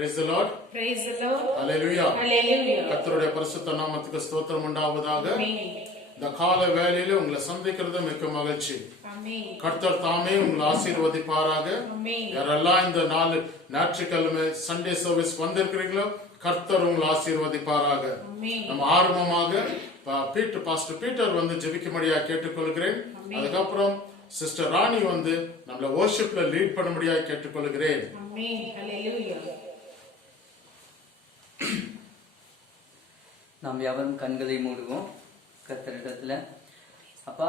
Praise the Lord. Praise the Lord. Hallelujah. Hallelujah. கர்த்தருடைய பரிசுத்த நாமத்துக்கு ஸ்தோத்திரம் உண்டாவதாக. இந்த கால வேளையில உங்களை சந்திக்கிறது மிக்க மகிழ்ச்சி. கர்த்தர் தாமே உங்களை ஆசீர்வதிப்பாராக. யாரெல்லாம் இந்த நாலு ஞாயிற்றுக்கிழமை சண்டே சர்வீஸ் வந்திருக்கிறீங்களோ கர்த்தர் உங்களை ஆசீர்வதிப்பாராக. நம்ம ஆரம்பமாக பாஸ்டர் பீட்டர் வந்து ஜெபிக்கும்படியா கேட்டுக்கொள்கிறேன். அதுக்கப்புறம் சிஸ்டர் ராணி வந்து நம்மள வர்ஷிப்ல லீட் பண்ணும்படியா கேட்டுக்கொள்கிறேன். நாம் யாவரும் கண்களை மூடுவோம். கர்த்தரிடத்துல, அப்பா,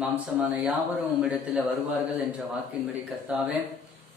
மாம்சமான யாவரும் உம்மிடத்துல வருவார்கள் என்ற வாக்கின்படி கர்த்தாவே,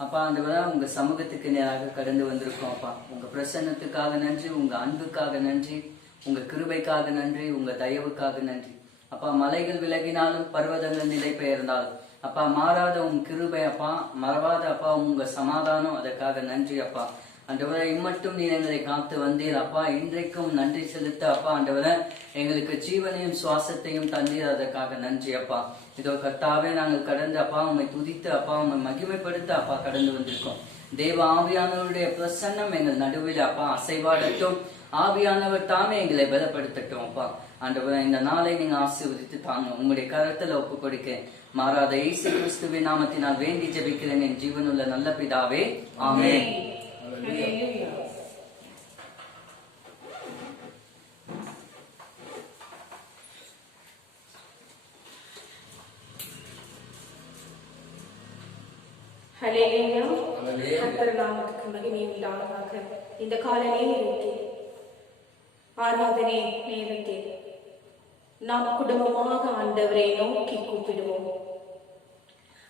அப்பா, ஆண்டவரே, உங்க சமூகத்துக்கு நேராக கடந்து வந்திருக்கோம். அப்பா, உங்க பிரசன்னத்துக்காக நன்றி, உங்க அன்புக்காக நன்றி, உங்க கிருபைக்காக நன்றி, உங்க தயவுக்காக நன்றி. அப்பா, மலைகள் விலகினாலும் பர்வதங்கள் நிலை பெயர்ந்தாலும் அப்பா, மாறாத உங்க கிருபை அப்பா, மறவாத அப்பா உங்க சமாதானம், அதற்காக நன்றி அப்பா. ஆண்டவரே, இம்மட்டும் நீர் எங்களை காத்து வந்தீர் அப்பா. இன்றைக்கும் நன்றி செலுத்த அப்பா, ஆண்டவரே, எங்களுக்கு ஜீவனையும் சுவாசத்தையும் தந்தீர், அதற்காக நன்றி அப்பா. இதோ கர்த்தாவே, நாங்கள் கடந்து அப்பா உண்மை துதித்து அப்பா உண்மை மகிமைப்படுத்த அப்பா கடந்து வந்திருக்கோம். தேவ ஆவியானவருடைய பிரசன்னம் எங்கள் நடுவில் அப்பா அசைவாடட்டும். ஆவியானவர் தாமே எங்களை பலப்படுத்தட்டும் அப்பா. ஆண்டவரே, இந்த நாளை நீங்க ஆசீர்வதித்து தாங்க. உங்களுடைய கரத்துல ஒப்பு கொடுக்க மாறாத இயேசு கிறிஸ்துவின் நாமத்தினால் வேண்டி ஜெபிக்கிறேன் என் ஜீவனுள்ள நல்ல பிதாவே, ஆமென். இந்த கால நேரத்தில் ஆராதனை நேரத்தில் நாம் குடும்பமாக ஆண்டவரை நோக்கி கூப்பிடுவோம்.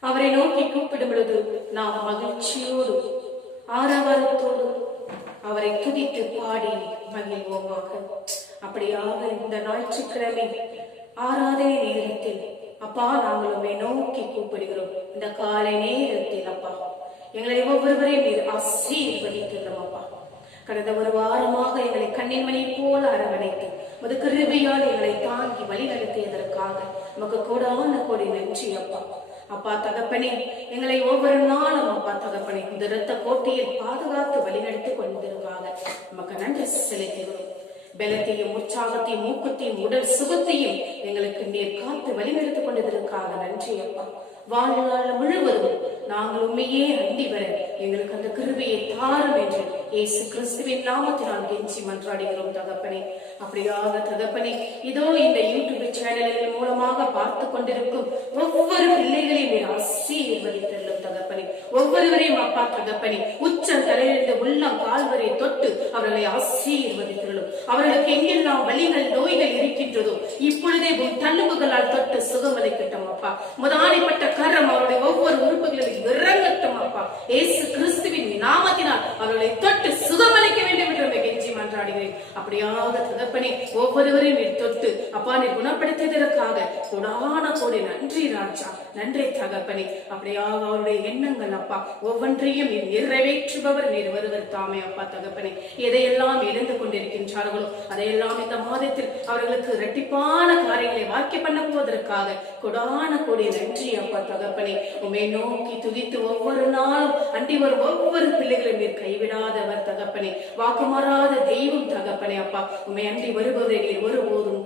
அவரை நோக்கி கூப்பிடும் பொழுது நாம் மகிழ்ச்சியோடு ஆரவாரத்தோடு அவரை துதித்து பாடி மகிழ்வோமாக. அப்படியாக இந்த ஞாயிற்றுக்கிழமை ஆராதனை நேரத்தில் அப்பா நாங்களுமே நோக்கி கூப்பிடுகிறோம். இந்த காலை நேரத்தில் அப்பா எங்களை ஒவ்வொருவரையும் நீர் ஆசீர்வதிக்கிறோம் அப்பா. கடந்த ஒரு வாரமாக எங்களை கண்ணின் மணி போல அரவணைத்து ஒரு கிருபையால் எங்களை தாங்கி வழி நடத்தியதற்காக நமக்கு கூடான கொடி நன்றி அப்பா. அப்பா தகப்பனே, எங்களை ஒவ்வொரு நாளும் அப்பா தகப்பனே இந்த இரத்த கோட்டையில் பாதுகாத்து வழிநடத்தி கொண்டிருக்காங்க நமக்கு நன்றி செலுத்துகிறோம். பலத்தையும் உற்சாகத்தையும் ஊக்கத்தையும் உடல் சுகத்தையும் எங்களுக்கு நீர் காத்து வழிநடத்தி கொண்டதற்காக நன்றி அப்பா. வாழ்நாள் முழுவதும் நாங்கள் உண்மையே அண்டி வர எங்களுக்கு அந்த கிருபையை தாரும் என்று இயேசு கிறிஸ்துவின் நாமத்தினால் கெஞ்சி மன்றாடுகிறோம் தகப்பனே. அப்படியாக தகப்பனே, இதோ இந்த யூடியூப் சேனல்கள் மூலமாக பார்த்து கொண்டிருக்கும் ஒவ்வொரு பிள்ளைகளையும் நீர் ஆசீர்வதித்தள்ளும் தகப்பனே. ஒவ்வொருவரையும் அப்பா தகப்பனே உச்சம் தலையிலிருந்து உள்ளம் கால்வரை தொட்டு அவர்களை ஆசீர்வதித்தள்ளும். அவர்களுக்கு எங்கெல்லாம் வலிகள் நோய்கள் இருக்கின்றதோ இப்பொழுதே உன் தள்ளுபுகளால் தொட்டு சுகமளிக்கட்டும் அப்பா. முதானிப்பட்ட கரம் அவருடைய ஒவ்வொரு உறுப்புகளிலும் இறங்கட்டும் அப்பா. இயேசு கிறிஸ்துவின் நாமத்தினால் அவர்களை தொட்டு சுகமளிக்க வேண்டும் என்று கெஞ்சி மன்றாடுகிறேன். அப்படியாக தகப்பனே, ஒவ்வொருவரையும் தொட்டு அப்பா நீர் குணப்படுத்தியதற்காக கொடான கோடி நன்றி ராஜா, நன்றி தகப்பனே. அப்படியாக அவருடைய எண்ணங்கள் அப்பா ஒவ்வொன்றையும் நீர் நிறைவேற்றுபவர் நீர் வருவர் தாமே அப்பா தகப்பனே. எதையெல்லாம் இழந்து கொண்டிருக்கின்றார்களோ அதையெல்லாம் இந்த மாதத்தில் அவர்களுக்கு இரட்டிப்பான காரியங்களை வாக்கிய பண்ண போவதற்காக கொடான கோடி நன்றி அப்பா தகப்பனே. உம்மை நோக்கி துதித்து ஒவ்வொரு நாளும் அண்டி வரும் ஒவ்வொரு பிள்ளைகளும் நீர் கைவிடாதவர் தகப்பனே. வாக்குமாறாத தெய்வம் தகப்பனே அப்பா. உம்மை அண்டி வருபவரை நீர் ஒருபோதும்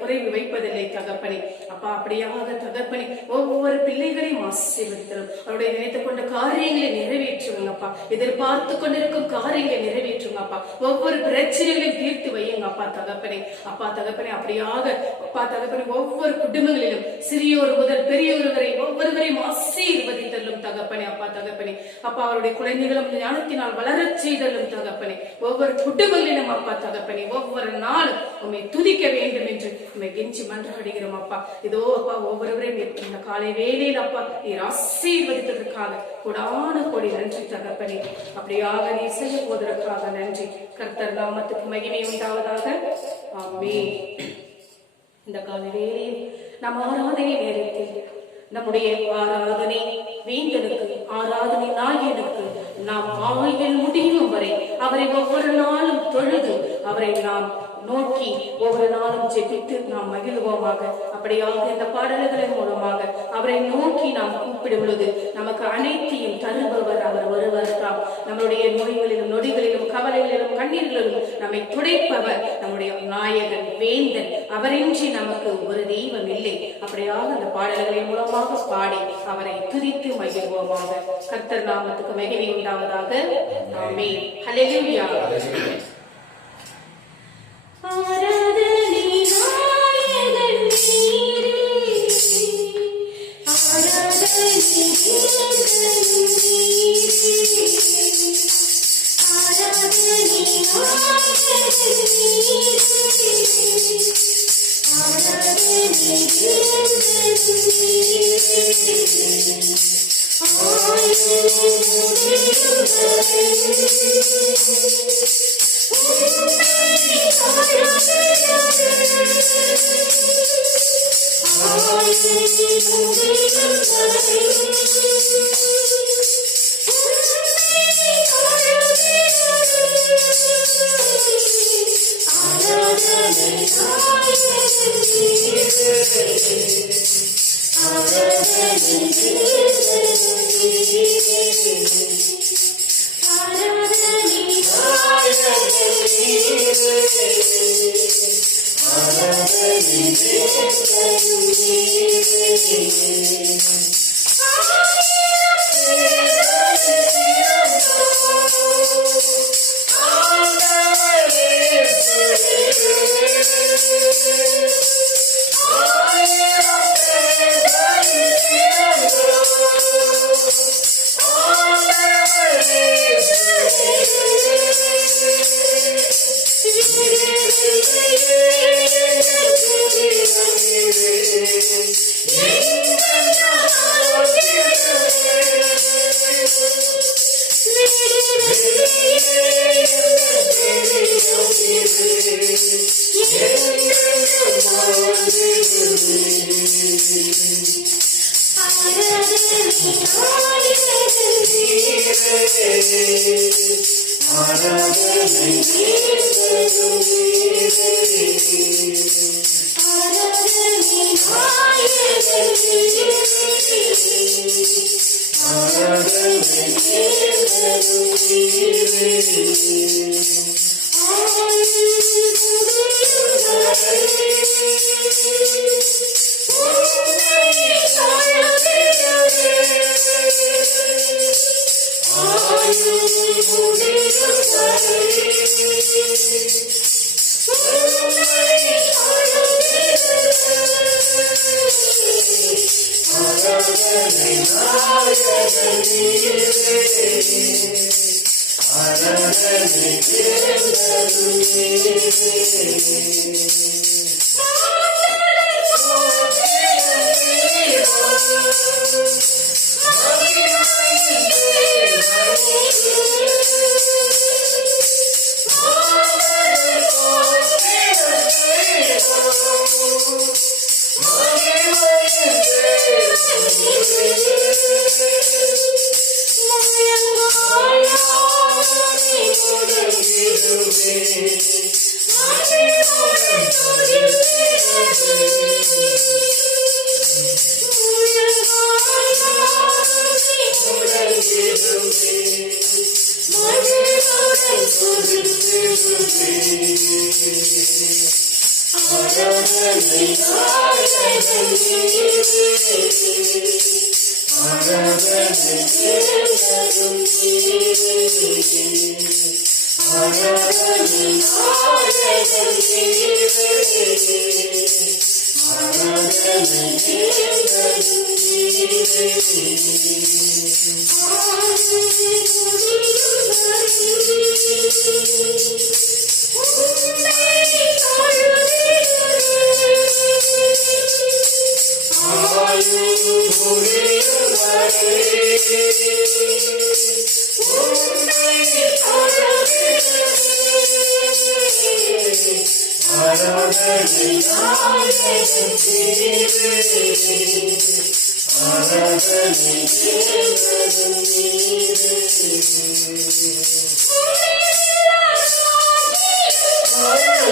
குறைவு வைப்பதில்லை தகப்பனே அப்பா. அப்படியாக தகப்பனே ஒவ்வொரு பிள்ளைகளையும் ஆசீர்வதித்தரும். அவருடைய நினைத்துக் கொண்ட காரியங்களை நிறைவேற்றுவங்க அப்பா. எதிர்பார்த்து கொண்டிருக்கும் காரியங்களை நிறைவேற்றுங்க அப்பா. ஒவ்வொரு பிரச்சனைகளையும் தீர்த்து வையுங்க அப்பா தகப்பனே. அப்பா தகப்பனே, அப்படியாக அப்பா தகப்பனே ஒவ்வொரு குடும்பங்களிலும் சிறியோர் முதல் பெரியோர் வரை ஒவ்வொருவரையும் ஆசீர்வதித்தல்லும் தகப்பனே. அப்பா தகப்பனே அப்பா அவருடைய குழந்தைகளும் ஞானத்தினால் வளரச் செய்தல்லும் தகப்பனே. ஒவ்வொரு குடும்பங்களிலும் அப்பா தகப்பனே ஒவ்வொரு நாளும் உம்மை துதிக்க வேண்டும் என்று உம்மை கெஞ்சி மன்றாடுகிறோம் அப்பா. இதோ அப்பா ஒவ்வொருவரையும் இந்த காலை வேளையில் அப்பா நீர் ஆசீர்வதித்ததற்காக கொடான கோடி நன்றி தகப்பனே. அப்படியாக நீர் செய்ய போவதற்காக நன்றி. கர்த்தர் நாமத்துக்கு மகிமை உண்டாவதாக. ஆமென். இந்த காலை வேளையில் நம் ஆராதனை நேரத்தில் நம்முடைய ஆராதனை வேந்தனுக்கு ஆராதனை நாயனுக்கு நாம் ஆயுள் முடியும் வரை அவரை ஒவ்வொரு நாளும் தொழுது அவரை நாம் நோக்கி ஒவ்வொரு நாளும் ஜெபித்து நாம் மகிழ்வோமாக. அப்படியாக இந்த பாடல்களின் மூலமாக அவரை நோக்கி நாம் கூப்பிடும் பொழுது நமக்கு அனைத்தையும் தருபவர் அவர் ஒருவர் தான். நம்முடைய நோய்களிலும் நொடிகளிலும் கவலைகளிலும் கண்ணீர்களிலும் நம்மை துடைப்பவர் நம்முடைய நாயகன் வேந்தன். அவரின்றி நமக்கு ஒரு தெய்வம் இல்லை. அப்படியாக அந்த பாடல்களின் மூலமாக பாடி அவரை துதித்து மகிழ்வோமாக. கர்த்தர் நாமத்துக்கு மகிமை உண்டாவதாக. ஆமென். ஹல்லேலூயா. ஆராதனை நாயகன் நீரே, ஆராதனை நாயகன் நீரே, ஆராதனை நாயகன் நீரே, ஆராதனை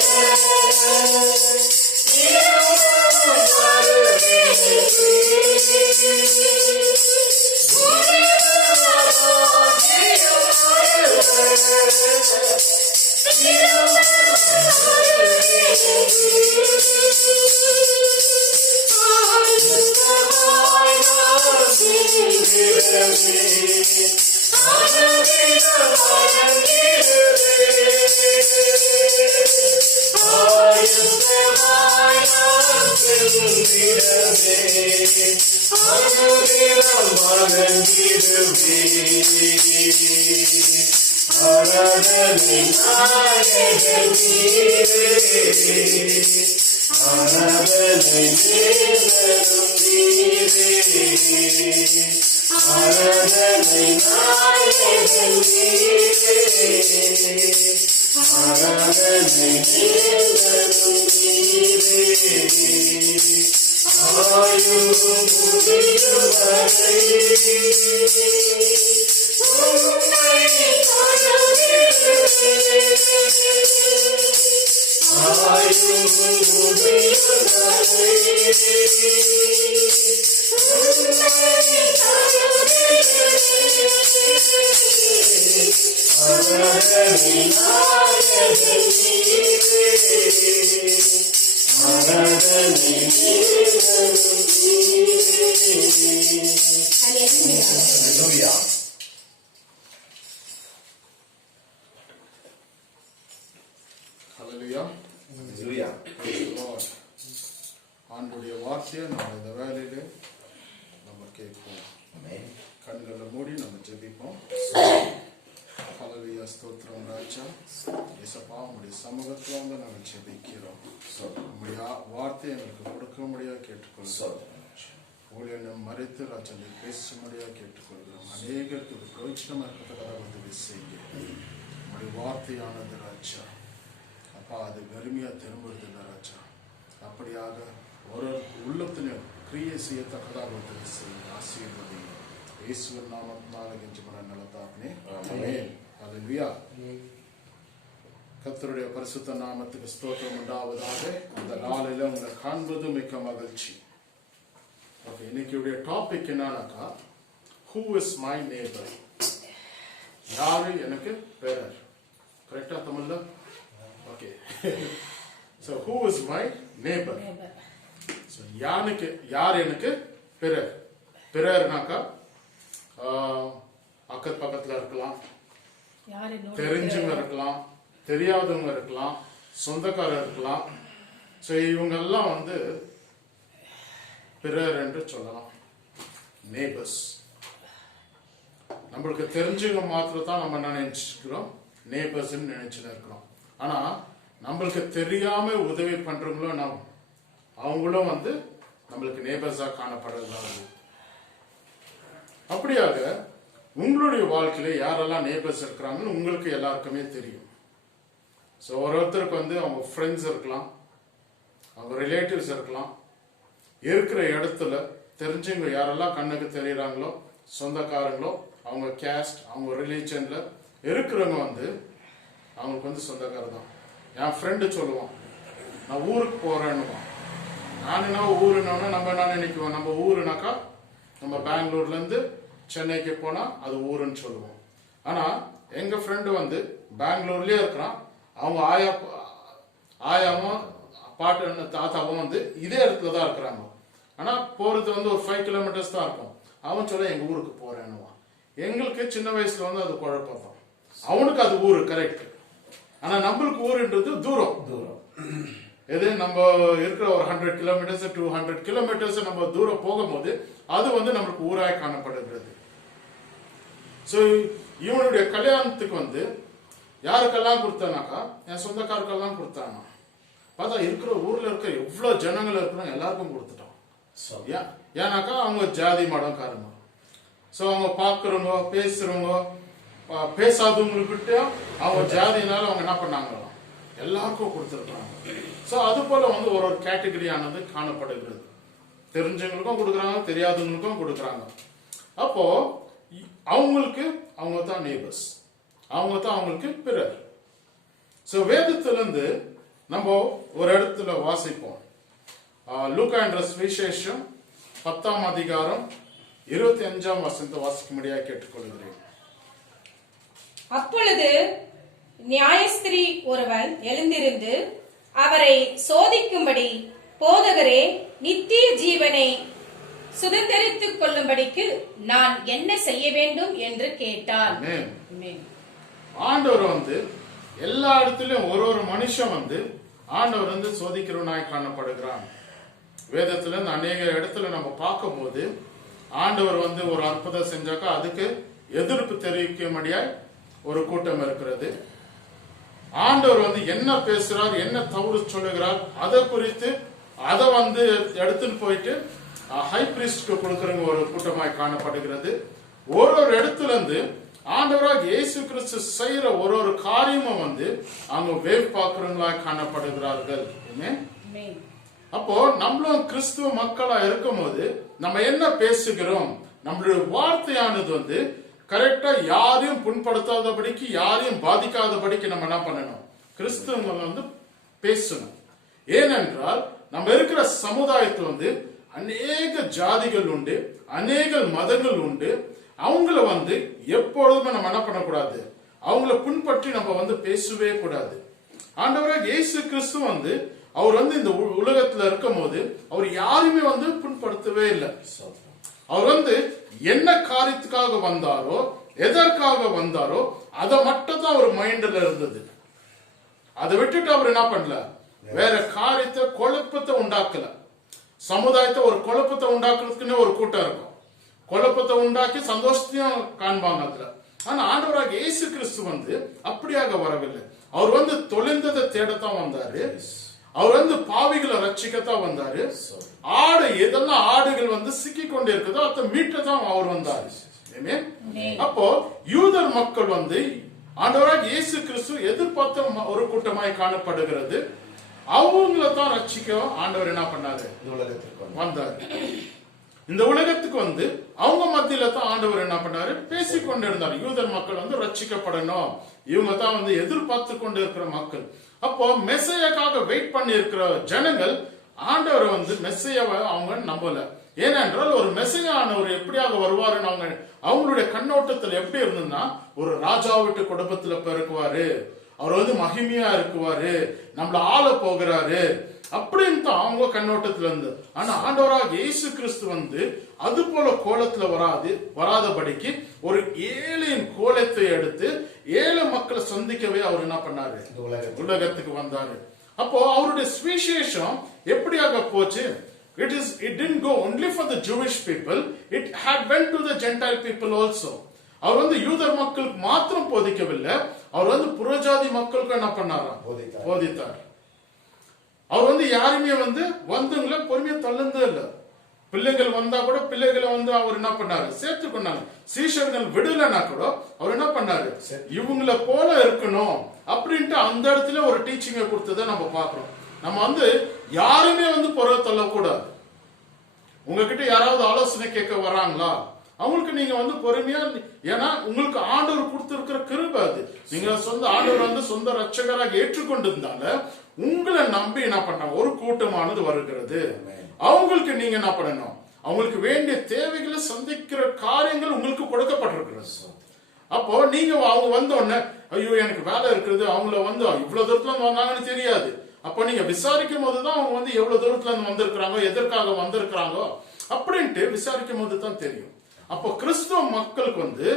Hallelujah. Hallelujah. Hallelujah. Praise the Lord. ஆண்டுடைய வார்த்தையை நம்ம இந்த வேலையில நம்ம கேட்போம். Amen. கண்களை மூடி நம்ம ஜெபிப்போம். ஹல்லேலூயா, ஸ்தோத்திரம் ராஜா. இயேசுப்பா, உம்முடைய சமூகத்துல வந்து நாங்கள் ஜெபிக்கிறோம். உம்முடைய வார்த்தையை எங்களுக்கு கொடுக்க முடியா கேட்டுக்கொள்கிறோம். ஊழியனை மறைத்து ராஜா நீ பேசும்படியா கேட்டுக்கொள்கிறோம். அநேகருக்கு இது பிரயோஜனமா இருக்கிறதாக உதவி செய்ய உம்முடைய வார்த்தையானது ராஜா அப்பா, அது வெறுமையா திரும்புறதில்லை ராஜா. அப்படியாக ஒரு உள்ளத்திலும் கிரியை செய்யத்தக்கதாக உதவி செய்ய ஆசீர்வதி இயேசுவின் நாமத்தினால கெஞ்சுமன நல்லதாப்னே. ஆமென். ஹல்லேலூயா. கர்த்தருடைய பரிசுத்த நாமத்துக்கு ஸ்தோத்திரம் உண்டாவதாக. இந்த நாளில உங்களை காண்பது மிக்க மகிழ்ச்சி. ஓகே, இன்னைக்கு டாபிக் என்னன்னாக்கா, who is my neighbor? யாரு எனக்கு பிறர்? கரெக்டா தமிழ்ல? Okay. So who is my neighbor? So யார் எனக்கு பிறர்? பிறர்னாக்கா அக்கத்து பக்கத்துல இருக்கலாம், தெரிஞ்சவங்க இருக்கலாம், தெரியாதவங்க இருக்கலாம், சொந்தக்காரர் இருக்கலாம். ஸோ இவங்கெல்லாம் வந்து பிறர் என்று சொல்லலாம். நேபர்ஸ். நம்மளுக்கு தெரிஞ்சவங்க மாத்திரம் தான் நம்ம நினைச்சிருக்கிறோம் நேபர்ஸ் நினைச்சுன்னு இருக்கிறோம். ஆனா நம்மளுக்கு தெரியாம உதவி பண்றவங்களும் அவங்களும் வந்து நம்மளுக்கு நேபர்ஸா காணப்படுறதாகும். அப்படியாக உங்களுடைய வாழ்க்கையில யாரெல்லாம் நேபர்ஸ் இருக்கிறாங்கன்னு உங்களுக்கு எல்லாருக்குமே தெரியும். ஸோ ஒருத்தருக்கு வந்து அவங்க ஃப்ரெண்ட்ஸ் இருக்கலாம், அவங்க ரிலேட்டிவ்ஸ் இருக்கலாம். இருக்கிற இடத்துல தெரிஞ்சவங்க யாரெல்லாம் கண்ணுக்கு தெரியுறாங்களோ, சொந்தக்காரங்களோ, அவங்க கேஸ்ட், அவங்க ரிலீஜன்ல இருக்கிறவங்க வந்து அவங்களுக்கு வந்து சொந்தக்காரர் தான். என் ஃப்ரெண்டு சொல்லுவான், நான் ஊருக்கு போறேன்னுவான். நான் என்ன ஊருன்னா நம்ம என்ன நினைக்குவோம், நம்ம ஊருனாக்கா நம்ம பெங்களூர்ல இருந்து சென்னைக்கு போனா அது ஊருன்னு சொல்லுவோம். ஆனா எங்க ஃப்ரெண்டு வந்து பெங்களூர்லயே இருக்கிறான். அவங்க ஆயாவும் பாட்டு தாத்தாவும் வந்து இதே இடத்துல தான் இருக்கிறாங்க. ஆனா போறது வந்து ஒரு 5 கிலோமீட்டர்ஸ் தான் இருக்கும். அவன் சொல்ல எங்க ஊருக்கு போறேன்னுவான். எங்களுக்கு சின்ன வயசுல வந்து அது குழப்பம் தான். அவனுக்கு அது ஊரு கரெக்ட். ஆனா நம்மளுக்கு ஊருன்றது தூரம். எது நம்ம இருக்கிற ஒரு 100 கிலோமீட்டர்ஸ் 200 கிலோமீட்டர்ஸ் நம்ம தூரம் போகும்போது அது வந்து நம்மளுக்கு ஊராய் காணப்படுகிறது. ஸோ இவனுடைய கல்யாணத்துக்கு வந்து யாருக்கெல்லாம் கொடுத்தானாக்கா, என் சொந்தக்காரருக்கெல்லாம் கொடுத்தானா. பார்த்தா இருக்கிற ஊர்ல இருக்கிற எவ்வளவு ஜனங்கள் இருக்கிறாங்க எல்லாருக்கும் கொடுத்துட்டான். ஏன்னாக்கா அவங்க ஜாதி மடம்காரங்க. ஸோ அவங்க பாக்குறவங்க, பேசுறவங்க, பேசாதவங்ககிட்ட அவங்க ஜாதினால அவங்க என்ன பண்ணாங்களாம், எல்லாருக்கும் கொடுத்துருக்காங்க. ஸோ அது போல வந்து ஒரு கேட்டகரியானது காணப்படுகிறது. தெரிஞ்சவங்களுக்கும் கொடுக்குறாங்க, தெரியாதவங்களுக்கும் கொடுக்குறாங்க. அப்போ அவங்களுக்கு அவங்க தான் நேபர்ஸ், அவங்க தான் அவங்களுக்கு பிறர். ஸோ வேதத்திலிருந்து நம்ம ஒரு இடத்துல வாசிப்போம். லூக்கா என்ற சுவிசேஷம் 10ஆம் அதிகாரம் 25ஆம் வசனத்தை வாசிக்கும்படியாக கேட்டுக்கொள்கிறேன். அப்பொழுது நியாயஸ்திரி ஒருவன் எழுந்திருந்து அவரை சோதிக்கும்படி, போதகரே, நித்திய ஜீவனை சுதந்தரித்துக் கொள்ளும்படிக்கு நான் என்ன செய்ய வேண்டும் என்று கேட்டார். ஆண்டவர் வந்து எல்லா இடத்திலும் ஒரு மனுஷன் வந்து ஆண்டவர் வந்து சோதிக்கிறவனாய் காணப்படுகிறான். வேதத்துல இருந்து அநேக இடத்துல நம்ம பார்க்கும் போது ஆண்டவர் வந்து ஒரு அற்புதம் செஞ்சாக்கா அதுக்கு எதிர்ப்பு தெரிவிக்கும்படியாய் ஒரு கூட்டம் இருக்கிறது. ஆண்டவர் வந்து என்ன பேசுறார், என்ன தவறு சொல்லுகிறார், அதை குறித்து அதை வந்து எடுத்துன்னு போயிட்டு ஹை பிரிஸ்ட்க்கு கொடுக்கறவங்க ஒரு கூட்டமாய் காணப்படுகிறது. ஒரு இடத்துல இருந்து ஆண்டவராக இயேசு கிறிஸ்து செய்யற ஒரு காரியமும் வந்து அவங்க வேவ் பார்க்கிறவங்களாய் காணப்படுகிறார்கள். அப்போ நம்மளும் கிறிஸ்துவ மக்களா இருக்கும் போது நம்ம என்ன பேசுகிறோம், நம்மளுடைய வார்த்தையானது வந்து கரெக்டா யாரையும் புண்படுத்தாதபடிக்கு, யாரையும் பாதிக்காதபடிக்கு நம்ம என்ன பண்ணணும், கிறிஸ்துவ வந்து பேசணும். ஏனென்றால் நம்ம இருக்கிற சமுதாயத்தில் வந்து அநேக ஜாதிகள் உண்டு, அநேக மதங்கள் உண்டு. அவங்கள வந்து எப்பொழுதுமே நம்ம என்ன பண்ணக்கூடாது, அவங்கள புண்பற்றி நம்ம வந்து பேசவே கூடாது. ஆண்டவராக இயேசு கிறிஸ்து வந்து அவர் வந்து இந்த உலகத்துல இருக்கும் போது அவர் யாருமே வந்து புண்படுத்தவே இல்லை. அவர் வந்து என்ன காரியத்துக்காக வந்தாரோ, எதற்காக வந்தாரோ அதை மட்டும் தான் அவர் மைண்ட்ல இருந்தது. அதை விட்டுட்டு அவர் என்ன பண்ணல, வேற காரியத்தை குழப்பத்தை உண்டாக்கல. சமுதாயத்தை ஒரு குழப்பத்தை உண்டாக்குறதுக்குன்னு ஒரு கூட்டம் இருக்கும், குழப்பத்தை உண்டாக்கி சந்தோஷத்தையும் காண்பாங்க அதுல. ஆனா ஆண்டவராக இயேசு கிறிஸ்து வந்து அப்படியாக வரவில்லை. அவர் வந்து தொலைந்ததை தேடத்தான் வந்தாரு. அவர் வந்து பாவிகளை ரட்சிக்கத்தான் வந்தாரு. ஆடு எதெல்லாம் ஆடுகள் வந்து சிக்கி கொண்டு இருக்குதோ அதை மீட்டதான் அவர் வந்தாரு. அப்போ யூதர் மக்கள் வந்து ஆண்டவராக இயேசு கிறிஸ்து எதிர்பார்த்த ஒரு கூட்டமாய் காணப்படுகிறது. அவங்கள தான் ரட்சிக்க ஆண்டவர் என்ன பண்ணாரு, வந்தாரு. இந்த உலகத்துக்கு வந்து அவங்க மத்தியில தான் ஆண்டவர் என்ன பண்ணாரு, பேசிக்கொண்டு இருந்தார். யூதர் மக்கள் வந்து ரட்சிக்கப்படணும், இவங்க தான் வந்து எதிர்பார்த்து கொண்டு இருக்கிற மக்கள். அப்போ மெஸ்ஸையாக்காக வெயிட் பண்ணி இருக்கிற ஜனங்கள் ஆண்டவர் வந்து மெஸ்ஸையாவை அவங்க நம்பல. ஏனென்றால் ஒரு மெஸ்ஸையானவர் எப்படியாக வருவாருன்னு அவங்களுடைய கண்ணோட்டத்தில் எப்படி இருந்ததுன்னா, ஒரு ராஜா வீட்டு குடும்பத்துல பிறக்குவாரு, அவர் வந்து மகிமையா இருக்குவாரு, நம்மள ஆள போகிறாரு அப்படின்னு தான் அவங்க கண்ணோட்டத்துல இருந்து. ஆனா ஆண்டவராக இயேசு கிறிஸ்து வந்து அது போல கோலத்துல வராதபடிக்கு ஒரு ஏழையின் கோலத்தை எடுத்து ஏழை மக்களை சந்திக்கவே அவர் என்ன பண்ணாரு, உலகத்துக்கு வந்தாரு. அப்போ அவருடைய சுவிசேஷம் எப்படியாக போச்சு, it didn't go only for the Jewish people, it had went to the Gentile people also. அவர் வந்து யூதர் மக்களுக்கு மாத்திரம் போதிக்கவில்லை, அவர் வந்து புறஜாதி மக்களுக்கு என்ன பண்ணாரா, போதித்தார். அவர் வந்து யாருமே வந்து வந்துங்கள பொறுமையா தள்ளுந்தே இல்ல. பிள்ளைகள் வந்தா கூட பிள்ளைகளை வந்து அவர் என்ன பண்ணாரு, சேர்த்து கொண்டாங்க. சீஷர்கள் விடலன்னா கூட அவர் என்ன பண்ணாரு, இவங்கள போல இருக்கணும் அப்படின்ட்டு அந்த இடத்துல ஒரு டீச்சிங்கை கொடுத்ததை நம்ம பாக்குறோம். நம்ம வந்து யாருமே வந்து புற தள்ளக்கூடாது. உங்ககிட்ட யாராவது ஆலோசனை கேட்க வராங்களா, அவங்களுக்கு நீங்க வந்து பொறுமையா, ஏன்னா உங்களுக்கு ஆண்டவர் கொடுத்திருக்கிற கிருபை அது. நீங்க சொந்த ஆண்டவர் வந்து சொந்த ரட்சகராக ஏற்றுக்கொண்டிருந்தால உங்களை நம்பி என்ன பண்ணாங்க, ஒரு கூட்டமானது வருகிறது. அவங்களுக்கு நீங்க என்ன பண்ணணும், அவங்களுக்கு வேண்டிய தேவைகளை சந்திக்கிற காரியங்கள் உங்களுக்கு கொடுக்கப்பட்டிருக்கிறது. அப்போ நீங்க அவங்க வந்த உடனே ஐயோ எனக்கு வேலை இருக்கிறது, அவங்கள வந்து இவ்வளவு தூரத்துல இருந்து வந்தாங்கன்னு தெரியாது. அப்போ நீங்க விசாரிக்கும் போதுதான் அவங்க வந்து எவ்வளவு தூரத்துல இருந்து வந்திருக்கிறாங்க, எதற்காக வந்திருக்கிறாங்க அப்படின்ட்டு விசாரிக்கும் போது தான் தெரியும். அப்போ கிறிஸ்துவ மக்களுக்கு வந்து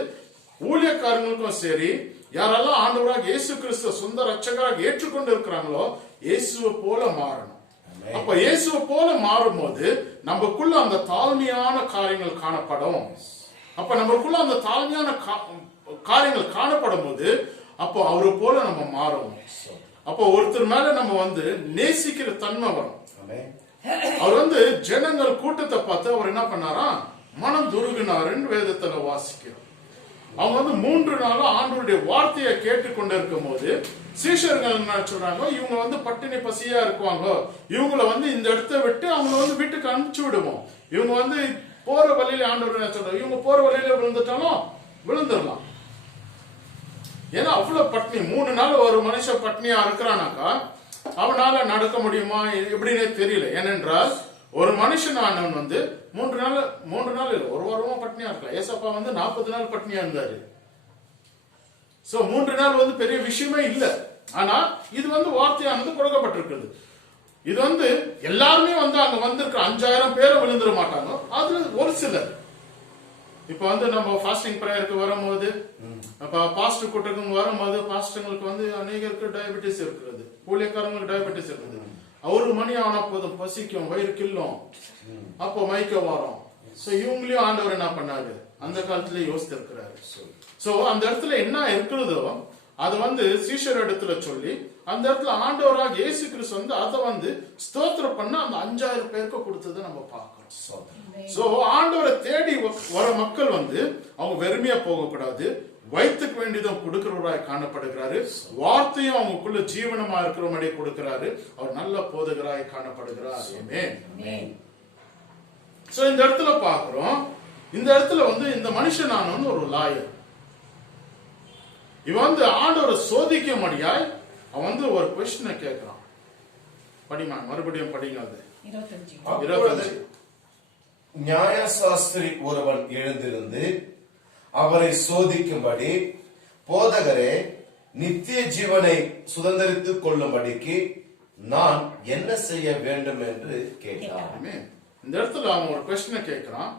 ஊழியக்காரங்களுக்கும் சரி, யாரெல்லாம் ஆண்டவராக இயேசு கிறிஸ்துவ சொந்த ரட்சகராக ஏற்றுக்கொண்டு இருக்கிறாங்களோ இயேசுவை போல மாறணும். அப்ப இயேசுவை போல மாறும் போது நமக்குள்ள அந்த தாழ்மையான காரியங்கள் காணப்படும். அப்ப நமக்குள்ள அந்த தாழ்மையான காரியங்கள் காணப்படும் போது அப்போ அவரு போல நம்ம மாறுவோம். அப்போ ஒருத்தர் மேல நம்ம வந்து நேசிக்கிற தன்மை வரும். அவர் வந்து ஜனங்கள் கூட்டத்தை பார்த்து அவர் என்ன பண்ணாரா, மனம் துருகினாருன்னு வேதத்துல வாசிக்கிறோம். அவங்க வந்து 3 நாளும் ஆண்டவருடைய வார்த்தையை கேட்டுக்கொண்டு இருக்கும் போது சீஷர்கள் என்ன சொல்றாங்க, இவங்க வந்து பட்டினி பசியா இருக்குவாங்க, இவங்கள வந்து இந்த இடத்த விட்டு அவங்கள வந்து வீட்டுக்கு அனுப்பிச்சு விடுவோம். இவங்க வந்து போற வழியில ஆண்டவர் என்ன சொல்றாங்க, இவங்க போற வழியில விழுந்துட்டாலும் விழுந்துடலாம். ஏன்னா அவ்வளவு பட்னி, 3 நாள் ஒரு மனுஷன் பட்னியா இருக்கிறானாக்கா அவனால நடக்க முடியுமா எப்படின்னே தெரியல. ஏனென்றால் ஒரு மனுஷனானவன் வந்து 3 நாள் இல்ல, ஒரு வாரமா பட்னியா இருக்கலாம். ஏசப்பா வந்து 40 நாள் பட்னியா இருந்தாரு. சோ 3 நாள் வந்து பெரிய விஷயமே இல்ல. ஆனா இது வந்து வார்த்தையானது கொடுக்கப்பட்டிருக்கிறது. இது வந்து எல்லாருமே வந்து அங்க வந்திருக்கிற 5000 பேரை விழுந்துட மாட்டாங்க. அதுல ஒரு சிலர் இப்ப வந்து நம்ம ஃபாஸ்டிங் பிரேயருக்கு வரும்போது, பாஸ்டர் கூட்டத்துக்கு வரும்போது, பாஸ்டர்களுக்கு வந்து அநேகருக்கு டயபெட்டிஸ் இருக்கிறது, ஊழியக்காரங்களுக்கு டயபெட்டிஸ் இருக்குது. ஒரு மணி ஆனா போதும் பசிக்கும், வயிறு கில்லும், அப்போ மயக்க வரும். சோ இவங்களையும் ஆண்டவர் என்ன பண்ணாரு, அந்த காலத்துல யோசித்து இருக்கிறாரு. சோ அந்த இடத்துல என்ன இருக்கிறதோ அது வந்து சீஷர் இடத்துல சொல்லி, அந்த இடத்துல ஆண்டவராக இயேசு கிறிஸ்து வந்து அதை வந்து ஸ்தோத்திரம் பண்ண அந்த 5000 பேருக்கு கொடுத்ததை நம்ம பார்க்கிறோம். சோ ஆண்டவரை தேடி வர மக்கள் வந்து அவங்க வெறுமையா போகக்கூடாது, வயிற்றுக்கு வேண்டியதும் கொடுக்கிறவராய் காணப்படுகிறாரு. வார்த்தையும் அவங்களுக்குள்ள ஜீவனமா இருக்கிறவங்க கொடுக்கிறாரு. அவர் நல்ல போதகராய் காணப்படுகிறார். சோ இந்த இடத்துல பாக்குறோம், இந்த இடத்துல வந்து இந்த மனுஷனான வந்து ஒரு லாயர். இவன் வந்து ஆண்டவரை சோதிக்க முடியாய் அவன் வந்து ஒரு கொஸ்டினை கேட்கிறான். படிமா, மறுபடியும் படிங்க. அது 25. நியாயசாஸ்திரி ஒருவன் எழுந்திருந்து அவரை சோதிக்கும்படி, போதகரே, நித்திய ஜீவனை சுதந்திரித்துக் கொள்ளும்படிக்கு நான் என்ன செய்ய வேண்டும் என்று கேட்டான். இந்த இடத்துல அவன் ஒரு கொஸ்டினை கேட்கிறான்.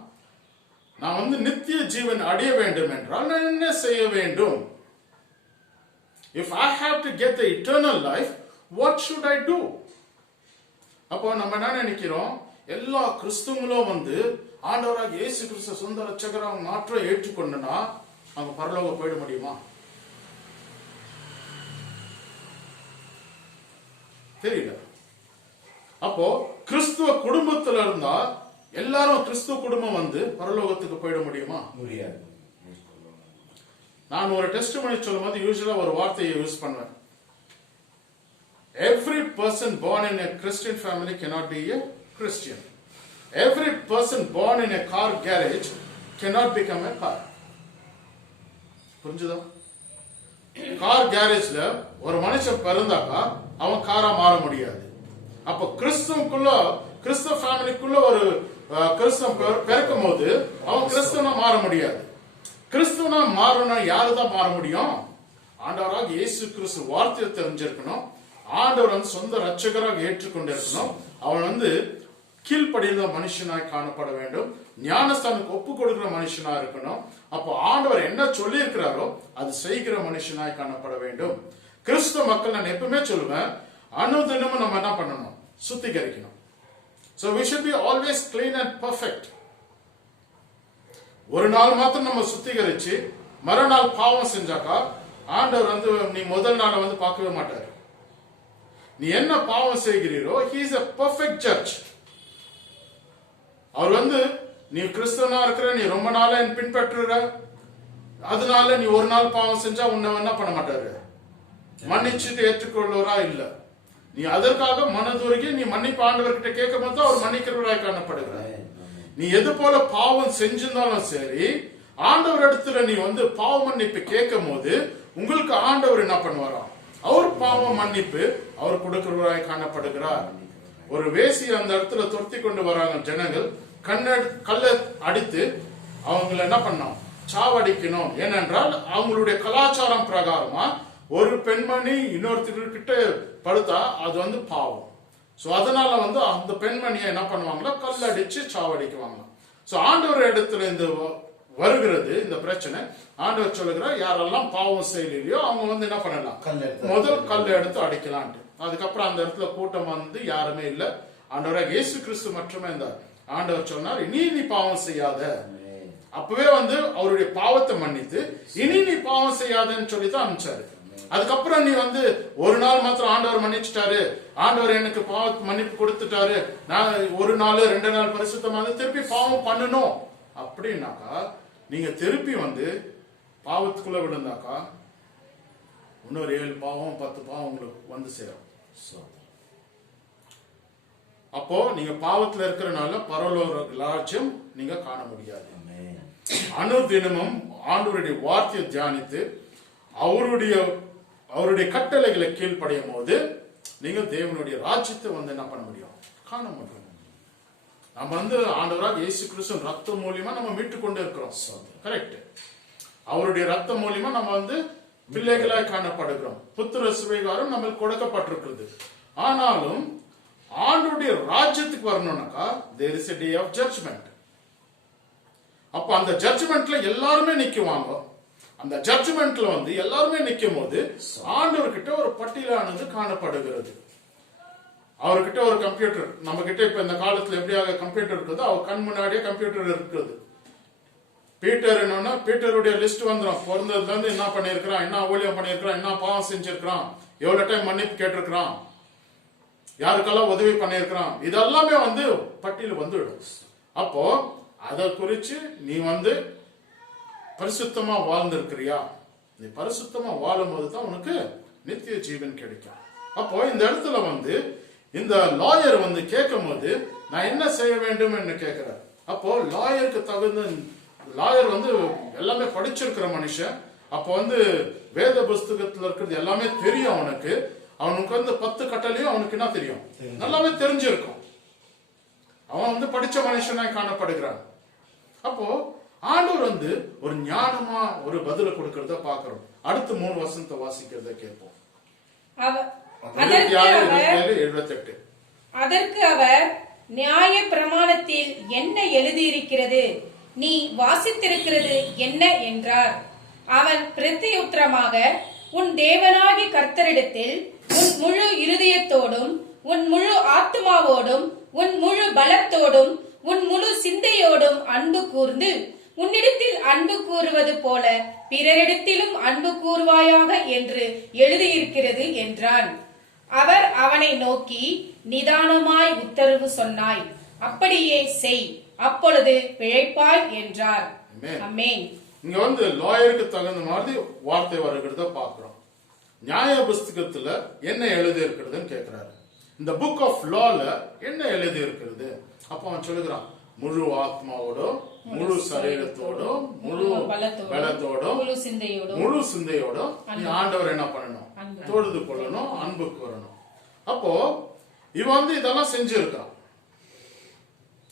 நான் வந்து நித்திய ஜீவன் அடைய வேண்டும் என்றால் நான் என்ன செய்ய வேண்டும்? If I have to get the eternal life, what should I do? அப்போ நம்ம என்ன நினைக்கிறோம், எல்லா கிறிஸ்துவங்களும் வந்து ஆண்டவராக இயேசு கிறிஸ்து சொந்த ரட்சகராக மாற்ற ஏற்றுக்கொண்டனா அவங்க பரலோகம் போயிட முடியுமா? தெரியல. அப்போ கிறிஸ்துவ குடும்பத்துல இருந்தா எல்லாரும் கிறிஸ்துவ குடும்பம் வந்து பரலோகத்துக்கு போயிட முடியுமா? முடியாது. நான் ஒரு டெஸ்டிமனி சொல்லும்போது யூசுவலா ஒரு வார்த்தையை யூஸ் பண்ணுவேன். Every person born in a Christian family cannot be a Christian. Every person born in a car garage cannot become a car. புரிஞ்சுதா? கார் கேரேஜ்ல ஒரு மனுஷன் பிறந்தாக்கா அவன் காரா மாற முடியாது. அப்ப கிறிஸ்துவ ஃபேமிலிக்குள்ள ஒரு கிறிஸ்தவன் பிறக்கும் போது அவன் கிறிஸ்தவனா மாற முடியாது. கிறிஸ்துவனா மாறணும்னா யாருதான் மாற முடியும்? ஆண்டவராக இயேசு கிறிஸ்து வார்த்தையை தெரிஞ்சிருக்கணும், ஆண்டவர் வந்து சொந்த ரட்சகராக ஏற்றுக்கொண்டிருக்கணும், அவன் வந்து கீழ்ப்படிந்த மனுஷனாய் காணப்பட வேண்டும், ஞானஸ்தானுக்கு ஒப்பு கொடுக்கிற மனுஷனா இருக்கணும். அப்போ ஆண்டவர் என்ன சொல்லி இருக்கிறாரோ அது செய்கிற மனுஷனாய் காணப்பட வேண்டும். கிறிஸ்துவ மக்கள் நான் எப்பவுமே சொல்லுவேன், அனுதினமும் நம்ம என்ன பண்ணணும், சுத்திகரிக்கணும். So we should be always clean and perfect. ஒரு நாள் மாத்திரம் நம்ம சுத்திகரிச்சு மறுநாள் பாவம் செஞ்சாக்கா ஆண்டவர் வந்து நீ முதல் நாளை வந்து பார்க்கவே மாட்டாரு. நீ என்ன பாவம் செய்கிறீரோ he is a perfect judge. அவர் வந்து நீ கிறிஸ்தவனா இருக்கிற, நீ ரொம்ப நாளா என் பின்பற்றுற, அதனால நீ ஒரு நாள் பாவம் செஞ்சா உன்னை என்ன பண்ண மாட்டாரு, மன்னிச்சுட்டு ஏற்றுக்கொள்வரா இல்ல. நீ அதற்காக மனதுருகி நீ மன்னிப்பு ஆண்டவர்கிட்ட கேட்கும் போது அவர் மன்னிக்கிறவராய் காணப்படுகிறார். நீ எது போல பாவம் செஞ்சிருந்தாலும் சரி, ஆண்டவர் இடத்துல நீ வந்து பாவ மன்னிப்பு கேட்கும் போது உங்களுக்கு ஆண்டவர் என்ன பண்ணுவாராம், அவர் பாவ மன்னிப்பு அவர் கொடுக்கிறவராய் காணப்படுகிறார். ஒரு வேசி அந்த இடத்துல துரத்தி கொண்டு வராங்க ஜனங்கள், கல்ல அடித்து அவங்களை என்ன பண்ணோம், சாவடிக்கணும். ஏனென்றால் அவங்களுடைய கலாச்சாரம் பிரகாரமா ஒரு பெண்மணி இன்னொருத்தர்கிட்ட படுத்தா அது வந்து பாவம். சோ அதனால வந்து அந்த பெண்மணியை என்ன பண்ணுவாங்களா, கல் அடிச்சு சாவடிக்குவாங்க. சோ ஆண்டவர் இடத்துல இந்த வருகிறது இந்த பிரச்சனை. ஆண்டவர் சொல்லுகிறார், யாரெல்லாம் பாவம் செய்யலையோ அவங்க வந்து என்ன பண்ணலாம், முதல் கல் எடுத்து அடிக்கலான்ட்டு. அதுக்கப்புறம் அந்த இடத்துல கூட்டம் வந்து யாருமே இல்ல, ஆண்டவராக இயேசு கிறிஸ்து மட்டுமே இருந்தார். ஆண்டவர் சொன்னார், இனி நீ பாவம் செய்யாத. அப்பவே வந்து அவருடைய பாவத்தை மன்னித்து இனி நீ பாவம் செய்யாதன்னு சொல்லிதான் அனுப்பிச்சாரு. அதுக்கப்புறம் நீ வந்து ஒரு நாள் மாத்திரம் ஆண்டவர் மன்னிச்சுட்டாரு, ஆண்டவர் எனக்கு பாவ மன்னிப்பு கொடுத்துட்டாரு, நான் ஒரு நாள் 2 நாள் பரிசுத்தமா திருப்பி பாவம் பண்ணணும் அப்படின்னாக்கா, நீங்க திருப்பி வந்து பாவத்துக்குள்ள விழுந்தாக்கா இன்னொரு 7 பாவம் 10 பாவம் உங்களுக்கு வந்து சேரும். அப்போ நீங்க பாவத்துல இருக்கிறனால பரலோக ராஜ்யம் நீங்க காண முடியாது. அனுதினமும் ஆண்டவருடைய வார்த்தையை தியானித்து அவருடைய கட்டளைகளை கீழ்ப்படையும் போது நீங்க தேவனுடைய ராஜ்யத்தை வந்து என்ன பண்ண முடியும், காண முடியும். நம்ம வந்து ஆண்டவராக இயேசு கிறிஸ்து ரத்தம் மூலியமா நம்ம மீட்டு கொண்டு இருக்கிறோம். கரெக்ட். அவருடைய ரத்தம் மூலியமா நம்ம வந்து பிள்ளைகளாய் காணப்படுகிறோம். புத்திர சுவிகாரம் நம்மளுக்கு கொடுக்கப்பட்டிருக்கிறது. ஆனாலும் ஆண்டுடைய ராஜ்யத்துக்கு வரணும்னாக்கா there is a day of judgment. அப்ப அந்த ஜட்ஜ்மெண்ட்ல எல்லாருமே நிக்குவாங்க. அந்த ஜட்ஜ்மெண்ட்ல வந்து எல்லாருமே நிக்கும் போது ஆண்டவர்கிட்ட ஒரு பட்டியலானது காணப்படுகிறது. அவர்கிட்ட ஒரு கம்ப்யூட்டர், நம்ம கிட்ட இப்ப இந்த காலத்துல எப்படியாக கம்ப்யூட்டர் இருக்குதோ அவர் கண் முன்னாடியே கம்ப்யூட்டர் இருக்குது. பீட்டர் என்னன்னா பீட்டருடைய லிஸ்ட் வந்துடும். பிறந்ததுல இருந்து என்ன பண்ணிருக்கிறான், என்ன ஊழியம் பண்ணிருக்கிறான், என்ன பாவம் செஞ்சிருக்கிறான், எவ்வளவு டைம் மன்னிப்பு கேட்டிருக்கிறான், யாருக்கெல்லாம் உதவி பண்ணிருக்கிறான், இதெல்லாமே வந்து பட்டியல் வந்துடும். அப்போ அதை குறிச்சு நீ வந்து பரிசுத்தமா வாழ்ந்திருக்கிறியா, நீ பரிசுத்தமா வாழும் போதுதான் உனக்கு நித்திய ஜீவன் கிடைக்கும். அப்போ இந்த இடத்துல வந்து இந்த லாயர் வந்து கேட்கும் போது நான் என்ன செய்ய வேண்டும் என்று கேட்கிறார். அப்போ லாயருக்கு தகுந்த லாயர் வந்து எல்லாமே படிச்சிருக்கிற மனுஷன். அப்போ வந்து வேத புஸ்தகத்துல இருக்கிறது எல்லாமே தெரியும் அவனுக்கு. அவனுக்கு வந்து 10 கட்டளையும் அவனுக்கு என்ன தெரியும், நல்லாவே தெரிஞ்சிருக்கும். அவன் வந்து படிச்ச மனுஷனாய் காணப்படுகிறான். அப்போ ஆண்டவர் வந்து ஒரு ஞானமா ஒரு பதில கொடுக்கறத பாக்குறோம். அடுத்து 3 வசனத்தை வாசிக்கிறத கேட்போம். அதற்கு அவர் நியாய பிரமாணத்தில் என்ன எழுதியிருக்கிறது, நீ வாசித்திருக்கிறது என்ன என்றார். அவன் பிரத்தியுத்தரமாக, உன் தேவனாகிய கர்த்தரிடத்தில் உன் முழு இருதயத்தோடும் உன் முழு ஆத்துமாவோடும் உன் முழு பலத்தோடும் உன் முழு சிந்தையோடும் அன்பு கூர்ந்து உன்னிடத்தில் அன்பு கூறுவது போல பிறரிடத்திலும் அன்பு கூறுவாயாக என்று எழுதியிருக்கிறது என்றான். அவர் அவனை நோக்கி, நிதானமாய் உத்தரவு சொன்னாய், அப்படியே செய், அப்பொழுது பிழைப்பாய் என்றார். ஆமென். இங்க வந்து லாயருக்கு தகுந்த மாதிரி வார்த்தை வருகிறத பாக்குறோம். நியாய புஸ்தகத்துல என்ன எழுதி இருக்கிறதுன்னு கேட்கிறாரு. இந்த புக் ஆஃப் லால என்ன எழுதி இருக்கிறது? அப்ப அவன் சொல்லுகிறான், முழு ஆத்மாவோடும் முழு சரீரத்தோடும் முழு பலத்தோடும் முழு சிந்தையோடும் நீ ஆண்டவர் என்ன பண்ணணும், தொழுது கொள்ளணும், அன்புக்கு வரணும். அப்போ இவன் வந்து இதெல்லாம் செஞ்சிருக்கான்.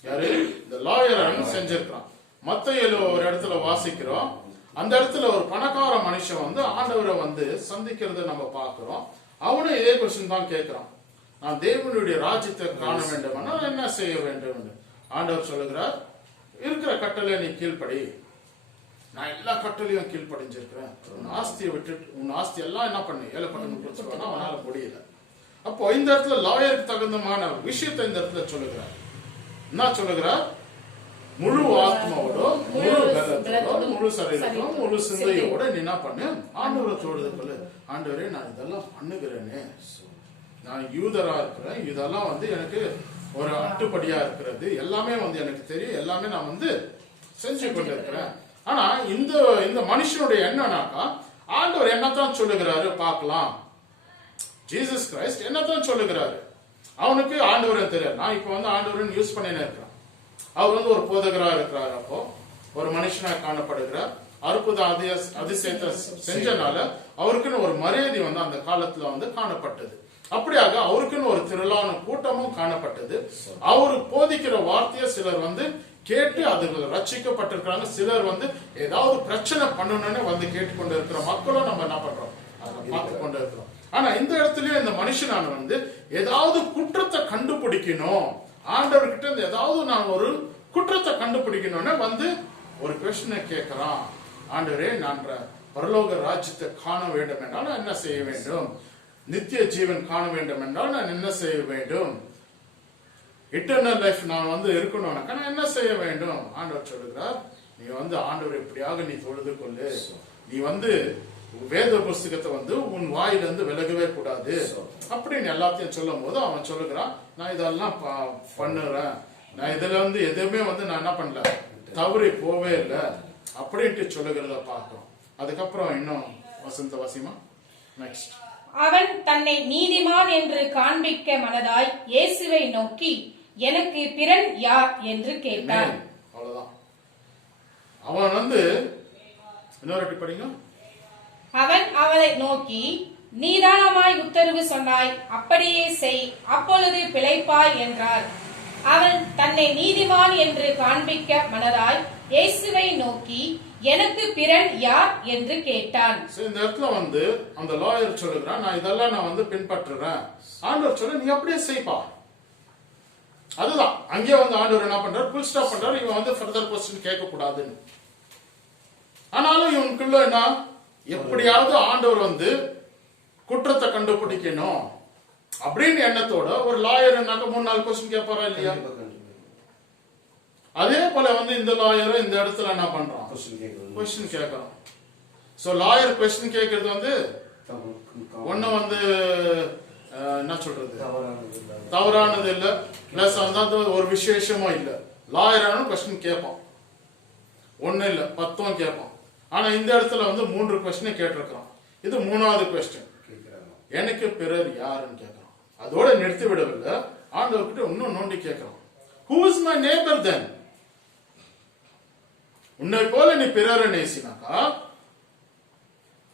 யாரு? இந்த லாயர் செஞ்சிருக்கான். மத்தேயுல ஒரு இடத்துல வாசிக்கிறோம். அந்த இடத்துல ஒரு பணக்கார மனுஷன் வந்து ஆண்டவரை வந்து சந்திக்கிறத நம்ம பார்க்கிறோம். அவனும் இதே கொஸ்டின் தான் கேட்கிறான், நான் தேவனுடைய ராஜ்யத்தை காண வேண்டும், என்ன செய்ய வேண்டும்? ஆண்டவர் சொல்லுகிறார், இருக்கிற கட்டளை நீ கீழ்ப்படி. நான் எல்லா கட்டளையும் கீழ்ப்படிஞ்சிருக்கிறேன். உன் ஆஸ்தியை விட்டுட்டு உன் ஆஸ்தி எல்லாம் என்ன பண்ணு, ஏழை பண்ணு, அவனால முடியல. அப்போ இந்த இடத்துல லாயருக்கு தகுந்தமான விஷயத்தை இந்த இடத்துல சொல்லுகிறார். என்ன சொல்லுகிறார்? முழு ஆத்மாவோட முழு பலத்தோட முழு சரீரத்தோட முழு சிந்தையோட நீ என்ன பண்ணு, ஆண்டவரை தொழுது. ஆண்டவரே, நான் இதெல்லாம் பண்ணுகிறேனே, நான் யூதரா இருக்கிறேன், இதெல்லாம் வந்து எனக்கு ஒரு அட்டுப்படியா இருக்கிறது, எல்லாமே வந்து எனக்கு தெரியும், எல்லாமே நான் வந்து செஞ்சு கொண்டு இருக்கிறேன். ஆனா இந்த மனுஷனுடைய என்னன்னாக்கா, ஆண்டவர் என்னத்தான் சொல்லுகிறாரு பார்க்கலாம். ஜீசஸ் கிரைஸ்ட் என்னத்தான் சொல்லுகிறாரு, அவனுக்கு ஆண்டவரே தெரியாது. நான் இப்ப வந்து ஆண்டவரன் யூஸ் பண்ணினே இருக்கிறேன். அவர் வந்து ஒரு போதகரா இருக்கிறார். அப்போ ஒரு மனுஷனா காணப்படுகிறார். அற்புத அதிசயத்தை செஞ்சனால அவருக்குன்னு ஒரு மரியாதை வந்து அந்த காலத்துல வந்து காணப்பட்டது. அப்படியாக அவருக்குன்னு ஒரு திரளான கூட்டமும் காணப்பட்டது. அவரு போதிக்கிற வார்த்தையை சிலர் வந்து கேட்டு அதுல ரட்சிக்கப்பட்டிருக்கிறாங்க. சிலர் வந்து ஏதாவது பிரச்சனை பண்ணணும்னு வந்து கேட்டுக்கொண்டு இருக்கிற மக்களும் நம்ம என்ன பண்றோம், அதை பார்த்து கொண்டு இருக்கிறோம். ஆனா இந்த இடத்துலயும் இந்த மனுஷனான வந்து ஏதாவது குற்றத்தை கண்டுபிடிக்கணும், ஆண்டவர்கிட்ட இருந்து ஏதாவது நான் ஒரு குற்றத்தை கண்டுபிடிக்கணும்னு வந்து ஒரு கொஸ்டினை கேட்கிறான். ஆண்டவரே, நான் பரலோக ராஜ்யத்தை காண வேண்டும் என்றால் நான் என்ன செய்ய வேண்டும், நித்திய ஜீவன் காண வேண்டும் என்றால் நான் என்ன செய்ய வேண்டும், இட்டர்னல் லைஃப் நான் வந்து இருக்கணும்னாக்கா நான் என்ன செய்ய வேண்டும்? ஆண்டவர் சொல்லுகிறார், நீ வந்து ஆண்டவர் எப்படியாக நீ தொழுது கொள்ளு. நீ வந்து வேத புஸ்தகத்தை வந்து உன் வாயிலிருந்து விலகவே கூடாது அப்படின்னு எல்லாத்தையும் சொல்லும் போது அவன் சொல்லுகிறான், நான் இதெல்லாம் பண்ணுறேன், நான் இதுல வந்து எதுவுமே வந்து நான் என்ன பண்ணல, தவறி போவே இல்லை அப்படின்ட்டு சொல்லுகிறத பார்க்கிறோம். அதுக்கப்புறம் இன்னும் வசந்த வாசிமா நெக்ஸ்ட். அவன் தன்னை நீதிமான் என்று காண்பிக்க மனதாய் இயேசுவை நோக்கி, எனக்கு பிறன் யார் என்று கேட்டான். அவ்வளவுதான். அவன் வந்து இன்னொரு படிங்க. அவன் அவளை நோக்கி, நீதானமாய் உத்தரவு சொன்னாய், அப்படியே செய், அப்பொழுது பிழைப்பாய் என்றார். அவன் தன்னை நீதிமான் என்று காண்பிக்க மனதாய் இயேசுவை நோக்கி, எனக்கு பிறன் யார் என்று கேட்டான். இந்த இடத்துல வந்து அந்த லாயர் சொல்லுகிறான், நான் இதெல்லாம் நான் வந்து பின்பற்றுறேன். ஆண்டவர் சொல்ல, நீ அப்படியே செய்ப்பா. அதுதான் அங்கே வந்து ஆண்டவர் என்ன பண்றாரு, புல் ஸ்டாப் பண்றாரு. இவன் வந்து ஃபர்தர் கொஸ்டின் கேட்க கூடாதுன்னு. ஆனாலும் இவனுக்குள்ள என்ன, எப்படியாவது ஆண்டவர் வந்து குற்றத்தை கண்டுபிடிக்கணும் அப்படின்னு எண்ணத்தோட ஒரு லாயர் 3-4 கொஸ்டின் கேட்பாரா இல்லையா? அதே போல வந்து இந்த லாயரும் இந்த இடத்துல என்ன பண்றான், கொஸ்டின் கேட்கறான். சோ லாயர் கொஸ்டின் கேட்கறது வந்து ஒண்ணு வந்து என்ன சொல்றது, தவறானது இல்ல, பிளஸ் அந்த ஒரு விசேஷமும் இல்ல. லாயரான கொஸ்டின் கேட்பான், ஒண்ணு இல்ல 10 கேட்பான். ஆனா இந்த இடத்துல வந்து 3 கொஸ்டின் கேட்டிருக்கான். இது 3வது கொஸ்டின், எனக்கு பிறர் யாருன்னு கேட்கறான். அதோட நிறுத்தி விடவில்லை, ஆண்டவர்கிட்ட இன்னும் நோண்டி கேட்கறான். Who is my neighbor then? உன்னை போல நீ பிறரை நேசினாக்கா,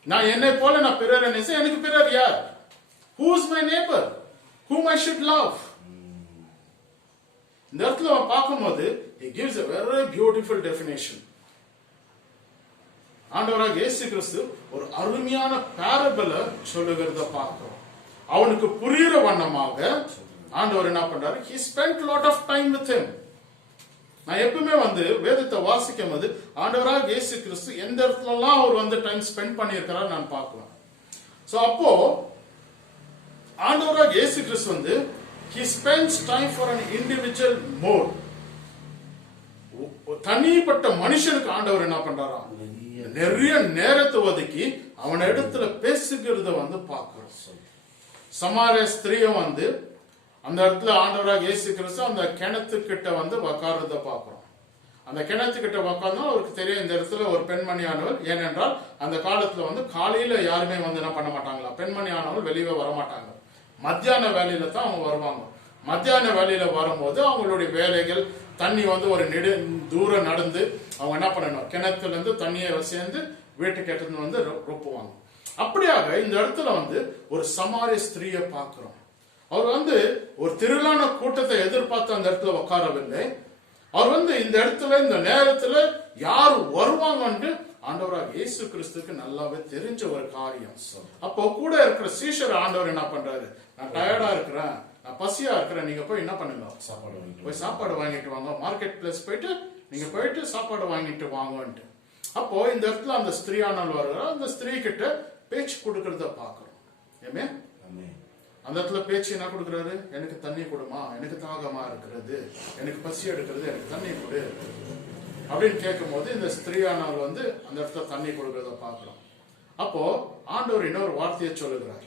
நான் என்னை போல நான் பிறரை நேசி, எனக்கு பிறர் யார்? Who is my neighbor? Whom I should love? இந்த இடத்துல அவன் பார்க்கும்போது he gives a very beautiful definition. ஆண்டவராக இயேசு கிறிஸ்து ஒரு அருமையான பாரபிளை சொல்லுகிறத பார்க்கிறோம். அவனுக்கு புரியுற வண்ணமாக ஆண்டவர் என்ன பண்றாரு, he spent lot of time with him. நான் எப்பவுமே வந்து வேதத்தை வாசிக்கும் போது ஆண்டவராக இயேசு கிறிஸ்து எந்த இடத்துல எல்லாம் அவர் வந்து டைம் ஸ்பெண்ட் பண்ணியிருக்கிறார் நான் பார்க்கலாம். சோ அப்போ ஆண்டவராக இயேசு கிறிஸ்து வந்து he spends time for an individual more. தனிப்பட்ட மனுஷனுக்கு ஆண்டவர் என்ன பண்றாரா, நிறைய நேரத்தை ஒதுக்கி அவன் இடத்துல பேசுகிறத வந்து பார்க்கிறோம். சமாரிய ஸ்திரீயும் வந்து அந்த இடத்துல ஆண்டவராக இயேசு கிறிஸ்து அந்த கிணத்துக்கிட்ட வந்து உக்காரத பார்க்கிறோம். அந்த கிணத்துக்கிட்ட உக்காந்தா அவருக்கு தெரியும் இந்த இடத்துல ஒரு பெண்மணியானவள். ஏனென்றால் அந்த காலத்துல வந்து காலையில யாருமே வந்து என்ன பண்ண மாட்டாங்களா, பெண்மணியானவள் வெளியே வர மாட்டாங்க. மத்தியான வேலையில தான் அவங்க வருவாங்க. மத்தியான வேலையில வரும்போது அவங்களுடைய வேலைகள், தண்ணி வந்து ஒரு தூரம் நடந்து அவங்க என்ன பண்ணணும், கிணத்துல இருந்து தண்ணியை சேர்ந்து வீட்டுக்கு எடுத்துன்னு வந்து ரொப்புவாங்க. அப்படியாக இந்த இடத்துல வந்து ஒரு சமாரிய ஸ்திரீயை பார்க்கிறோம். அவர் வந்து ஒரு திரளான கூட்டத்தை எதிர்பார்த்து அந்த இடத்துல உட்காரவில்லை. அவர் வந்து இந்த இடத்துல இந்த நேரத்துல யார் வருவாங்கன்னு ஆண்டவராக இயேசு கிறிஸ்துக்கு நல்லாவே தெரிஞ்ச ஒரு காரியம். அப்போ கூட இருக்கிற சீஷர் ஆண்டவர் என்ன பண்றாரு, நான் டயர்டா இருக்கிறேன், நான் பசியா இருக்கிறேன், நீங்க போய் என்ன பண்ணுங்க, போய் சாப்பாடு வாங்கிட்டு வாங்க, மார்க்கெட் பிளேஸ் போயிட்டு நீங்க போயிட்டு சாப்பாடு வாங்கிட்டு வாங்கன்ட்டு. அப்போ இந்த இடத்துல அந்த ஸ்திரீயானவள் வருகிறா. அந்த ஸ்திரீ கிட்ட பேச்சு கொடுக்கறத பாக்குறோம். ஏமே அந்த இடத்துல பேச்சு என்ன கொடுக்குறாரு, எனக்கு தண்ணி கொடுமா, எனக்கு தாகமா இருக்கிறது, எனக்கு பசி எடுக்கிறது, எனக்கு தண்ணி கொடு அப்படின்னு கேட்கும் போது இந்த ஸ்திரீயானவர் வந்து அந்த இடத்துல தண்ணி கொடுக்கறத பாக்குறோம். அப்போ ஆண்டவர் இன்னொரு வார்த்தையை சொல்லுகிறார்,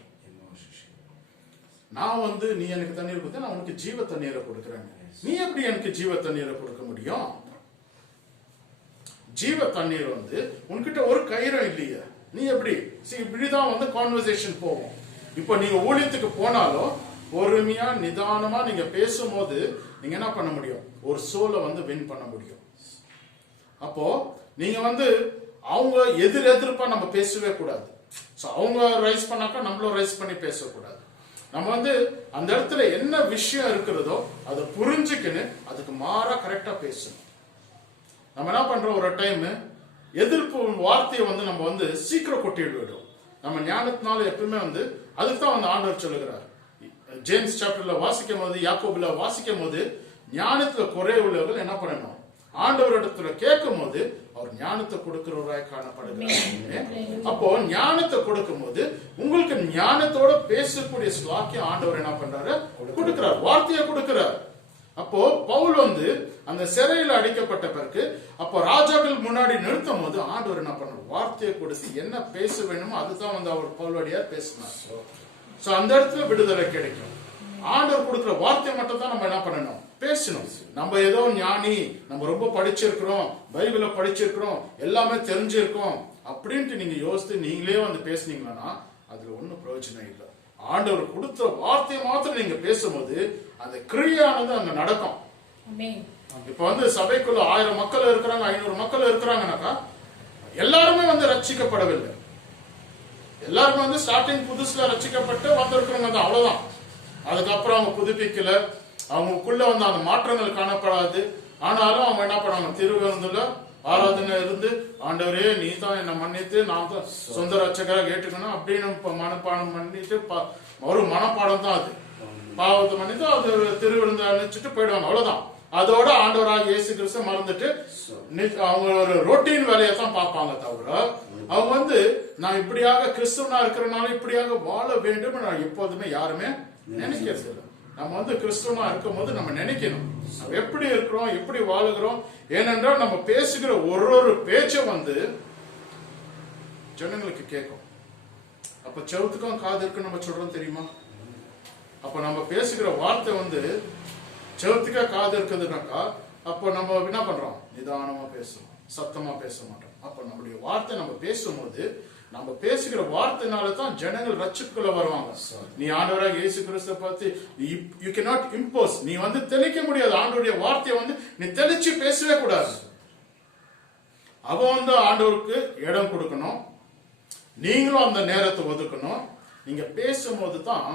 நான் வந்து நீ எனக்கு தண்ணீர் கொடுத்த, நான் உனக்கு ஜீவ தண்ணீரை கொடுக்கிறேன். நீ எப்படி எனக்கு ஜீவ தண்ணீரை கொடுக்க முடியும்? ஜீவ தண்ணீர் வந்து உன்கிட்ட ஒரு கயிறம் இல்லையா, நீ எப்படி? இப்படிதான் வந்து கான்வர்சேஷன் போகும். இப்போ நீங்க ஊழியத்துக்கு போனாலும் பொறுமையா நிதானமா நீங்க பேசும்போது நீங்க என்ன பண்ண முடியும், ஒரு சோலை வந்து வின் பண்ண முடியும். அப்போ நீங்க வந்து அவங்க எதிர்ப்பா நம்ம பேசவே கூடாது. அவங்க ரைஸ் பண்ணாக்கா நம்மளும் ரைஸ் பண்ணி பேசக்கூடாது. நம்ம வந்து அந்த இடத்துல என்ன விஷயம் இருக்கிறதோ அதை புரிஞ்சுக்கின்னு அதுக்கு மாறா கரெக்டா பேசணும். நம்ம என்ன பண்றோம், ஒரு டைம் எதிர்ப்பு வார்த்தையை வந்து நம்ம வந்து சீக்கிரம் கொட்டிட்டு விடும். நம்ம ஞானத்தினால எப்பவுமே வந்து அதுக்குதான் வந்து ஆண்டவர் சொல்லுகிறார். ஜேம்ஸ் சாப்டர்ல வாசிக்கும் போது, யாக்கோபுல வாசிக்கும் போது, ஞானத்துல குறைவுள்ளவர்கள் என்ன பண்ணணும், ஆண்டவரிடத்துல கேட்கும் போது அவர் ஞானத்தை கொடுக்கிறவராய் காணப்படுகிறார். அப்போ ஞானத்தை கொடுக்கும் போது உங்களுக்கு ஞானத்தோட பேசக்கூடிய ஸ்லாக்கியம் ஆண்டவர் என்ன பண்றாரு, கொடுக்கிறார், வார்த்தையை கொடுக்கிறார். அப்போ பவுல் வந்து அந்த சிறையில் அடைக்கப்பட்ட பிறகு அப்போ ராஜாக்கள் முன்னாடி நிறுத்தும் போது ஆண்டவர் என்ன பண்ணார், வார்த்தையை கொடுத்து என்ன பேச வேணுமோ அதுதான் வந்து அவர் பவுலடியார் பேசினார். சோ அந்த இடத்துல விடுதலை கிடைக்கும். ஆண்டவர் கொடுக்கிற வார்த்தையை மட்டும் தான் நம்ம என்ன பண்ணணும், பேசணும். நம்ம ஏதோ ஞானி, நம்ம ரொம்ப படிச்சிருக்கிறோம், பைபிள படிச்சிருக்கிறோம், எல்லாமே தெரிஞ்சிருக்கோம் அப்படின்ட்டு நீங்க யோசித்து நீங்களே வந்து பேசுனீங்கன்னா அதுல ஒன்னும் பிரயோஜனம் இல்லை. ஆண்டவர் கொடுத்த வார்த்தையை மாத்திரம் நீங்க பேசும்போது அந்த கிரியானது அங்க நடக்கும். இப்ப வந்து சபைக்குள்ள 1000 மக்கள் இருக்கிறாங்க, 500 மக்கள் இருக்கிறாங்கனாக்கா எல்லாருமே வந்து ரட்சிக்கப்படவில்லை. எல்லாருமே வந்து ஸ்டார்டிங் புதுசுல ரசிக்கப்பட்டு வந்திருக்கிறவங்க தான், அவ்வளவுதான். அதுக்கப்புறம் அவங்க புதுப்பிக்கல, அவங்களுக்குள்ள வந்து அந்த மாற்றங்கள் காணப்படாது. ஆனாலும் அவங்க என்ன பண்ணாங்க, திருவிருந்துல ஆராதனை இருந்து, ஆண்டவரே நீ தான் என்ன மன்னித்து நான் தான் சொந்த ரட்சகராக ஏற்றுக்கணும் அப்படின்னு மனப்பாடம் பண்ணிட்டு ஒரு மனப்பாடம் தான் அது. பாவத்தை மன்னித்து அது திருவிருந்து அனுப்பிச்சுட்டு போயிடுவாங்க, அவ்வளவுதான். அதோட ஆண்டவராக இயேசு கிறிஸ்து மறந்துட்டு அவங்க ஒரு ரொட்டீன் வேலையை தான் பார்ப்பாங்க தவிர, அவங்க வந்து நான் இப்படியாக கிறிஸ்துவனா இருக்கிறனால இப்படியாக வாழ வேண்டும் நான் எப்போதுமே யாருமே நினைக்கிறது இல்லை. நம்ம வந்து கிறிஸ்துவனா இருக்கும் போது நம்ம நினைக்கணும் நம்ம எப்படி இருக்கிறோம், எப்படி வாழுகிறோம். ஏனென்றால் நம்ம பேசுகிற ஒரு பேச்சை வந்து ஜனங்களுக்கு கேட்கும். அப்ப செவத்துக்கும் காது இருக்கு நம்ம சொல்றோம் தெரியுமா? அப்ப நம்ம பேசுகிற வார்த்தை வந்து செவத்துக்கா காது இருக்குதுனாக்கா, அப்போ நம்ம என்ன பண்றோம், நிதானமா பேசுறோம், சத்தமா பேச மாட்டோம். அப்ப நம்முடைய வார்த்தை நம்ம பேசும்போது, நம்ம பேசுகிற வார்த்தைனால தான் ஜனங்கள் ரட்சிப்புக்குள்ள வருவாங்க. நீ ஆண்டவராக இயேசு கிறிஸ்துவை பார்த்து யூ cannot impose, நீ வந்து தெளிக்க முடியாது. ஆண்டவருடைய வார்த்தையை வந்து நீ தெளிச்சு பேசவே கூடாது. அவ வந்து ஆண்டவருக்கு இடம் கொடுக்கணும், நீங்களும் அந்த நேரத்தை ஒதுக்கணும். நீங்க பேசும்போது தான்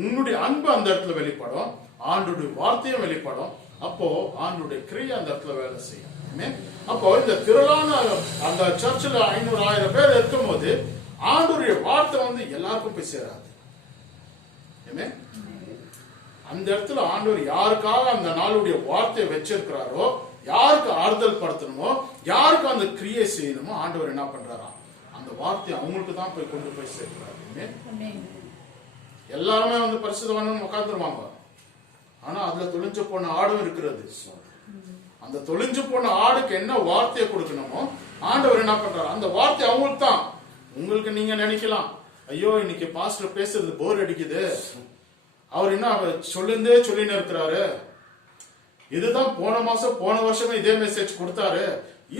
உன்னுடைய அன்பு அந்த இடத்துல வெளிப்படும், ஆண்டுடைய வார்த்தையும் வெளிப்படும். அப்போ ஆண்டுடைய கிரியை அந்த இடத்துல வேலை செய்யும். அப்போ இந்த திரளான அந்த சர்ச்சில் 500-1000 பேர் இருக்கும் போது ஆண்டுடைய வார்த்தை வந்து எல்லாருக்கும் போய் சேராது. அந்த இடத்துல ஆண்டவர் யாருக்காக அந்த நாளுடைய வார்த்தையை வச்சிருக்கிறாரோ, யாருக்கு ஆறுதல் படுத்தணுமோ, யாருக்கு அந்த கிரியை செய்யணுமோ, ஆண்டவர் என்ன பண்றாரா அந்த வார்த்தையை அவங்களுக்கு தான் போய் கொண்டு போய் சேர்க்கிறாரு. எல்லாருமே வந்து பரிசுத்தவான் உட்கார்ந்துருவாங்க, ஆனா அதுல தொழிஞ்சு போன ஆடும் இருக்கிறது. அந்த தொழிஞ்சு போன ஆடுக்கு என்ன வார்த்தையை கொடுக்கணுமோ ஆண்டவர் என்ன பண்றாரு அந்த வார்த்தை அவங்களுக்கு தான். உங்களுக்கு நீங்க நினைக்கலாம், ஐயோ இன்னைக்கு பாஸ்டர் பேசுறது போர் அடிக்குது, அவர் என்ன சொல்லின்னு இருக்கிறாரு, இதுதான் போன மாசம் போன வருஷமே இதே மெசேஜ் கொடுத்தாரு,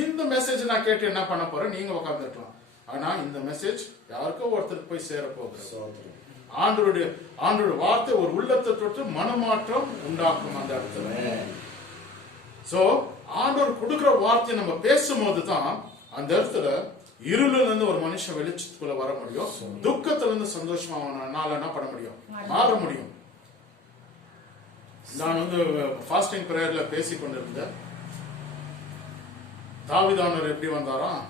இந்த மெசேஜ் நான் கேட்டு என்ன பண்ண போறேன், நீங்க உட்கார்ந்துருக்கலாம். ஆனா இந்த மெசேஜ் யாருக்கோ ஒருத்தருக்கு போய் சேர போகுது. ஆண்டவருடைய வார்த்தை ஒரு உள்ளத்தை தொட்டு மனமாற்றம் உண்டாக்கும் அந்த இடத்துல. சோ ஆண்டவர் கொடுக்கிற வார்த்தையை நம்ம பேசும்போது தான் அந்த இடத்துல இருளுல இருந்து ஒரு மனுஷன் வெளிச்சத்துக்குள்ள வர முடியும், துக்கத்துல இருந்து சந்தோஷமா என்ன பண்ண முடியும், மாற முடியும். நான் வந்து ஃபாஸ்டிங் பிரேயர்ல பேசி கொண்டிருந்தேன். தாவீதானவர் எப்படி வந்தாராம்,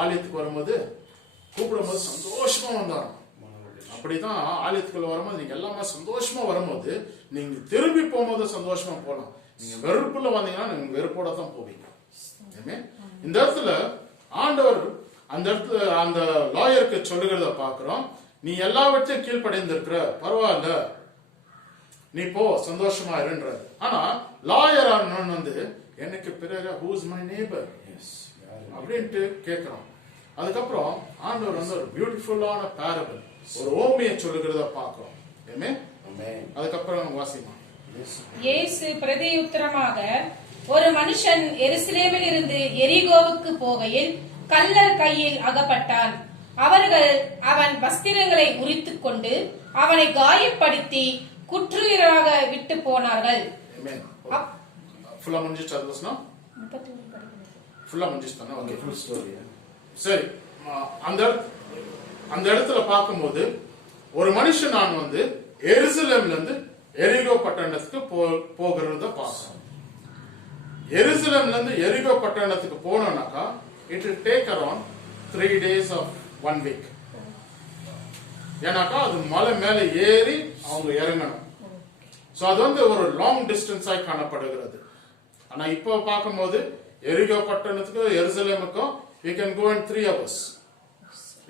ஆலயத்துக்கு வரும்போது கூப்பிடும் போது சந்தோஷமா வந்தாராம். அப்படிதான் ஆலயத்துக்குள்ள வரும்போது நீங்க எல்லாமே சந்தோஷமா வரும்போது நீங்க திரும்பி போகும்போது சந்தோஷமா போலாம். நீங்க வெறுப்புல வந்தீங்கன்னா நீங்க வெறுப்போட தான் போவீங்க. இந்த இடத்துல ஆண்டவர் அந்த இடத்துல அந்த லாயருக்கு சொல்லுகிறத பாக்குறோம், நீ எல்லாவற்றையும் கீழ்ப்படைந்திருக்கிற, பரவாயில்ல நீ போ சந்தோஷமா இருன்றது. ஆனா லாயர் வந்து எனக்கு பிறகு who is my neighbor அப்படின்ட்டு கேட்கிறான். அதுக்கப்புறம் ஆண்டவர் வந்து ஒரு பியூட்டிஃபுல்லான பேரபிள், ஒரு ஓமையை சொல்லுகிறத பாக்குறோம். அதுக்கப்புறம் வாசிமா. இயேசு பிரதியுத்தரமாக, ஒரு மனுஷன் எருசலேமில் இருந்து எரிகோவுக்கு போகையில் கள்ளர் கையில் அகப்பட்டான். அவர்கள் அவன் வஸ்திரங்களை உரித்துக் கொண்டு அவனை காயப்படுத்தி குற்றுயிராக விட்டு போனார்கள். சரி, அந்த இடத்துல பார்க்கும்போது ஒரு மனுஷன் நான் வந்து எருசலேம்ல இருந்து எரிகோ பட்டணத்துக்கு போகிறத பார்க்கிறோம். எருசலேம்ல இருந்து எரிகோ பட்டணத்துக்கு போனோம்னாக்கா it will take around 3 days of 1 week. ஏன்னாக்கா அது மலை மேல ஏறி அவங்க இறங்கணும். சோ அது வந்து ஒரு லாங் டிஸ்டன்ஸ் ஆய் காணப்படுகிறது. ஆனா இப்போ பார்க்கும்போது எரிகோ பட்டணத்துக்கு எருசலேமுக்கும் you can go in 3 hours.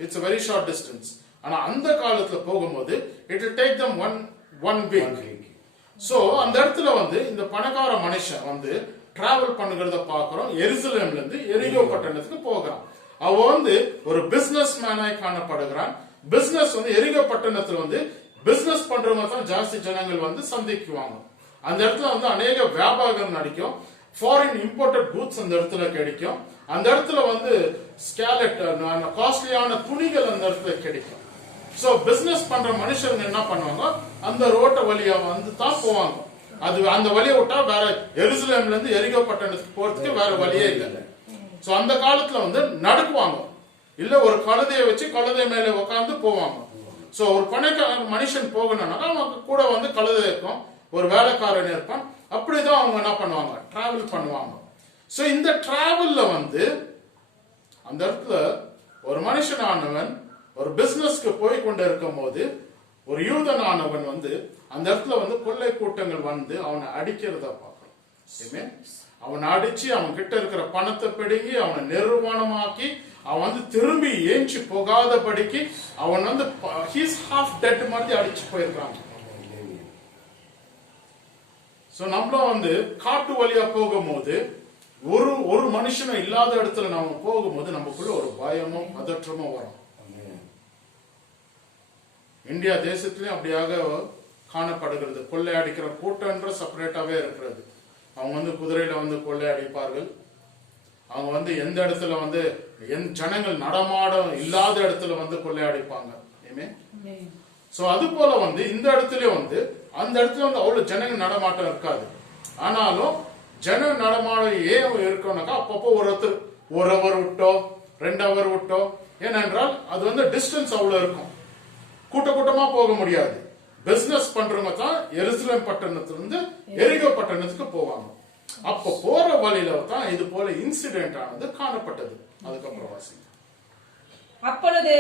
It's a very short distance. ஆனா அந்த காலத்துல போகும்போது it will take them one week. So அந்த இடத்துல வந்து இந்த பணக்கார மனுஷன் வந்து டிராவல் பண்ணுகிறத பாக்குறோம். எருசலேம்ல இருந்து எரிகோ பட்டணத்துக்கு போகிறான். அவ வந்து ஒரு பிசினஸ் மேனாய் காணப்படுகிறான். பிசினஸ் வந்து எரிகோ பட்டணத்துல வந்து பிசினஸ் பண்றவங்க தான் ஜாஸ்தி ஜனங்கள் வந்து சந்திக்குவாங்க. அந்த இடத்துல வந்து அநேக வியாபாரம் நடக்கும். ஃபாரின் இம்போர்ட்டட் கூட்ஸ் அந்த இடத்துல கிடைக்கும். அந்த இடத்துல வந்து ஸ்கேலட் காஸ்ட்லியான துணிகள் அந்த இடத்துல கிடைக்கும். சோ பிசினஸ் பண்ற மனுஷங்க என்ன பண்ணுவாங்க, அந்த ரோட்ட வழியா வந்து தான் போவாங்க. அது அந்த வழியை விட்டா வேற எருசலேம்ல இருந்து எரிகோ பட்டணத்துக்கு போறதுக்கு வேற வழியே இல்லை. சோ அந்த காலத்துல வந்து நடக்குவாங்க. இல்ல ஒரு கழுதையை வச்சு கழுதை மேல உட்காந்து போவாங்க. சோ ஒரு பணக்கார மனுஷன் போகணும்னா அவங்க கூட வந்து கழுதை இருக்கும், ஒரு வேலைக்காரன் இருப்பான். அப்படிதான் அவங்க என்ன பண்ணுவாங்க, டிராவல் பண்ணுவாங்க. சோ இந்த டிராவல்ல வந்து அந்த இடத்துல ஒரு மனுஷனானவன் ஒரு பிசினஸ்க்கு போய் கொண்டு இருக்கும் போது ஒரு யூதனானவன் வந்து அந்த இடத்துல வந்து கொள்ளை கூட்டங்கள் வந்து அவனை அடிக்கிறத பார்க்கணும். அவன் அடிச்சு அவன் கிட்ட இருக்கிற பணத்தை பிடுங்கி அவனை நிர்வாணமாக்கி அவன் வந்து திரும்பி ஏஞ்சி போகாதபடிக்கு அவன் வந்து ஹீஸ் ஹாஃப் டெட் மாதிரி அடிச்சு போயிருக்காங்க. சோ நம்மளும் வந்து காட்டு வழியா போகும்போது ஒரு மனுஷனும் இல்லாத இடத்துல நாம போகும்போது நமக்குள்ள ஒரு பயமும் பதற்றமும் வரும். இந்தியா தேசத்திலயும் அப்படியாக காணப்படுகிறது. கொள்ளை அடிக்கிற கூட்டம்ன்ற செப்பரேட்டாவே இருக்கிறது. அவங்க வந்து குதிரையில வந்து கொள்ளை அடிப்பார்கள். அவங்க வந்து எந்த இடத்துல வந்து ஜனங்கள் நடமாடம் இல்லாத இடத்துல வந்து கொள்ளை அடிப்பாங்க. சோ அது போல வந்து இந்த இடத்துல வந்து அந்த இடத்துல வந்து அவ்வளவு ஜனங்கள் நடமாட்டம் இருக்காது. ஆனாலும் ஜன நடமாட்டம் ஏன் இருக்கணும்னாக்கா அப்பப்போ ஒரு அவர் விட்டோ 2 அவர் விட்டோ, ஏனென்றால் அது வந்து டிஸ்டன்ஸ் அவ்வளவு இருக்கும், கூட்டமா போக முடியாது. பிசினஸ் பண்றவங்க தான் எருசலேம் பட்டணத்திலிருந்து எரிகோ பட்டணத்துக்கு போவாங்க. அப்ப போற வழியில தான் இது போல இன்சிடென்ட் ஆனது காணப்பட்டது. அதுக்கப்புறம் வாசிங்க. அப்பொழுது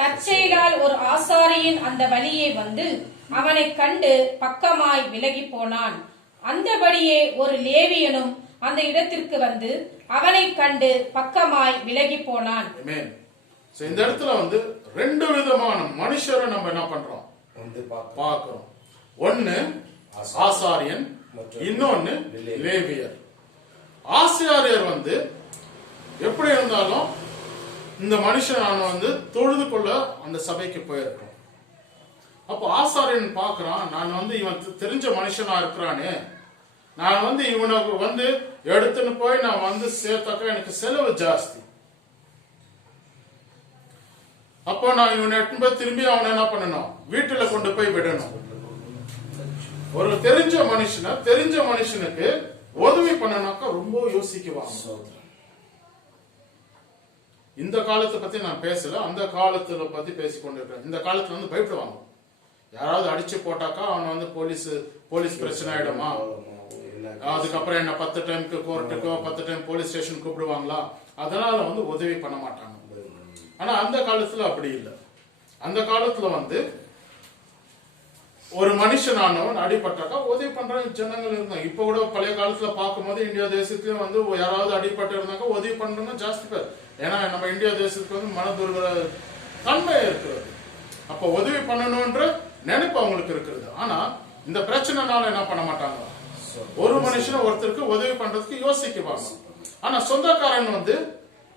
தற்செயலால் ஒரு ஆசாரியின் அந்த வழியே வந்து அவனை கண்டு பக்கமாய் விலகி போனான். அந்தபடியே ஒரு லேவியனும் அந்த இடத்திற்கு வந்து அவனை கண்டு பக்கமாய் விலகி போனான். இந்த இடத்துல வந்து 2 விதமான மனுஷரை நம்ம என்ன பண்றோம் பார்க்கிறோம். ஒன்னு ஆசாரியன், இன்னொன்னு லேவியர். ஆசாரியர் வந்து எப்படி இருந்தாலும் இந்த மனுஷன் வந்து தொழுது கொள்ள அந்த சபைக்கு போயிருக்கோம். அப்போ ஆசாரியன் பாக்குறான், நான் வந்து இவன் தெரிஞ்ச மனுஷனா இருக்கிறானே, நான் வந்து இவனுக்கு வந்து எடுத்துன்னு போய் நான் வந்து சேர்த்தாக்க எனக்கு செலவு ஜாஸ்தி. அப்போ நான் இவனை எடுத்து போய் திரும்பி அவனை என்ன பண்ணணும், வீட்டுல கொண்டு போய் விடணும். ஒரு தெரிஞ்ச மனுஷனுக்கு உதவி பண்ணனாக்கா ரொம்ப யோசிக்குவாங்க. இந்த காலத்தை பத்தி நான் பேசல, அந்த காலத்துல பத்தி பேசிக்கொண்டிருக்கேன். இந்த காலத்துல வந்து பயப்படுவாங்க. யாராவது அடிச்சு போட்டாக்கா அவன் வந்து போலீஸ் பிரச்சனை ஆயிடுமா, அதுக்கப்புறம் என்ன 10 டைமுக்கு கோர்ட்டுக்கோ 10 டைம் போலீஸ் ஸ்டேஷன் கூப்பிடுவாங்களா, அதனால வந்து உதவி பண்ண மாட்டாங்க. ஆனா அந்த காலத்துல அப்படி இல்லை. அந்த காலத்துல வந்து ஒரு மனுஷனானவன் அடிபட்டாக்கா உதவி பண்ற ஜனங்கள் இருந்தாங்க. இப்ப கூட பழைய காலத்துல பார்க்கும்போது இந்தியா தேசத்துலயும் வந்து யாராவது அடிபட்டு இருந்தாக்கா உதவி பண்றவங்க ஜாஸ்தி பேர். ஏன்னா நம்ம இந்தியா தேசத்துக்கு வந்து மனதுருகிற தன்மை இருக்கிறது. அப்ப உதவி பண்ணணும்ன்ற நினைப்பு அவங்களுக்கு இருக்கிறது. ஆனா இந்த பிரச்சனைனால என்ன பண்ண மாட்டாங்க, ஒரு மனுஷன் ஒருத்தருக்கு உதவி பண்றதுக்கு யோசிக்குவாங்க. ஆனா சொந்தக்காரன் வந்து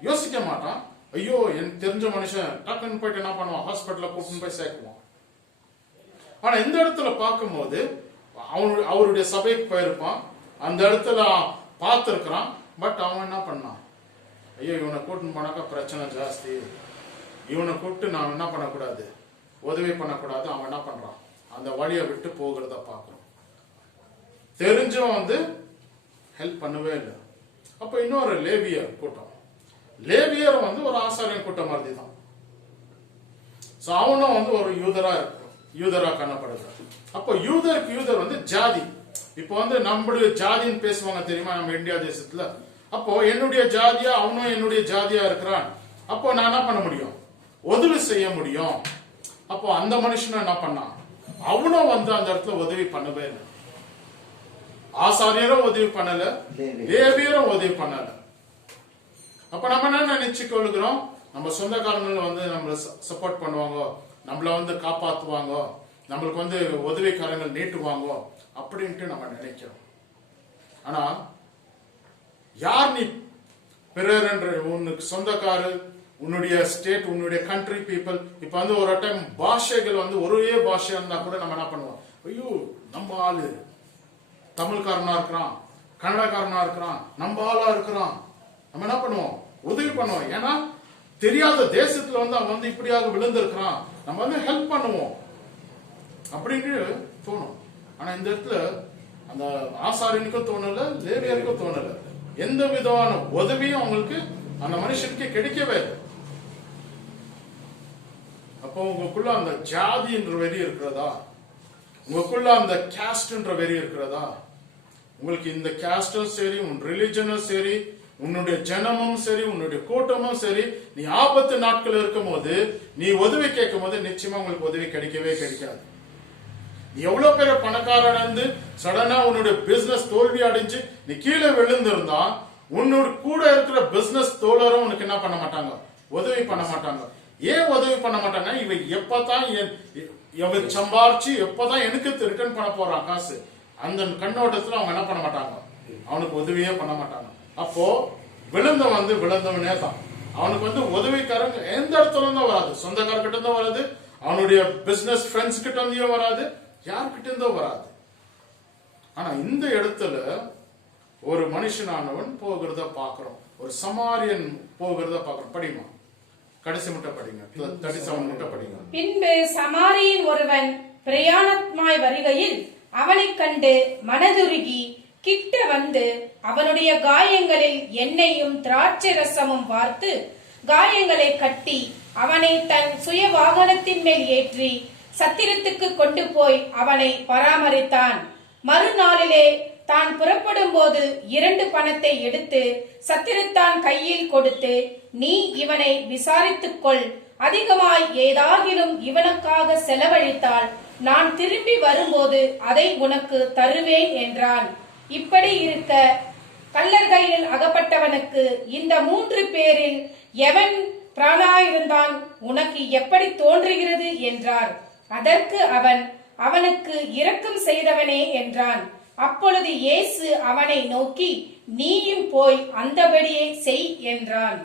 யோசிக்க மாட்டான். ஐயோ எனக்கு தெரிஞ்ச மனுஷன் டக்குன்னு போயிட்டு என்ன பண்ணுவான், ஹாஸ்பிட்டல்ல கூப்பிட்டு போய் சேர்க்குவான். ஆனா இந்த இடத்துல பார்க்கும்போது அவருடைய சபைக்கு போயிருப்பான், அந்த இடத்துல பார்த்திருக்கிறான். பட் அவன் என்ன பண்ணான், ஐயோ இவனை கூட்டின்னு போனாக்கா பிரச்சனை ஜாஸ்தி, இவனை கூப்பிட்டு நான் என்ன பண்ணக்கூடாது, உதவி பண்ணக்கூடாது. அவன் என்ன பண்றான், அந்த வழியை விட்டு போகிறத பார்க்கிறோம். தெரிஞ்சவன் வந்து ஹெல்ப் பண்ணவே இல்லை. அப்ப இன்னொரு லேவியர் கூட்டம், லேவியர் வந்து ஒரு ஆசாரியன் கூட்டம் மாதிரி தான். அவனும் வந்து ஒரு யூதரா காணப்படுகிறார். அப்போ யூதர் வந்து ஜாதி. இப்போ வந்து நம்மளுடைய ஜாதின்னு பேசுவாங்க தெரியுமா நம்ம இந்தியா தேசத்துல. அப்போ என்னுடைய ஜாதியா அவனும் என்னுடைய ஜாதியா இருக்கிறான். அப்போ நான் என்ன பண்ண முடியும், உதவி செய்ய முடியும். அப்போ அந்த மனுஷனும் என்ன பண்ணான், அவனும் வந்து அந்த இடத்துல உதவி பண்ணவே இல்லை. ஆசாரியரும் உதவி பண்ணல, லேவியரும் உதவி பண்ணல. அப்ப நம்ம என்ன நினைச்சு கொள்கிறோம், நம்ம சொந்தக்காரங்க வந்து நம்மள சப்போர்ட் பண்ணுவாங்க, நம்மள வந்து காப்பாத்துவாங்க, நம்மளுக்கு வந்து உதவிக்காரங்கள் நீட்டுவாங்க அப்படின்ட்டு நம்ம நினைக்கிறோம். ஆனா யார் நீ பிறர், உனக்கு சொந்தக்காரர், உன்னுடைய ஸ்டேட், உன்னுடைய கண்ட்ரி பீப்புள். இப்ப வந்து ஒரு டைம் பாஷைகள் வந்து ஒரே பாஷை இருந்தா கூட நம்ம என்ன பண்ணுவோம், ஐயோ நம்ம ஆளு தமிழ்காரனா இருக்கிறான், கன்னடக்காரனா இருக்கிறான், நம்ம ஆளா இருக்கிறான், நம்ம என்ன பண்ணுவோம், உதவி பண்ணுவோம். ஏன்னா தெரியாத தேசத்துல வந்து அவன் வந்து இப்படியாக விழுந்திருக்கிறான், நம்ம வந்து ஹெல்ப் பண்ணுவோம் அப்படின்னு தோணும். ஆனா இந்த இடத்துல அந்த ஆசாரியனுக்கும் தோணல, லேவியருக்கும் தோணல. எந்த விதமான உதவியும் அவங்களுக்கு அந்த மனுஷனுக்கு கிடைக்கவே இல்லை. அப்போ உங்களுக்குள்ள அந்த ஜாதி என்ற வெறி இருக்கிறதா? உங்களுக்குள்ள அந்த கேஸ்ட் என்ற வெறி இருக்கிறதா? உங்களுக்கு இந்த கேஸ்டும் சரி, உன் ரிலிஜனும் சரி, உன்னுடைய ஜனமும் சரி, உன்னுடைய கூட்டமும் சரி, நீ ஆபத்து நாட்கள் இருக்கும் போது நீ உதவி கேட்கும் போது நிச்சயமா உங்களுக்கு உதவி கிடைக்கவே கிடைக்காது. நீ எவ்வளவு பேர பணக்காரன் இருந்து சடனா உன்னுடைய பிசினஸ் தோல்வி அடைஞ்சு நீ கீழே விழுந்திருந்தா உன்னோட கூட இருக்கிற பிசினஸ் தோழரும் உனக்கு என்ன பண்ண மாட்டாங்க? உதவி பண்ண மாட்டாங்க. ஏன் உதவி பண்ண மாட்டாங்க? இவன் எப்பதான் இவன் சம்பாரிச்சு எப்பதான் எனக்கு ரிட்டர்ன் பண்ண போறான் காசு, அந்த கண்ணோட்டத்துல அவங்க என்ன பண்ண மாட்டாங்க? அவனுக்கு உதவியே பண்ண மாட்டாங்க. அப்போ விழுந்தவனே தான். அவனுக்கு உதவிக்காரங்க எந்த இடத்துல இருந்தும் வராது. சொந்தக்காரர்கிட்ட இருந்தும் வராது, அவனுடைய பிசினஸ் ஃப்ரெண்ட்ஸ் கிட்ட இருந்தும் வராது, யார்கிட்ட இருந்தோ வராது. ஆனா இந்த இடத்துல ஒரு மனுஷனானவன் போகிறத பாக்குறோம். ஒரு சமாரியன் போகிறத பாக்குறோம். படிமா, கடைசி முட்டை படிங்க, 37 முட்டை படிங்க. பின்பு சமாரியின் ஒருவன் பிரயாணமாய் வருகையில் அவனைக் கண்டு மனதுருகி கிட்ட வந்து அவனுடைய காயங்களில் எண்ணெயும் திராட்சை ரசமும் வார்த்து காயங்களை கட்டி அவனை தன் சுய வாகனத்தின் மேல் ஏற்றி சத்திரத்துக்கு கொண்டு போய் அவனை பராமரித்தான். மறுநாளிலே தான் புறப்படும் போது 2 பணத்தை எடுத்து சத்திரத்தான் கையில் கொடுத்து, நீ இவனை விசாரித்துக்கொள், அதிகமாய் ஏதாகிலும் இவனுக்காக செலவழித்தால் நான் திரும்பி வரும்போது அதை உனக்கு தருவேன் என்றான். இப்படி இருக்க கள்ளர் கையில் அகப்பட்டவனுக்கு இந்த 3 பேரில் எவன் பிராணாயிருந்தான் உனக்கு எப்படி தோன்றுகிறது என்றார். அதற்கு அவன், அவனுக்கு இரக்கம் செய்தவனே என்றான். அப்பொழுது இயேசு அவனை நோக்கி, நீயும் போய் அந்தபடியே செய் என்றான்.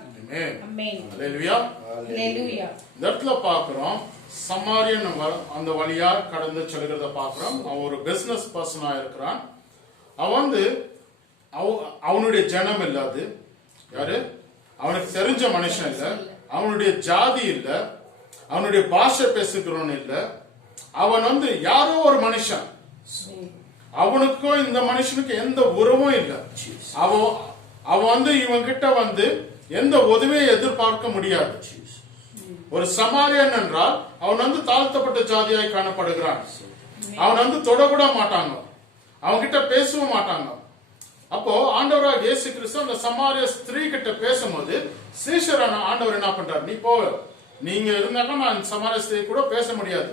ஆமென். அல்லேலூயா. அல்லேலூயா. இந்த இடத்துல பாக்குறோம், சமாரியன் அந்த வழியா கடந்து செல்கிறத பாக்குறோம். அவன் ஒரு பிசினஸ் பர்சனா இருக்கிறான். அவன் அவனுடைய ஜனம் இல்லாது, யாரு அவனுக்கு தெரிஞ்ச மனுஷன் இல்ல, அவனுடைய ஜாதி இல்ல, அவனுடைய பாஷை பேசுகிறவன் இல்ல, அவன் யாரோ ஒரு மனுஷன். அவனுக்கும் இந்த மனுஷனுக்கு எந்த உறவும் இல்ல. அவன் இவன் கிட்ட எந்த உதவியை எதிர்பார்க்க முடியாது. ஒரு சமாரியன் என்றால் அவன் தாழ்த்தப்பட்ட ஜாதியாய் காணப்படுகிறான். அவன் தொடக்கூட மாட்டாங்க, அவங்க கிட்ட பேசவும் மாட்டாங்க. அப்போ ஆண்டவராக இயேசு கிறிஸ்து அந்த சமாரிய ஸ்திரீ கிட்ட பேசும்போது சீஷரான ஆண்டவர் என்ன பண்றாரு? நீ போ, நீங்க இருந்தாக்கா நான் சமாரிய ஸ்திரீ கூட பேச முடியாது.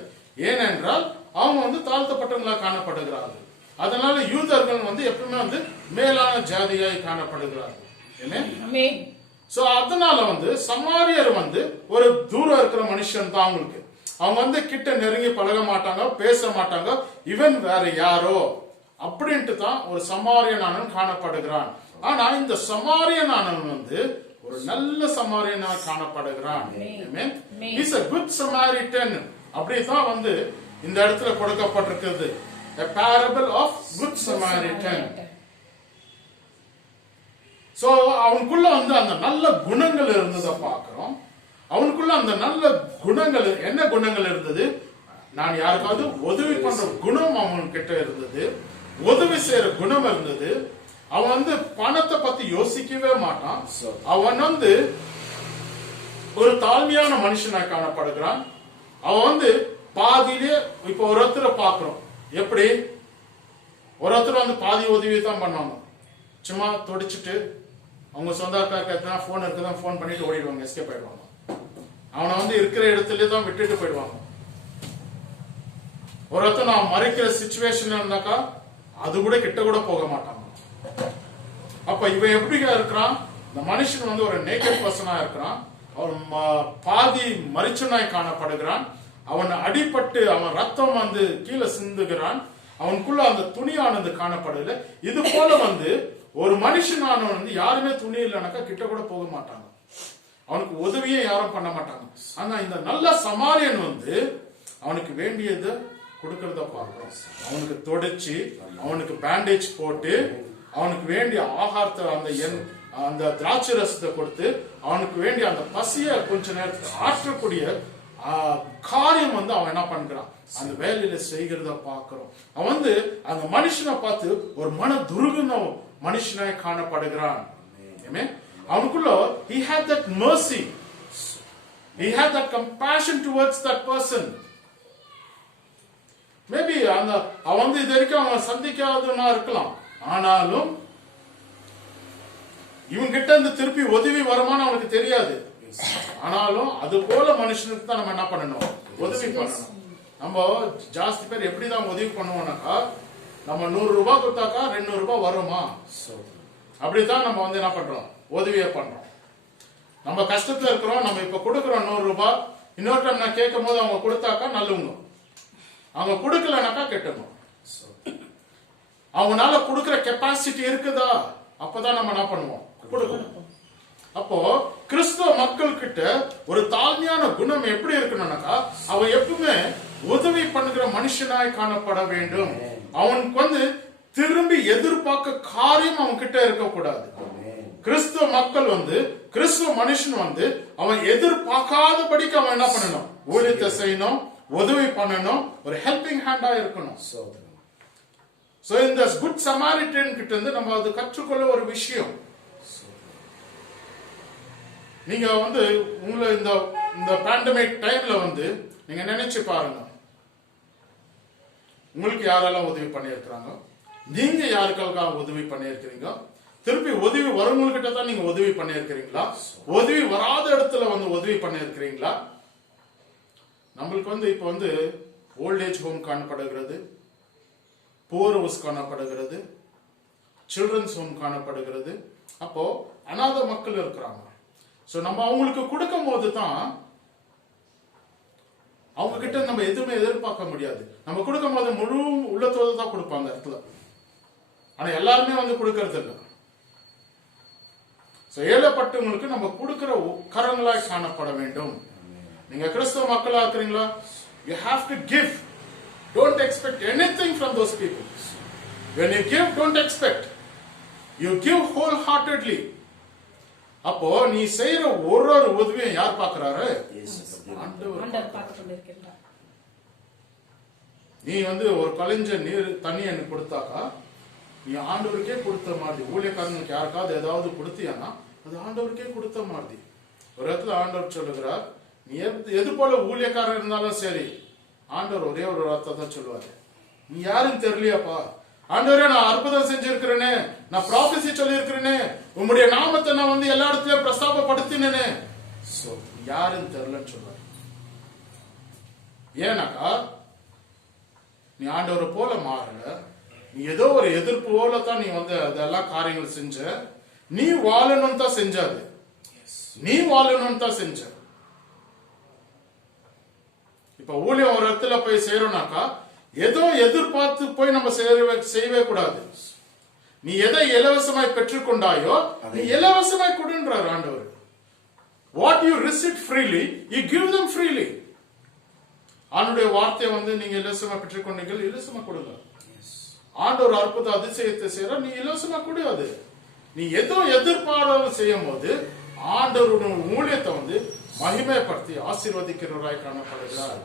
ஏனென்றால் அவங்க தாழ்த்தப்பட்டவங்களா காணப்படுகிறார்கள். அதனால யூதர்கள் எப்பவுமே மேலான ஜாதியாய் காணப்படுகிறார்கள். சோ அதனால சமாரியர் ஒரு தூரம் இருக்கிற மனுஷன் தான். அவங்களுக்கு அவங்க கிட்ட நெருங்கி பழக மாட்டாங்க, பேச மாட்டாங்க. இவன் வேற யாரோ அப்படின்ட்டு தான் ஒரு சமாரியனானவன் காணப்படுகிறான். ஆனா இந்த சமாரியனானவன் ஒரு நல்ல சமாரியனா காணப்படுகிறான். Is a good Samaritan. அப்படிதான் இந்த இடத்துல கொடுக்கப்பட்டிருக்கிறது. A parable of good Samaritan. So அவனுக்குள்ள அந்த நல்ல குணங்கள் இருந்ததை பார்க்கிறோம். அவனுக்குள்ள அந்த நல்ல குணங்கள், என்ன குணங்கள் இருந்தது? நான் யாருக்காவது உதவி பண்ற குணம் அவன் கிட்ட இருந்தது, உதவி செய்யற குணம் இருந்தது. அவன் பணத்தை பத்தி யோசிக்கவே மாட்டான். அவன் ஒரு தாழ்மையான மனுஷனாக காணப்படுகிறான். அவன் பாதியிலே இப்ப ஒருத்தரை பாக்குறோம். எப்படி ஒருத்தர் பாதி உதவி தான் பண்ணுவாங்க. சும்மா தொடிச்சுட்டு அவங்க சொந்தக்காரருக்கு போன் இருக்குதான் போன் பண்ணிட்டு ஓடிடுவாங்க, எஸ்கேப் ஆயிடுவாங்க. அவனை இருக்கிற இடத்துல தான் விட்டுட்டு போயிடுவாங்க. ஒருத்தர் நான் மறைக்கிற சிச்சுவேஷன் இருந்தாக்கா அது கூட கிட்ட கூட போக மாட்டாங்க. அப்ப இவன் எப்படி இருக்கிறான்? இந்த மனுஷன் ஒரு நேக்கட் பர்சனா இருக்கிறான். அவன் பாதி மரிச்சனாய் காணப்படுகிறான். அவன் அடிபட்டு அவன் ரத்தம் கீழே சிந்துகிறான். அவனுக்குள்ள அந்த துணியானது காணப்படல. இது போல ஒரு மனுஷனானவன் யாருமே துணி இல்லைனாக்கா கிட்ட கூட போக மாட்டாங்க, அவனுக்கு உதவியே யாரும் பண்ண மாட்டாங்க. ஆனா இந்த நல்ல சமாரியன் அவனுக்கு வேண்டியது கொடுக்கறத பார்க்கிறோம். அவனுக்கு தொடச்சு, அவனுக்கு பேண்டேஜ் போட்டு, அவனுக்கு வேண்டிய ஆகாரத்தை அந்த திராட்சை ரசத்தை கொடுத்து, அவனுக்கு வேண்டிய அந்த பசிய கொஞ்ச நேரத்துக்கு ஆற்றக்கூடிய காரியம் அவன் என்ன பண்றான், அந்த வேலையில செய்கிறத பார்க்கிறோம். அவன் அந்த மனுஷனை பார்த்து ஒரு மன துருகுன மனுஷனாய் காணப்படுகிறான். அவனுக்குள்ள he had that mercy. He had that compassion towards that person. Maybe அவன் வந்து இது வரைக்கும் அவன் சந்திக்காதவனா இருக்கலாம், ஆனாலும் இவன் கிட்ட இருந்து திருப்பி உதவி வருமானம் அவனுக்கு தெரியாது. ஆனாலும் அது போல மனுஷனுக்கு தான் நம்ம என்ன பண்ணணும், உதவி பண்ணணும். நம்ம ஜாஸ்தி பேர் எப்படிதான் உதவி பண்ணுவோம்னாக்கா, நம்ம 100 ரூபாய் கொடுத்தாக்கா 200 ரூபாய் வருமா, அப்படித்தான் நம்ம வந்து என்ன பண்றோம், உதவியை பண்றோம். நம்ம கஷ்டத்துல இருக்கிறோம், நம்ம இப்ப கொடுக்கிறோம் 100 ரூபாய், இன்னொரு டைம் நான் கேட்கும் போது அவங்க கொடுத்தாக்கா நல்லவங்க, அவங்க கொடுக்கலனாக்கா கெட்டணும். அவங்களால கொடுக்கிற கெப்பாசிட்டி இருக்குதா, அப்பதான் நம்ம என்ன பண்ணுவோம், கொடுக்கணும். அப்போ கிறிஸ்தவ மக்கள் கிட்ட ஒரு தாழ்மையான குணம் எப்படி இருக்கணும்னாக்கா, அவன் எப்பவுமே உதவி பண்ணுகிற மனுஷனாய் காணப்பட வேண்டும். அவனுக்கு வந்து திரும்பி எதிர்பார்க்க காரியம் அவன் கிட்ட இருக்கக்கூடாது. கிறிஸ்துவ மக்கள் வந்து, கிறிஸ்துவ மனுஷன் வந்து அவன் எதிர்பார்க்காதபடிக்கு அவன் என்ன பண்ணணும், ஊழியத்தை செய்யணும், உதவி பண்ணணும், ஒரு ஹெல்பிங் ஹேண்டா இருக்கணும். சோ இந்த குட் சமாரிட்டன் கிட்ட இருந்து நம்ம அது கற்றுக்கொள்ள ஒரு விஷயம். நீங்க வந்து உங்களை இந்த பேண்டமிக் டைம்ல வந்து நீங்க நினைச்சு பாருங்க, உங்களுக்கு யாரெல்லாம் உதவி பண்ணியிருக்கிறாங்க, நீங்க யாருக்காக உதவி பண்ணியிருக்கிறீங்க, திருப்பி உதவி வரவங்ககிட்ட தான் நீங்க உதவி பண்ணியிருக்கிறீங்களா, உதவி வராத இடத்துல வந்து உதவி பண்ணியிருக்கிறீங்களா? நம்மளுக்கு வந்து இப்ப வந்து ஓல்டேஜ் ஹோம் காணப்படுகிறது, புவர் ஹவுஸ் காணப்படுகிறது, சில்ட்ரன்ஸ் ஹோம் காணப்படுகிறது. அப்போ அநாத மக்கள் இருக்கிறாங்க. சோ நம்ம அவங்களுக்கு கொடுக்கும் போது தான், அவங்க கிட்ட நம்ம எதுவுமே எதிர்பார்க்க முடியாது. நம்ம கொடுக்கும் போது முழு உள்ளத்தோடு தான் கொடுப்பாங்க இடத்துல, ஆனா எல்லாருமே வந்து கொடுக்கறது இல்லை. ஏழப்பட்டவங்களுக்கு நம்ம கொடுக்கிற கரங்களாய் காணப்பட வேண்டும். நீங்க கிறிஸ்தவ மக்களா இருக்கிறீங்களா, you have to give. Don't expect anything from those people. When you give, don't expect. You give wholeheartedly. அப்போ நீ செய்யற ஒரு உதவியும் யார் பாக்குறாரு, ஆண்டவர் பார்த்து கொண்டிருக்கிறார். நீ வந்து ஒரு கலைஞ்ச நீர் தண்ணி எனக்கு கொடுத்தாக்கா, நீ ஆண்டவருக்கே கொடுத்த மாதிரி. ஊழியக்காரனுக்கு யாருக்காவது ஏதாவது கொடுத்தியானா அது ஆண்டவருக்கே கொடுத்த மாதிரி. ஒரு இடத்துல ஆண்டவர் சொல்லுகிறார், நீ எது போல ஊழியக்காரன் இருந்தாலும் சரி, ஆண்டவர் ஒரே ஒரு வார்த்தை தான் சொல்லுவாரு, நீ யாருன்னு தெரியலையாப்பா, ஆண்டவரே நான் அற்புதம் செஞ்சிருக்கிறேனே, நான் ப்ராபசி சொல்லி இருக்கிறேனே, உங்களுடைய நாமத்தை நான் வந்து எல்லா இடத்துலயும் பிரஸ்தாபப்படுத்தினேனே, யாருன்னு தெரியலன்னு சொல்லுவாரு. ஏன்னாக்கா நீ ஆண்டவரை போல மாறல, நீ ஏதோ ஒரு எதிர்ப்பு போல தான் நீ வந்து அதெல்லாம் காரியங்கள் செஞ்ச. நீ வாழணும் தான் செஞ்சாது, நீ வாழணும் தான் செஞ்ச. இப்ப ஊழியம் ஒரு இடத்துல போய் செய்யறோம்னாக்கா, ஏதோ எதிர்பார்த்து போய் நம்ம செய்யவே கூடாது. நீ எதை இலவசமாய் பெற்றுக்கொண்டாயோ நீ இலவசமாய் கொடுன்றார் ஆண்டவர். What you receive freely you give them freely. ஆண்டவருடைய வார்த்தையை வந்து நீங்க இலவசமா பெற்றுக்கொண்டீங்க, இலவசமா கொடுங்க. ஆண்டவர் அற்புத அதிசயத்தை செய்யற, நீ இலவசமா கூடாது. நீ ஏதோ எதிர்பாராத செய்யும் போது ஆண்டவருடைய ஊழியத்தை வந்து மகிமைப்படுத்தி ஆசீர்வதிக்கிறவராய் காணப்படுகிறார்.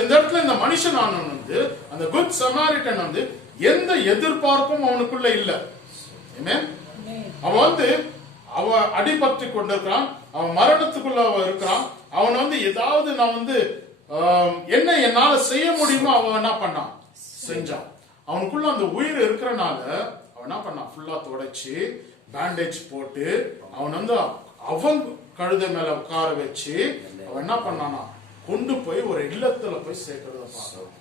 இந்த இடத்துல இந்த மனுஷன் ஆனவன் வந்து, அந்த குட் சமாரிட்டன் வந்து எந்த எதிர்பார்ப்பும் அவனுக்குள்ள இல்ல. அவன் வந்து அவன் அடிபட்டு கொண்டிருக்கிறான், அவன் மரணத்துக்குள்ள இருக்கிறான். அவன் வந்து ஏதாவது நான் வந்து என்ன என்னால செய்ய முடியுமோ அவன் என்ன பண்ணான், செஞ்சான். அவனுக்குள்ள அந்த உயிர் இருக்கிறனால அவன் என்ன பண்ணான், ஃபுல்லா தொடச்சு பேண்டேஜ் போட்டு அவன் வந்து அவன் கழுதை மேல உட்கார வச்சு அவன் என்ன பண்ணானா, கொண்டு போய் ஒரு இல்லத்துல போய் சேர்க்கிறத பார்க்கலாம்.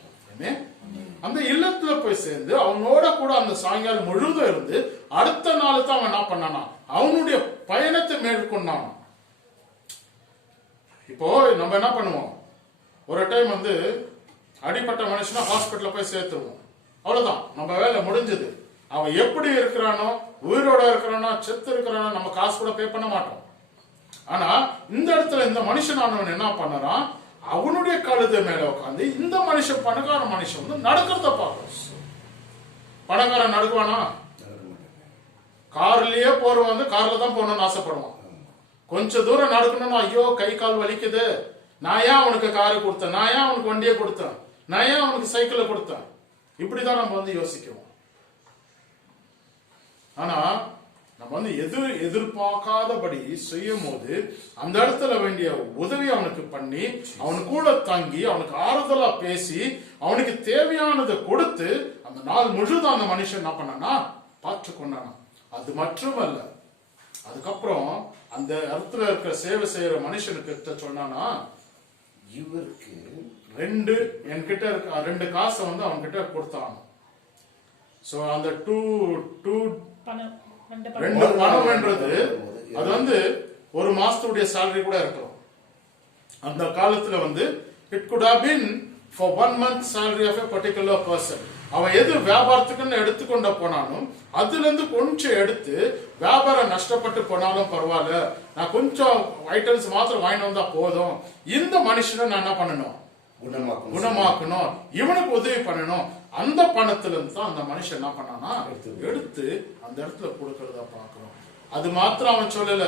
அந்த இல்லத்துல போய் சேர்ந்து அவனோட கூட அந்த சாயங்காலம் முழுதும் இருந்து அடுத்த நாள் தான் அவன் என்ன பண்ணானா, அவனுடைய பயணத்தை மேற்கொண்டான். இப்போ நம்ம என்ன பண்ணுவோம், ஒரு டைம் வந்து அடிப்பட்ட மனுஷனா ஹாஸ்பிட்டல்ல போய் சேர்த்துருவோம், அவ்வளவுதான், நம்ம வேலை முடிஞ்சது. அவன் எப்படி இருக்கிறானோ, உயிரோட இருக்கிறானோ செத்து இருக்கிறானோ நம்ம காசு கூட பே பண்ண மாட்டோம். ஆனா இந்த இடத்துல இந்த மனுஷனானவன் என்ன பண்ணறான், அவனுடைய கழுதை மேல உட்காந்து இந்த மனுஷன் பணக்கார மனுஷன் வந்து நடக்கிறத பார்க்கணும். பணக்காரன் நடக்குவானா, கார்லயே போறவன் வந்து கார்ல தான் போகணும்னு ஆசைப்படுவான். கொஞ்ச தூரம் நடக்கணும்னா ஐயோ கை கால் வலிக்குது, நான் ஏன் அவனுக்கு காரை கொடுத்தேன், நான் ஏன் அவனுக்கு வண்டியை கொடுத்தேன், நான் ஏன் அவனுக்கு சைக்கிளை கொடுத்தேன், இப்படிதான் நம்ம வந்து யோசிக்குவோம். ஆனா நம்ம வந்து எதிர்பார்க்காதபடி செய்யும் போது அந்த இடத்துல வேண்டிய உதவி அவனுக்கு பண்ணி அவனு கூட தங்கி அவனுக்கு ஆறுதலா பேசி அவனுக்கு தேவையானதை கொடுத்து அந்த நாள் முழுதும் அந்த மனுஷன் என்ன பண்ணானா பார்த்து கொண்டானா. அது மட்டுமல்ல, அதுக்கப்புறம் அந்த இடத்துல இருக்கிற சேவை செய்யற மனுஷனுக்கு சொன்னானா, இவருக்கு என்கிட்ட இருக்க 2 காசை வந்து அவன் கிட்ட கொடுத்தான். சோ அந்த 2 பணம்ன்றது அது வந்து 1 மாசத்துடைய salary கூட இருக்கலாம். அந்த காலத்துல வந்து it could have been for 1 month salary of a particular person. அவன் எது வியாபாரத்துக்குன்னு எடுத்துக்கொண்ட போனாலும் அதுல இருந்து கொஞ்சம் எடுத்து வியாபாரம் நஷ்டப்பட்டு போனாலும் பரவாயில்ல, நான் கொஞ்சம் ஐட்டம்ஸ் மாத்திரம் வாங்கிட்டு வந்தா போதும், இந்த மனுஷனை நான் என்ன பண்ணணும், குணமாக்கணும், இவனுக்கு உதவி பண்ணணும். அந்த பணத்துல இருந்து தான் அந்த மனுஷன் என்ன பண்ணானா எடுத்து அந்த இடத்துல கொடுக்கறத பாக்குறோம். அது மாத்திரம் அவன் சொல்லல,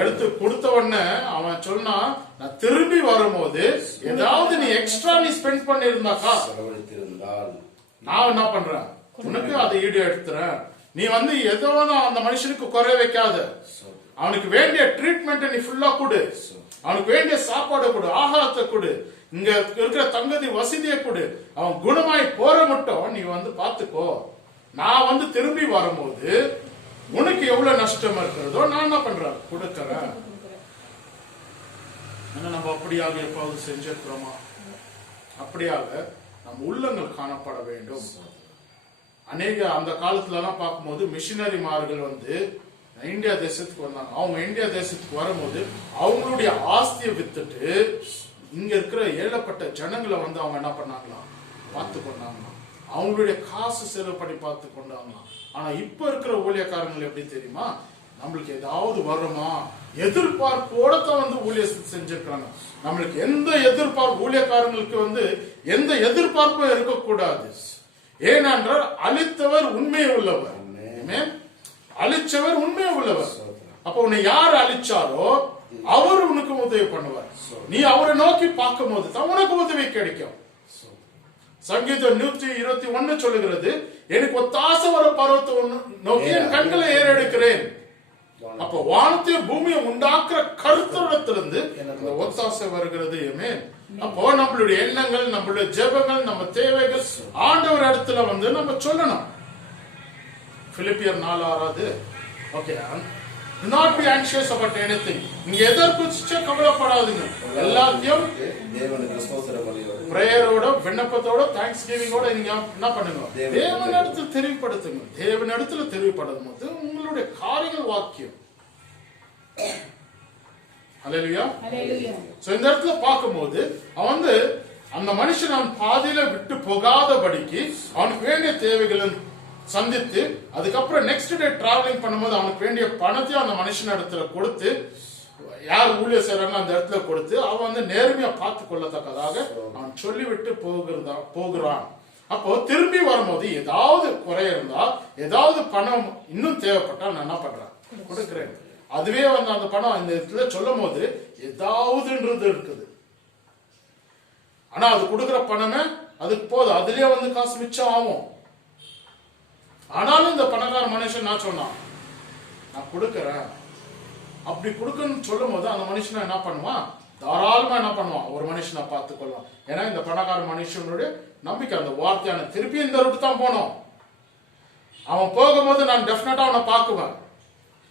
எடுத்து கொடுத்த உடனே அவன் சொன்னா, நான் திரும்பி வரும்போது ஏதாவது நீ எக்ஸ்ட்ரா நீ ஸ்பெண்ட் பண்ணி இருந்தாக்கா நான் என்ன பண்றேன், உனக்கு அதை ஈடு எடுத்துறேன். நீ வந்து ஏதோ அந்த மனுஷனுக்கு குறை வைக்காத, அவனுக்கு வேண்டிய ட்ரீட்மெண்ட் நீ ஃபுல்லா கொடு, அவனுக்கு வேண்டிய சாப்பாடு கொடு, ஆகாரத்தை கொடு, இங்க இருக்கிற தங்கதி வசதியை கொடு, அவன் குணமாய் போற மட்டும் நீ வந்து பாத்துக்கோ. நான் வந்து திரும்பி வரும்போது உனக்கு எவ்வளவு நஷ்டம் இருக்கிறதோ நான் என்ன பண்றேன், கொடுக்கறேன். நம்ம அப்படியாக எப்பாவது செஞ்சிருக்கிறோமா? அப்படியாக நம்ம உள்ளங்கள் காணப்பட வேண்டும். அநேக அந்த காலத்துல எல்லாம் பார்க்கும்போது மிஷினரிமார்கள் வந்து இந்தியா தேசத்துக்கு வந்தாங்க. அவங்க இந்தியா தேசத்துக்கு வரும்போது அவங்களுடைய ஆஸ்தியை வித்துட்டு இங்க இருக்கிற ஏழப்பட்ட ஜனங்களை வந்து அவங்க என்ன பண்ணாங்களாம், பார்த்து கொண்டாங்களாம். அவங்களுடைய காசு செலவு பண்ணி பார்த்து கொண்டாங்களாம். ஆனா இப்ப இருக்கிற ஊழியக்காரங்கள் எப்படி தெரியுமா, நம்மளுக்கு ஏதாவது வருமா எதிர்பார்ப்போட தான் வந்து ஊழியம் செஞ்சிருக்காங்க. நம்மளுக்கு எந்த எதிர்பார்ப்பு, ஊழியக்காரங்களுக்கு வந்து எந்த எதிர்பார்ப்பும் இருக்கக்கூடாது. ஏனென்றால் அழித்தவர் உண்மை உள்ளவர், அழிச்சவர் உண்மை உள்ளவர். அப்ப உன்னை யார் அழிச்சாரோ அவர் உனக்கு உதவி பண்ணுவார். நீ அவரை நோக்கி பார்க்கும் போது தான் உனக்கு உதவி கிடைக்கும். சங்கீதம் 121 சொல்லுகிறது, எனக்கு ஒத்தாசை வர பருவத்தை நோக்கி என் கண்களை ஏறெடுக்கிறேன். அப்ப வானத்தையும் பூமியை உண்டாக்குற கருத்தரிடத்திலிருந்து இந்த ஒத்தாசை வருகிறது. அப்போ நம்மளுடைய எண்ணங்கள், நம்மளுடைய ஜெபங்கள், நம்ம தேவைகள் ஆண்டவர் இடத்துல வந்து நம்ம சொல்லணும். பிலிப்பியர் 4:6. Okay, do not be anxious about anything. நீங்க எதற்குச்ச கவலைப்படாதீங்க, எல்லாத்தையும் பிரேயரோட, விண்ணப்பத்தோட, தேங்க்ஸ் கிவிங்கோட நீங்க என்ன பண்ணுங்க, தேவனிடத்தில் தெரிவிப்படுத்துங்க. தேவனிடத்தில் தெரிவிப்படும் போது உங்களுடைய காரியங்கள் வாக்கியம். ஹல்லேலூயா. சோ இந்த இடத்துல பார்க்கும்போது அவன் வந்து அந்த மனுஷன் அவன் பாதியில விட்டு போகாதபடிக்கு அவனுக்கு வேண்டிய தேவைகளை சந்தித்து, அதுக்கப்புறம் நெக்ஸ்ட் டே டிராவலிங் பண்ணும்போது அவனுக்கு வேண்டிய பணத்தையும் அந்த மனுஷன் இடத்துல கொடுத்து, யார் ஊழியர் செய்யறாங்க அந்த இடத்துல கொடுத்து, அவன் வந்து நேர்மையா பார்த்து கொள்ளத்தக்கதாக அவன் சொல்லிவிட்டு போகிறான். அப்போ திரும்பி வரும்போது ஏதாவது குறை இருந்தா, ஏதாவது பணம் இன்னும் தேவைப்பட்டா நான் என்ன பண்றேன், கொடுக்கிறேன். அதுவே வந்து அந்த பணம் இந்த இடத்துல சொல்லும் போது ஏதாவதுன்றது இருக்குது. ஆனா அது கொடுக்கிற பணமே அதுக்கு போதும், அதுலயே வந்து காசு மிச்சம் ஆகும். ஆனாலும் இந்த பணக்கார மனுஷன் நான் சொன்னான், நான் கொடுக்கறேன். அப்படி கொடுக்கணும்னு சொல்லும் போது அந்த மனுஷன் என்ன பண்ணுவான், தாராளமா என்ன பண்ணுவான், ஒரு மனுஷனை பார்த்துக் கொள்வான். ஏன்னா இந்த பணக்கார மனுஷனுடைய நம்பிக்கை அந்த வார்த்தையான திருப்பி இந்த ரூட் தான் போனோம். அவன் போகும்போது நான் டெஃபினட்டா அவனை பார்க்குவேன்.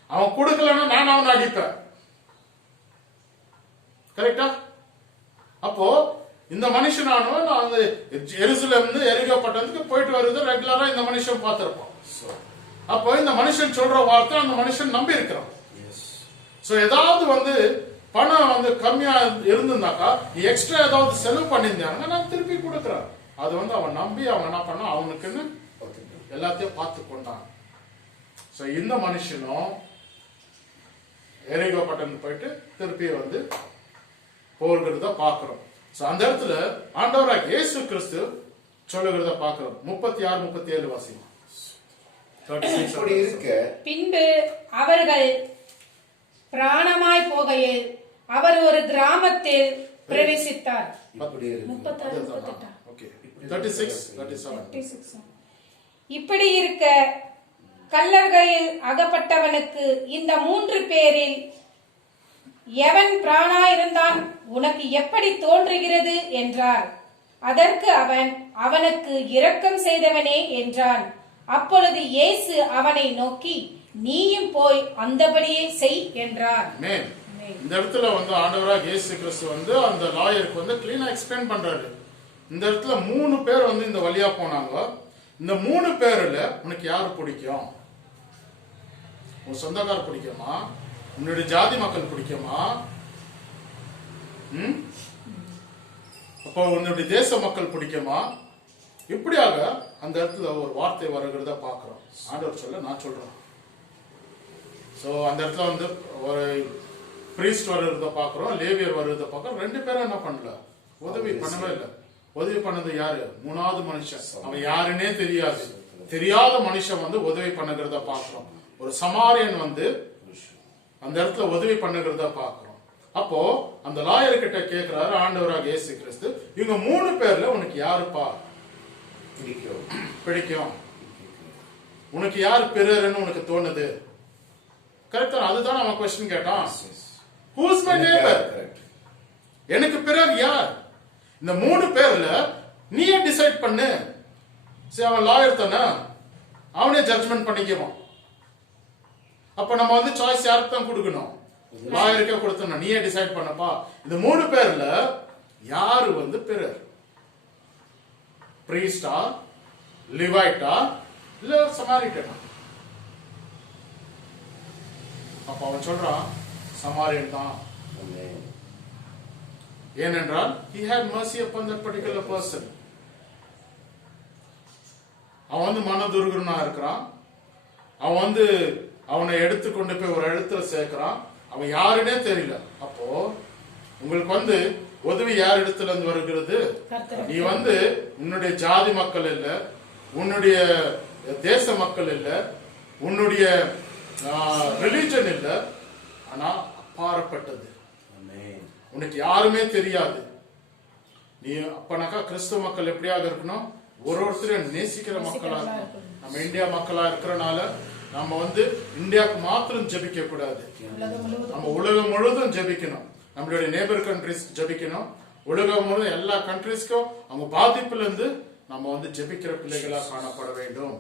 அவன் கொடுக்கலன்னா நான் அவனை அடிப்பேன். கரெக்டா? அப்போ இந்த மனுஷனானவன் அந்த எருசலேம்ல எரிகோ பட்டணத்துக்கு போயிட்டு வருது ரெகுலரா இந்த மனுஷன் பார்த்திருப்பான். அப்போ இந்த மனுஷன் சொல்ற வார்த்தை அந்த மனுஷன் நம்பி இருக்கிறான். சோ ஏதாவது வந்து பணம் வந்து கம்மியா இருந்திருந்தாக்கா, எக்ஸ்ட்ரா ஏதாவது செலவு பண்ணியிருந்தாங்க, நான் திருப்பி கொடுக்குறேன். அது வந்து அவன் நம்பி அவன் என்ன பண்ண, அவனுக்குன்னு எல்லாத்தையும் பார்த்து கொண்டான். சோ இந்த மனுஷனும் எரிகோ பட்டணம் போயிட்டு திருப்பி வந்து போகிறத பார்க்கிறோம். அந்த இடத்துல ஆண்டவராக இயேசு கிறிஸ்து சொல்லுகிறத பார்க்கிறோம். 36-37 வாசியம். பின்பு அவர்கள் பிராணமாய் போகையில் அவர் ஒரு கிராமத்தில் பிரவேசித்தார். 36-38. Okay. 36-37. இப்படி இருக்க கல்லறையில் அகப்பட்டவனுக்கு இந்த 3 பேரில் எவன் பிரானாயிருந்தான் உனக்கு எப்படி தோன்றுகிறது என்றார். அதற்கு அவன், அவனுக்கு இரக்கம் செய்தவனே என்றான். அப்பொழுது இயேசு அவனை நோக்கி, நீயும் போய் அந்தபடியே செய் என்றார். இந்த இடத்துல ஆண்டவராக இயேசு கிறிஸ்து அந்த லாயருக்கு கிளீனா எக்ஸ்பிளைன் பண்றாரு. இந்த இடத்துல 3 பேர் இந்த வழியா போனாங்க. இந்த 3 பேர்ல உனக்கு யாரு பிடிக்கும்? உன் சொந்தக்கார பிடிக்குமா? உன்னுடைய ஜாதி மக்கள் பிடிக்குமா? அப்போ உன்னுடைய தேச மக்கள் பிடிக்குமா? இப்படியாக அந்த இடத்துல ஒரு வார்த்தை வருகிறத பாக்குறோம். ஆண்டவர் சொல்ல நான் சொல்றேன். சோ அந்த இடத்துல ஒரு பிரீஸ்ட் வருகிறத பாக்குறோம், லேவியர் வருகிறத பாக்குறோம். 2 பேரும் என்ன பண்ணல, உதவி பண்ணவே இல்லை. உதவி பண்ணது யாரு? 3வது மனுஷன். அவன் யாருன்னே தெரியாது, தெரியாத மனுஷன் உதவி பண்ணுகிறத பாக்குறோம். ஒரு சமாரியன் அந்த இடத்துல உதவி பண்ணுகிறத பாக்குறோம். அப்போ அந்த லாயர் கிட்ட கேட்கிறாரு ஆண்டவராக இயேசு கிறிஸ்து, இவங்க 3 பேர்ல உனக்கு யாருப்பா பிடிக்கும்? உனக்கு யார் பிறர்னு உனக்கு தோணுது? கரெக்டா? அதுதான் அவன் क्वेश्चन கேட்டான். Who is my neighbor? எனக்கு பிறர் யார்? இந்த 3 பேர்ல நீயே டிசைட் பண்ணு. சரி, அவன் லாயர் தானே, அவனே ஜட்ஜ்மெண்ட் பண்ணிக்குவான். அப்ப நம்ம சாய்ஸ் யாருக்கு தான் கொடுக்கணும்? லாயருக்கே கொடுத்தோம். நீயே டிசைட் பண்ணப்பா, இந்த 3 பேர்ல யாரு பிறர்? பிரீஸ்டா, லிவைட்டா, இல்ல சமாரியனா? அப்ப அவன் சொல்றான் சமாரியன் தான். ஏனென்றால் he had mercy upon that particular person. அவன் மனதுருகனா இருக்கிறான். அவன் அவனை எடுத்து கொண்டு போய் ஒரு இடத்துல சேர்க்கிறான். அவன் யாருன்னே தெரியல. அப்போ உங்களுக்கு உதவி யார் இடத்துல இருந்து வருகிறது? நீ உன்னுடைய ஜாதி மக்கள் இல்ல, உன்னுடைய தேச மக்கள் இல்ல, உன்னுடைய ரிலிஜன் இல்ல, ஆனா அப்பாற்பட்டது. உனக்கு யாருமே தெரியாது. நீ அப்பனாக்கா கிறிஸ்துவ மக்கள் எப்படியாக இருக்கணும்? ஒருத்தரையும் நேசிக்கிற மக்களா இருக்கணும். நம்ம இந்தியா மக்களா இருக்கிறனால நம்ம இந்தியாவுக்கு மாத்திரம் ஜெபிக்க கூடாது, நம்ம உலகம் முழுவதும் ஜெபிக்கணும். நம்மளுடைய நேபர் கண்ட்ரிஸ் ஜெபிக்கணும். உலகம் முழுவதும் எல்லா கண்ட்ரிஸ்க்கும் அவங்க பாதிப்புல இருந்து நம்ம ஜெபிக்கிற பிள்ளைகளா காணப்பட வேண்டும்.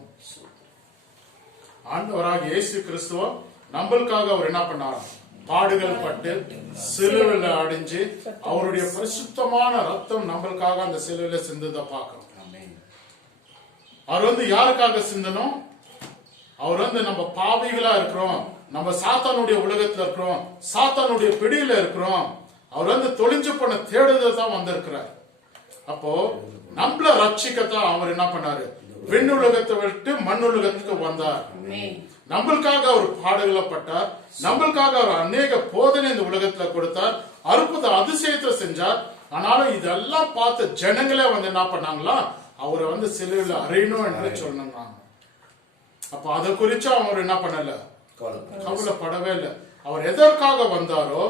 ஆண்டவராக இயேசு கிறிஸ்துவ நம்மளுக்காக அவர் என்ன பண்ணார்? பாடுகள் பட்டு சிலுவையில அடைஞ்சு அவருடைய பரிசுத்தமான ரத்தம் நம்மளுக்காக அந்த சிலுவையில சிந்தத பார்க்கணும். அவர் யாருக்காக சிந்தனும்? அவர் நம்ம பாவிகளா இருக்கிறோம், நம்ம சாத்தானுடைய உலகத்துல இருக்கிறோம், சாத்தானுடைய பிடியில இருக்கிறோம். அவர் தொலைஞ்சு போன தேடுதல் தான் வந்திருக்கிறார். அப்போ நம்மள ரட்சிக்கத்தான் அவர் என்ன பண்ணாரு? விண்ணுலகத்தை விட்டு மண்ணுலகத்துக்கு வந்தார். நம்மளுக்காக அவர் பாடுகளப்பட்டார். நம்மளுக்காக அவர் அநேக போதனை இந்த உலகத்துல கொடுத்தார், அற்புத அதிசயத்தை செஞ்சார். ஆனாலும் இதெல்லாம் பார்த்த ஜனங்களே என்ன பண்ணாங்களா? அவரை சிலுவையில அறையணும் என்று சொன்னாங்க. அப்ப அதை குறிச்சு அவர் என்ன பண்ணல, கவலைப்படவே இல்லை. அவர் எதற்காக வந்தாரோ,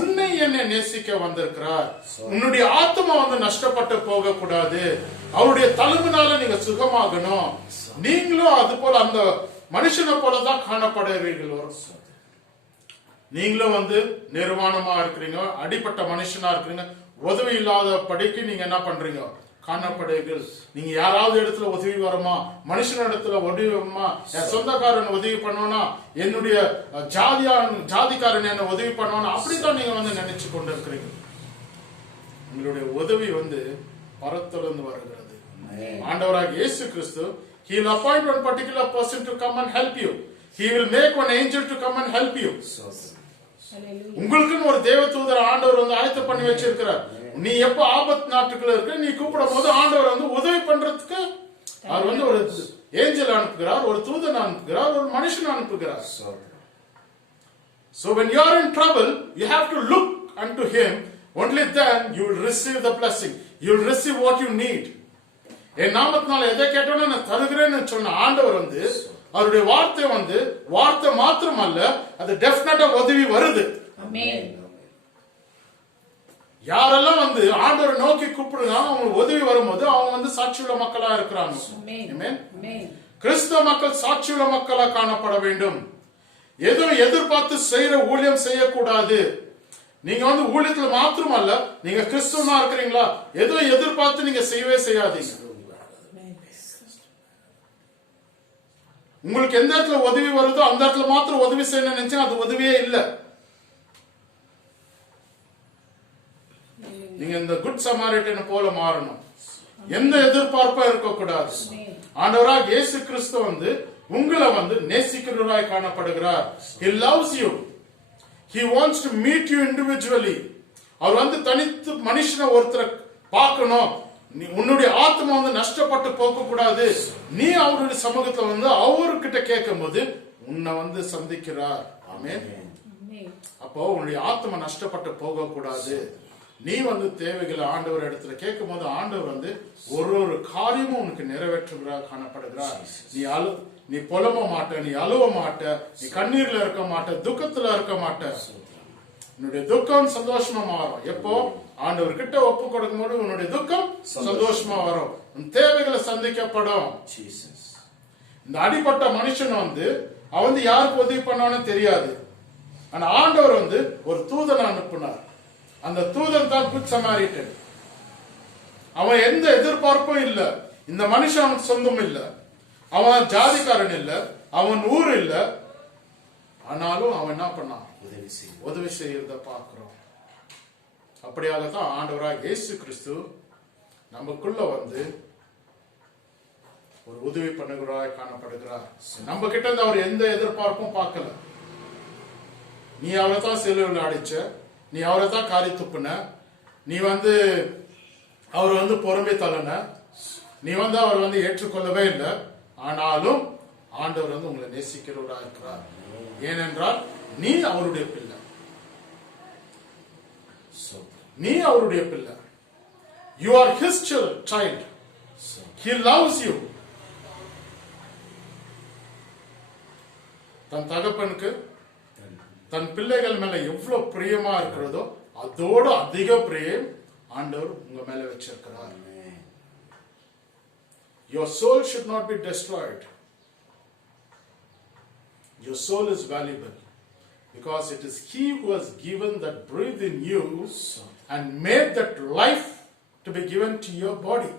உன்னை என்னை நேசிக்க வந்திருக்கிறார். உன்னுடைய ஆத்மா நஷ்டப்பட்டு போக கூடாது, அவருடைய தழும்பினால நீங்க சுகமாகணும். நீங்களும் அது போல அந்த மனுஷனை போலதான் காணப்படுவீர்கள். நீங்களும் நிர்வாணமா இருக்கிறீங்க, அடிப்பட்ட மனுஷனா இருக்கிறீங்க, உதவி இல்லாத படிக்கு நீங்க என்ன பண்றீங்க? காணப்படுவீர்கள். நீங்க யாராவது இடத்துல உதவி வருமா? மனுஷன் இடத்துல உதவி வருமா? என் சொந்தக்காரன் உதவி பண்ணுவானா, என்னுடைய ஜாதிக்காரன் என்ன உதவி பண்ணுவானா, அப்படித்தான் நீங்க நினைச்சு கொண்டு இருக்கிறீங்க. உங்களுடைய உதவி பரத்திலிருந்து வருகிறது. ஆண்டவராக இயேசு கிறிஸ்து, he will appoint one particular person to come and help you. He will make one angel to come and help you. உங்களுக்குன்னு ஒரு தேவதூதர் ஆண்டவர் ஆயத்த பண்ணி வச்சிருக்கிறார். நீ எப்ப ஆபத்து நாட்டுக்குள்ள இருக்க, நீ கூப்பிடும் போது ஆண்டவர் உதவி பண்றதுக்கு அவர் ஒரு ஏஞ்சல் அனுப்புகிறார், ஒரு தூதன் அனுப்புகிறார், ஒரு மனுஷன் அனுப்புகிறார். So when you are in trouble, you have to look unto him. Only then you will receive the blessing. You will receive what you need. என் நாமத்தினால எதை கேட்டோன்னு நான் தருகிறேன்னு சொன்ன ஆண்டவர் அவருடைய வார்த்தை வார்த்தை மாத்திரம் அல்ல, அது டெஃபினட்டா உதவி வருது. யாரெல்லாம் ஆண்டவரை நோக்கி கூப்பிடுறாங்க, அவங்க உதவி வரும்போது அவங்க சாட்சியுள்ள மக்களா இருக்கிறாங்க. கிறிஸ்தவ மக்கள் சாட்சியுள்ள மக்களா காணப்பட வேண்டும். ஏதோ எதிர்பார்த்து செய்யற ஊழியம் செய்யக்கூடாது. நீங்க ஊழியத்துல மாத்திரம் அல்ல, நீங்க கிறிஸ்துவனா இருக்கிறீங்களா, ஏதோ எதிர்பார்த்து நீங்க செய்யவே செய்யாதீங்க. உங்களுக்கு எந்த இடத்துல உதவி வருதோ அந்த இடத்துல மாத்திரம் உதவி செய்யணும்னு நினைச்சா அது உதவியே இல்லை. நீங்க இந்த குட் சமாரிட்டன் போல மாறணும். எந்த எதிர்பார்ப்பும் இருக்கக்கூடாது. ஆண்டவராக இயேசு கிறிஸ்து உங்களை நேசிக்கிறவராய் காணப்படுகிறார். He loves you. He wants to meet you individually. அவர் தனித்து மனுஷனை ஒருத்தரை பார்க்கணும். உன்னுடைய ஆத்மா நஷ்டப்பட்டு போக கூடாது. நீ அவருடைய சமூகத்துல அவர்கிட்ட கேட்கும் போது உன்னை சந்திக்கிறார். ஆமென். அப்போ உன்னுடைய ஆத்மா நஷ்டப்பட்டு போக கூடாது. நீ தேவைகளை ஆண்டவர் இடத்துல கேட்கும் போது ஆண்டவர் ஒரு காரியமும் உனக்கு நிறைவேற்றுகிறார் காணப்படுகிறார். நீ புலம்ப மாட்ட, நீ அழுவ மாட்ட, நீ கண்ணீர்ல இருக்க மாட்ட, துக்கத்துல இருக்க மாட்ட. உன்னுடைய துக்கம் சந்தோஷமா மாறும். எப்போ ஆண்டவர் கிட்ட ஒப்பு கொடுக்கும் போது உன்னுடைய துக்கம் சந்தோஷமா வரும். உன் தேவைகளை சந்திக்கப்படும். இந்த அடிப்பட்ட மனுஷன் அவன் யாருக்கு உதவி பண்ணான்னு தெரியாது. ஆனா ஆண்டவர் ஒரு தூதனை அனுப்பினார். அந்த தூதன் தான் குட் சமாரிட்டன். அவன் எந்த எதிர்பார்ப்பும் இல்ல. இந்த மனுஷன் அவனுக்கு சொந்தம் இல்ல, அவன் ஜாதிக்காரன் இல்ல, அவன் ஊர் இல்ல. ஆனாலும் அவன் என்ன பண்ணான்? உதவி செய்யறத பார்க்கிறோம். அப்படியாகத்தான் ஆண்டவராக இயேசு கிறிஸ்து நமக்குள்ள ஒரு உதவி பண்ணுகிறாய் காணப்படுகிறார். நம்ம கிட்ட இருந்து அவர் எந்த எதிர்பார்ப்பும் பார்க்கல. நீ அவரை தான் சிலுவையில் அடிச்ச, நீ அவரை தான் காரி துப்புன, நீ அவர் பொறுமை தள்ளன, நீ அவர் ஏற்றுக்கொள்ளவே இல்லை. ஆனாலும் ஆண்டவர் உங்களை நேசிக்கிறவரா இருக்கிறார். ஏனென்றால் நீ அவருடைய பிள்ளை, நீ அவருடைய பிள்ளை. You are his child. He loves you. தன் தகப்பனுக்கு தன் பிள்ளைகள் மேல எவ்வளவு பிரியமா இருக்கிறதோ அதோடு அதிக பிரியம் ஆண்டவர் உங்க மேல வச்சிருக்கிறார். Your soul should not be destroyed. Your soul is valuable because it is He who has given that breath in you and made that life to be given to your body.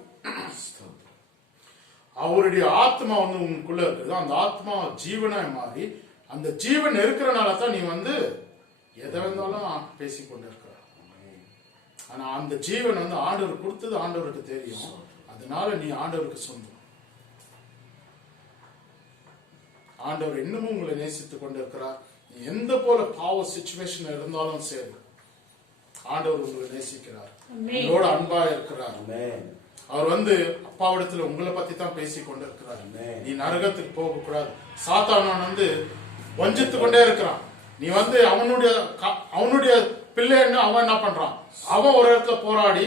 அவருடைய ஆத்மா உங்களுக்குள்ள இருக்குது. அந்த ஆத்மா ஜீவனாய் மாறி அந்த ஜீவன் இருக்கிறனால தான் நீ எதை இருந்தாலும் பேசிக்கொண்டு இருக்கிற. ஆனா அந்த ஜீவன் ஆண்டவர் கொடுத்தது ஆண்டவருக்கு தெரியும். அதனால நீ ஆண்டவருக்கு சொந்தம். ஆண்டவர் இன்னமும் உங்களை நேசித்துக் கொண்டிருக்கிறார். நீ எந்த போல பாவ சிச்சுவேஷன் இருந்தாலும் சரி ஆண்டவர் உங்களை நேசிக்கிறார், உங்களோட அன்பா இருக்கிறார். அவர் அப்பாவிடத்துல உங்களை பத்தி தான் பேசி கொண்டிருக்கிறார். நீ நரகத்துக்கு போக கூடாது. சாத்தானவன் வஞ்சித்து கொண்டே இருக்கிறான். நீ அவனுடைய பிள்ளைன்னு அவன் என்ன பண்றான்? அவன் ஒரு இடத்துல போராடி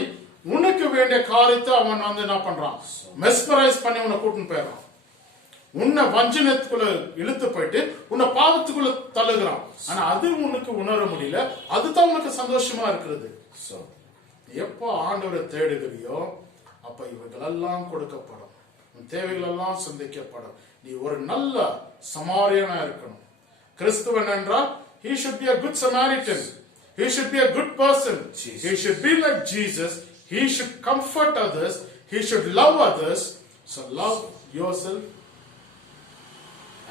உனக்கு வேண்டிய காரியத்தை அவன் என்ன பண்றான்? மெஸ்மரைஸ் பண்ணி உன்னை கூட்டின்னு போயிடறான். உன்னை வஞ்சனத்துக்குள்ள இழுத்து போயிட்டு உன்னை பாவத்துக்குள்ள தள்ளுகிறான். ஆனா அது உனக்கு உணர முடியல. அதுதான் உனக்கு சந்தோஷமா இருக்கிறது. எப்போ ஆண்டவரை தேடுகிறியோ அப்ப இவைகளெல்லாம் கொடுக்கப்படும், உன் தேவைகள் எல்லாம் சந்திக்கப்படும். நீ ஒரு நல்ல சமாரியனா இருக்கணும். கிறிஸ்துவன் என்றால் he should be a good Samaritan. He should be a good person. He should be like Jesus. He should comfort others. He should love others. So love yourself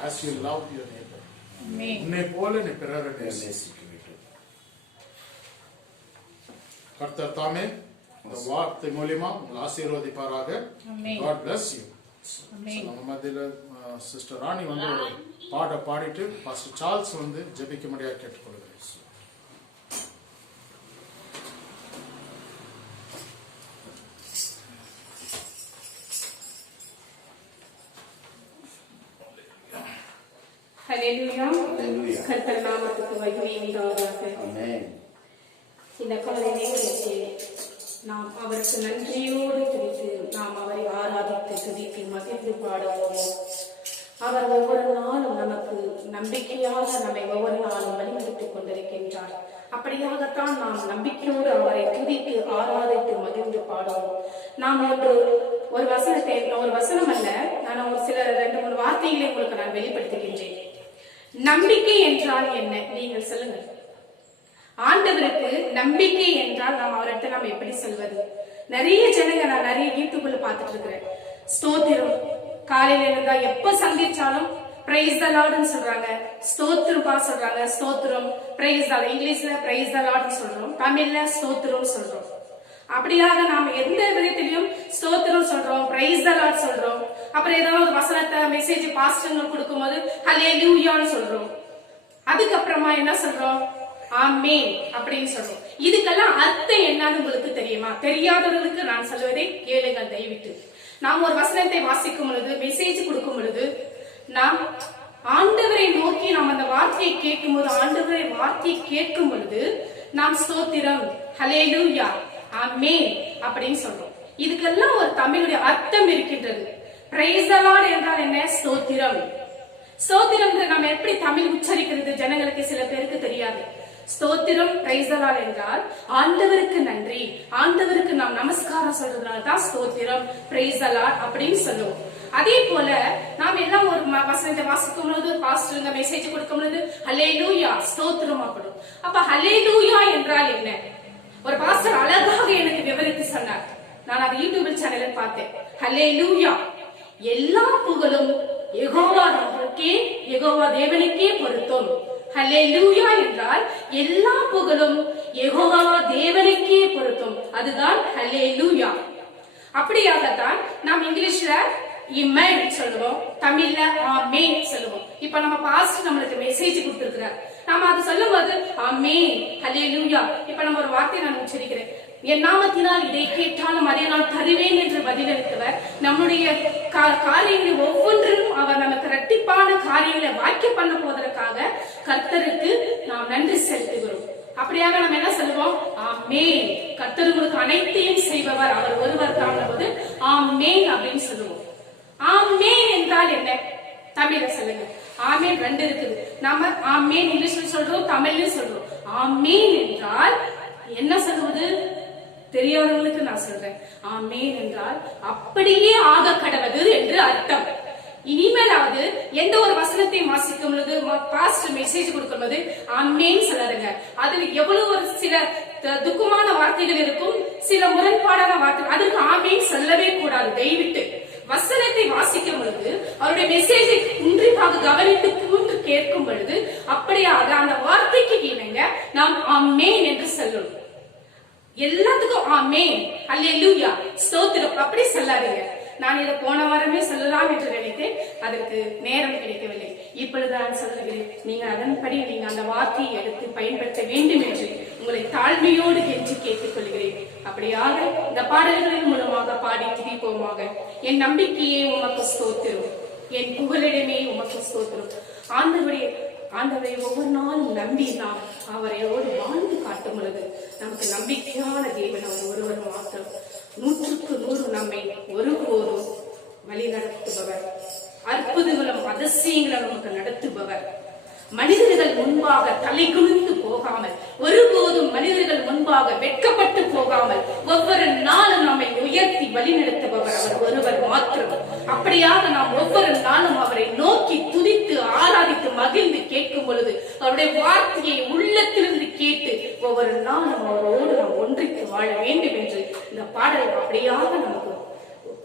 as you love your neighbor. உன்னை போல நீ பிறரை நேசிக்க வேண்டும். கர்த்தர் தாமே இந்த வார்த்தை மூலமா உங்களை ஆசீர்வதிப்பாராக. God bless you. நம்ம மத்தியில சிஸ்டர் ராணி ஒரு பாட பாடிட்டு பாஸ்டர் சார்ல்ஸ் ஜெபிக்க முடியாது கேட்டுக்கொள்கிறேன். ஹல்லேலூயா. கர்த்தர் நாமத்துக்கு மகிமை உண்டாவதாக. ஆமென். இந்த காலை நேரத்தில் நாம் அவருக்கு நன்றியோடு துதித்து நாம் அவரை ஆராதித்து துதித்து மகிழ்ந்து பாடுவோம். அவர் ஒவ்வொரு நாளும் நமக்கு நம்பிக்கையாக நம்மை ஒவ்வொரு நாளும் வழிநடத்திக் கொண்டிருக்கின்றார். அப்படியாகத்தான் நாம் நம்பிக்கையோடு அவரை துதித்து ஆராதித்து மகிழ்ந்து பாடுவோம். நாம் ஒரு வசனம் அல்ல, நான் ஒரு சில 2-3 வார்த்தைகளை உங்களுக்கு நான் வெளிப்படுத்துகின்றேன். நம்பிக்கை என்றால் என்ன? நீங்கள் சொல்லுங்கள். ஆண்டவருக்கு நம்பிக்கை என்றால் நாம் அவரிடத்தை நாம் எப்படி சொல்வது? நிறைய ஜனங்க, நான் நிறைய யூடியூப்ல பார்த்துட்டு இருக்கிறேன், ஸ்தோத்திரம் காலையில இருந்தா எப்ப சந்திச்சாலும் பிரைஸ் தி லார்ட்னு சொல்றாங்க, ஸ்தோத்திரம்பா சொல்றாங்க, ஸ்தோத்திரம் பிரைஸ் தி லார்ட். இங்கிலீஷ்ல பிரைஸ் தி லார்ட்னு சொல்றோம், தமிழ்ல ஸ்தோத்திரம் சொல்றோம். அப்படியாக நாம் எந்த விதத்திலையும் ஸ்தோத்திரம் சொல்றோம், பிரைஸ் தி லார்ட் சொல்றோம். அப்புறம் ஏதாவது ஒரு வசனத்தை மெசேஜ் பாஸ்டர்ங்களுக்கு கொடுக்கும்போது ஹல்லேலூயான்னு சொல்றோம். அதுக்கப்புறமா என்ன சொல்றோம்? ஆமென் அப்படின்னு சொல்றோம். இதுக்கெல்லாம் அர்த்தம் என்னன்னு உங்களுக்கு தெரியுமா? தெரியாதவர்களுக்கு நான் சொல்வதை கேளுங்கள் தயவிட்டு. நாம் ஒரு வசனத்தை வாசிக்கும் பொழுது, மெசேஜ் கொடுக்கும் பொழுது, நாம் ஆண்டவரை நோக்கி நாம் அந்த வார்த்தையை கேட்கும் போது, ஆண்டவரை வார்த்தையை கேட்கும் பொழுது நாம் ஸ்தோத்திரம், ஹல்லேலூயா, ஆமென் அப்படின்னு சொல்றோம். இதுக்கெல்லாம் ஒரு தமிழுடைய அர்த்தம் இருக்கின்றது. பிரைஸ் தி லார்ட் என்றால் என்ன? ஸ்தோத்திரம். ஸ்தோத்திரம் நம்ம எப்படி தமிழ் உச்சரிக்கிறது ஜனங்களுக்கு சில பேருக்கு தெரியாது. ஸ்தோத்திரம் பிரைஸ் தி லார்ட் என்றால் ஆண்டவருக்கு நன்றி, ஆண்டவருக்கு நாம் நமஸ்காரம் சொல்றதுனால தான் ஸ்தோத்திரம் பிரைஸ் தி லார்ட் அப்படின்னு சொல்லுவோம். அதே போல நாம் எல்லாம் ஒரு வசனத்தை வாசிக்கும் பொழுது, பாஸ்டர் மெசேஜ் கொடுக்கும் பொழுது ஹல்லேலூயா ஸ்தோத்திரம் அப்படும். அப்ப ஹல்லேலூயா என்றால் என்ன? ஒரு பாஸ்டர் அழகாக எனக்கு விவரித்து சொன்னார். நான் அது யூடியூப் சேனல்ல பார்த்தேன். ஹல்லேலூயா எல்லா புகழும் யெகோவா தேவனுக்கே பொருத்தும். ஹல்லேலூயா என்றால் எல்லா புகழும் யெகோவா தேவனுக்கே பொருத்தும். அதுதான் ஹல்லேலூயா. அப்படியாகத்தான் நாம் இங்கிலீஷ்ல இமேன் சொல்லுவோம், தமிழ்ல ஆமென் சொல்லுவோம். இப்ப நம்ம பாஸ்டர் நம்மளுக்கு மெசேஜ் கொடுத்திருக்கிறார், நாம அது சொல்லும் போது ஆமென் ஹல்லேலூயா. இப்ப நம்ம ஒரு வார்த்தை நான் உச்சரிக்கிறேன், என் நாமத்தினால் இதை கேட்டாலும் அதை நான் தருவேன் என்று பதிலளித்தவர் நம்முடைய காரியங்களை ஒவ்வொன்றிலும் அவர் நமக்கு இரட்டிப்பான காரியங்களை வாக்கிய பண்ண போவதற்காக கர்த்தருக்கு நாம் நன்றி செலுத்துகிறோம். அப்படியாக நம்ம என்ன சொல்லுவோம்? ஆமென். கர்த்தர் உங்களுக்கு அனைத்தையும் செய்பவர், அவர் ஒருவர் தான் போது ஆமென் அப்படின்னு சொல்லுவோம். ஆமென் என்றால் என்ன? தமிழ்ல சொல்லுங்க. ஆமென் 2 இருக்குது. நாம ஆமென் இங்கிலீஷ்ல சொல்றோம், தமிழ்ல சொல்றோம். ஆமென் என்றால் என்ன சொல்வது? தெரியாதவங்களுக்கு நான் சொல்றேன். ஆமென் என்றால் அப்படியே ஆக கடவது என்று அர்த்தம். இனிமேலாவது எந்த ஒரு வசனத்தை வாசிக்கும் பொழுது, பாஸ்டர் மெசேஜ் கொடுக்கும் போது ஆமென் சொல்லாருங்க. அதுல எவ்வளவு ஒரு சில துக்கமான வார்த்தைகள் இருக்கும், சில முரண்பாடான வார்த்தைகள், அதுக்கு ஆமென் சொல்லவே கூடாது. தயவிட்டு வசனத்தை வாசிக்கும் பொழுது அவருடைய மெசேஜை உன்றிப்பாக கவனித்து கூர்ந்து கேட்கும் பொழுது அப்படியாக அந்த வார்த்தைக்கு இணங்க நாம் ஆமென் என்று சொல்லணும். எல்லாத்துக்கும் ஆமென் ஹல்லேலூயா ஸ்தோத்திரம் அப்படி சொல்லாதீங்க. நான் இதை போன வாரமே சொல்லலாம் என்று நினைத்தேன், அதற்கு நேரம் கிடைக்கவில்லை. இப்பொழுது நான் சொல்லுகிறேன், நீங்க அதன்படி நீங்க அந்த வார்த்தையை எடுத்து பயன்படுத்த வேண்டும் என்று உங்களை தாழ்மையோடு கெஞ்சி கேட்டுக் கொள்கிறேன். அப்படியாக இந்த பாடல்களின் மூலமாக பாடி துதிப்போமாக. என் நம்பிக்கையே உமக்கு ஸ்தோத்திரம், என் புகலிடமே உமக்கு ஸ்தோத்திரம். ஆண்டவரை ஒவ்வொரு நாளும் நம்பி நாம் அவரையோடு வாழ்ந்து காட்டும் பொழுது நமக்கு நம்பிக்கையான தேவன் அவர் ஒருவர் மாத்திரம். 100க்கு 100 நம்மை ஒருபோதும் வழி நடத்துபவர், அற்புதங்களும் அதிசயங்களும் நமக்கு நடத்துபவர். மனிதர்கள் முன்பாக தலை குனிந்து போகாமல், ஒருபோதும் மனிதர்கள் முன்பாக வெட்கப்பட்டு போகாமல் ஒவ்வொரு நாளும் நம்மை உயர்த்தி வழி நடத்துபவர் அவர் ஒருவர் மாத்திரம். அப்படியாக நாம் ஒவ்வொரு நாளும் அவரை நோக்கி துதித்து ஆராதித்து மகிழ்ந்து கேட்கும் பொழுது அவருடைய வார்த்தையை உள்ளத்திலிருந்து கேட்டு ஒவ்வொரு நாளும் அவரோடு நாம் ஒன்றித்து வாழ வேண்டும் என்று இந்த பாடல் அப்படியாக நமக்கு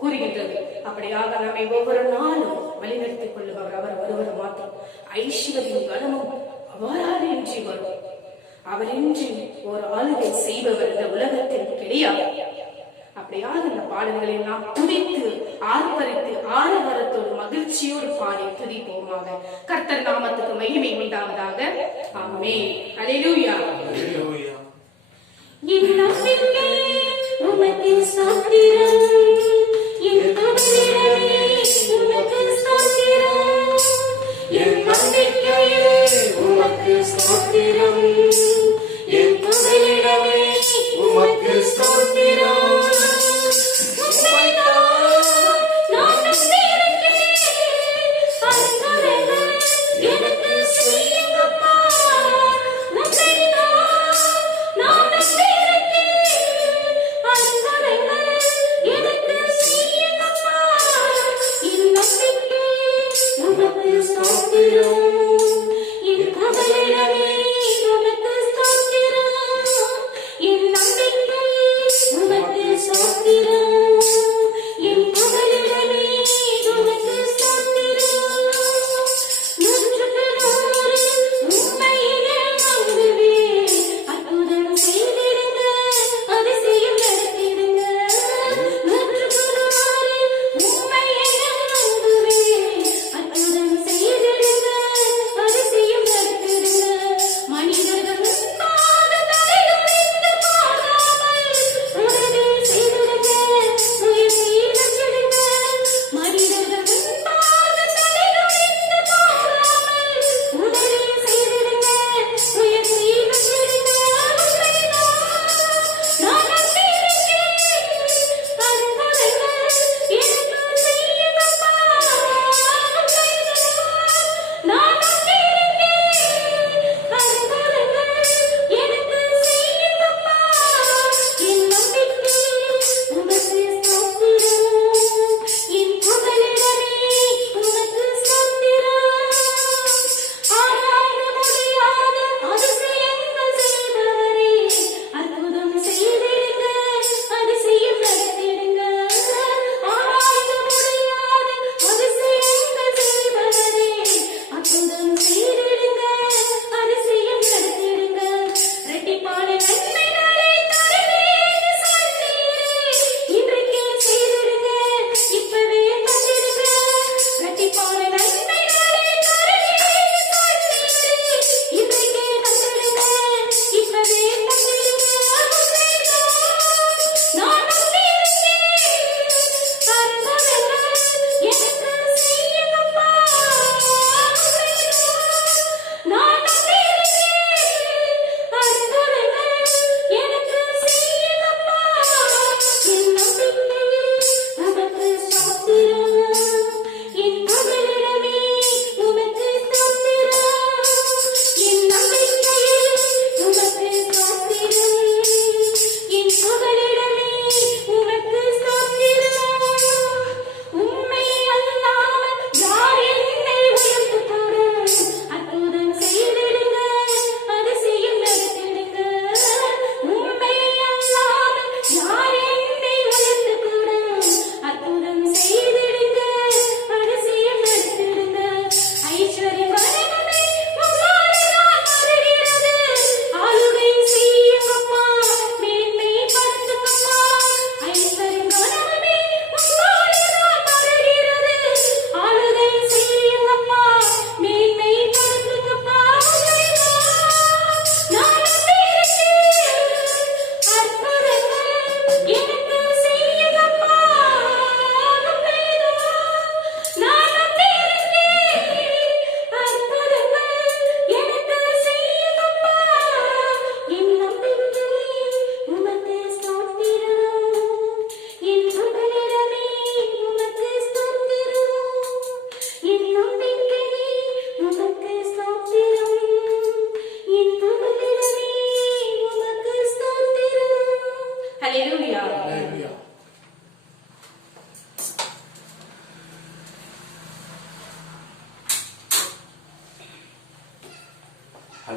கூறுகின்றது. அப்படியாக நம்மை ஒவ்வொரு நாளும் வழிநடத்திக் கொள்ளுபவர் அவர் ஒருவர் மாத்திரம். ஐஸ்வர்யம் கனமும் அவரால் இன்றி வரும், அவரின்றி ஒரு ஆளுகை செய்பவர் இந்த உலகத்தில் கிடையாது. அப்படியாக இந்த பாடல்களை நாம் துதித்து ஆர்ப்பரித்து ஆரவாரத்தோடு மகிழ்ச்சியோடு பாடி துதிப்போமாக. கர்த்தர் நாமத்துக்கு மகிமை உண்டாவதாக. ஆமென். அல்லேலூயா. என் நம்பிக்கை உமக்கு ஸ்தோத்திரம், என் புகலிடமே உமக்கு ஸ்தோத்திரம், என் நம்பிக்கையே உமக்கு ஸ்தோத்திரம், என் புகலிடமே உமக்கு ஸ்தோத்திரம். எனக்கு செய்யுங்கப்பா,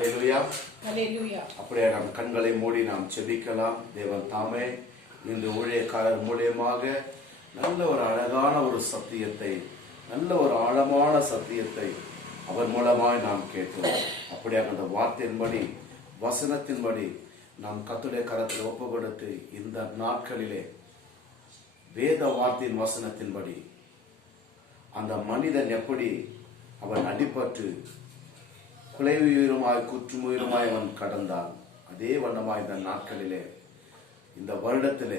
ஹல்லேலூயா. ஹல்லேலூயா. அப்படியே நாம் கண்களை மூடி நாம் ஜெபிக்கலாம். தேவன் தாமே இந்த ஊழியக்காரர் மூலியமாக நல்ல ஒரு அழகான ஒரு சத்தியத்தை, நல்ல ஒரு ஆழமான சத்தியத்தை அவர் மூலமாய் நாம் கேட்கிறோம். அப்படியாக அந்த வார்த்தையின்படி, வசனத்தின்படி நாம் கர்த்தருடைய கரத்தில் ஒப்பு கொடுத்து இந்த நாட்களிலே வேத வார்த்தையின் வசனத்தின்படி அந்த மனிதன் எப்படி அவன் அடிபட்டு குலையுயிருமாய் குற்றுமுயிருமாய் அவன் கடந்தான், அதே வண்ணமாய் இந்த நாட்களிலே, இந்த வருடத்திலே,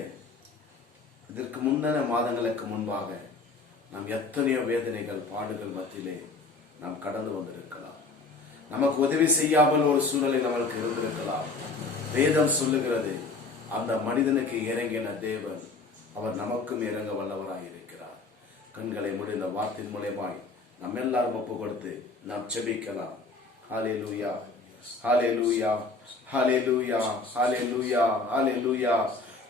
இதற்கு முந்தின மாதங்களுக்கு முன்பாக நாம் எத்தனையோ வேதனைகள், பாடுகள் மத்தியிலே நாம் கடந்து வந்திருக்கலாம். நமக்கு உதவி செய்யாமல் ஒரு சூழ்நிலை நமக்கு இருந்திருக்கலாம். வேதம் சொல்லுகிறது, அந்த மனிதனுக்கு இறங்கின தேவன் அவர் நமக்கும் இறங்க வல்லவராய் இருக்கிறார். கண்களை மூடி இந்த வார்த்தையின் மூலமாய் நம்ம எல்லாரும் ஒப்பு கொடுத்து நாம் ஜெபிக்கலாம். ஹல்லேலூயா, ஹல்லேலூயா, ஹல்லேலூயா, ஹல்லேலூயா, ஹல்லேலூயா.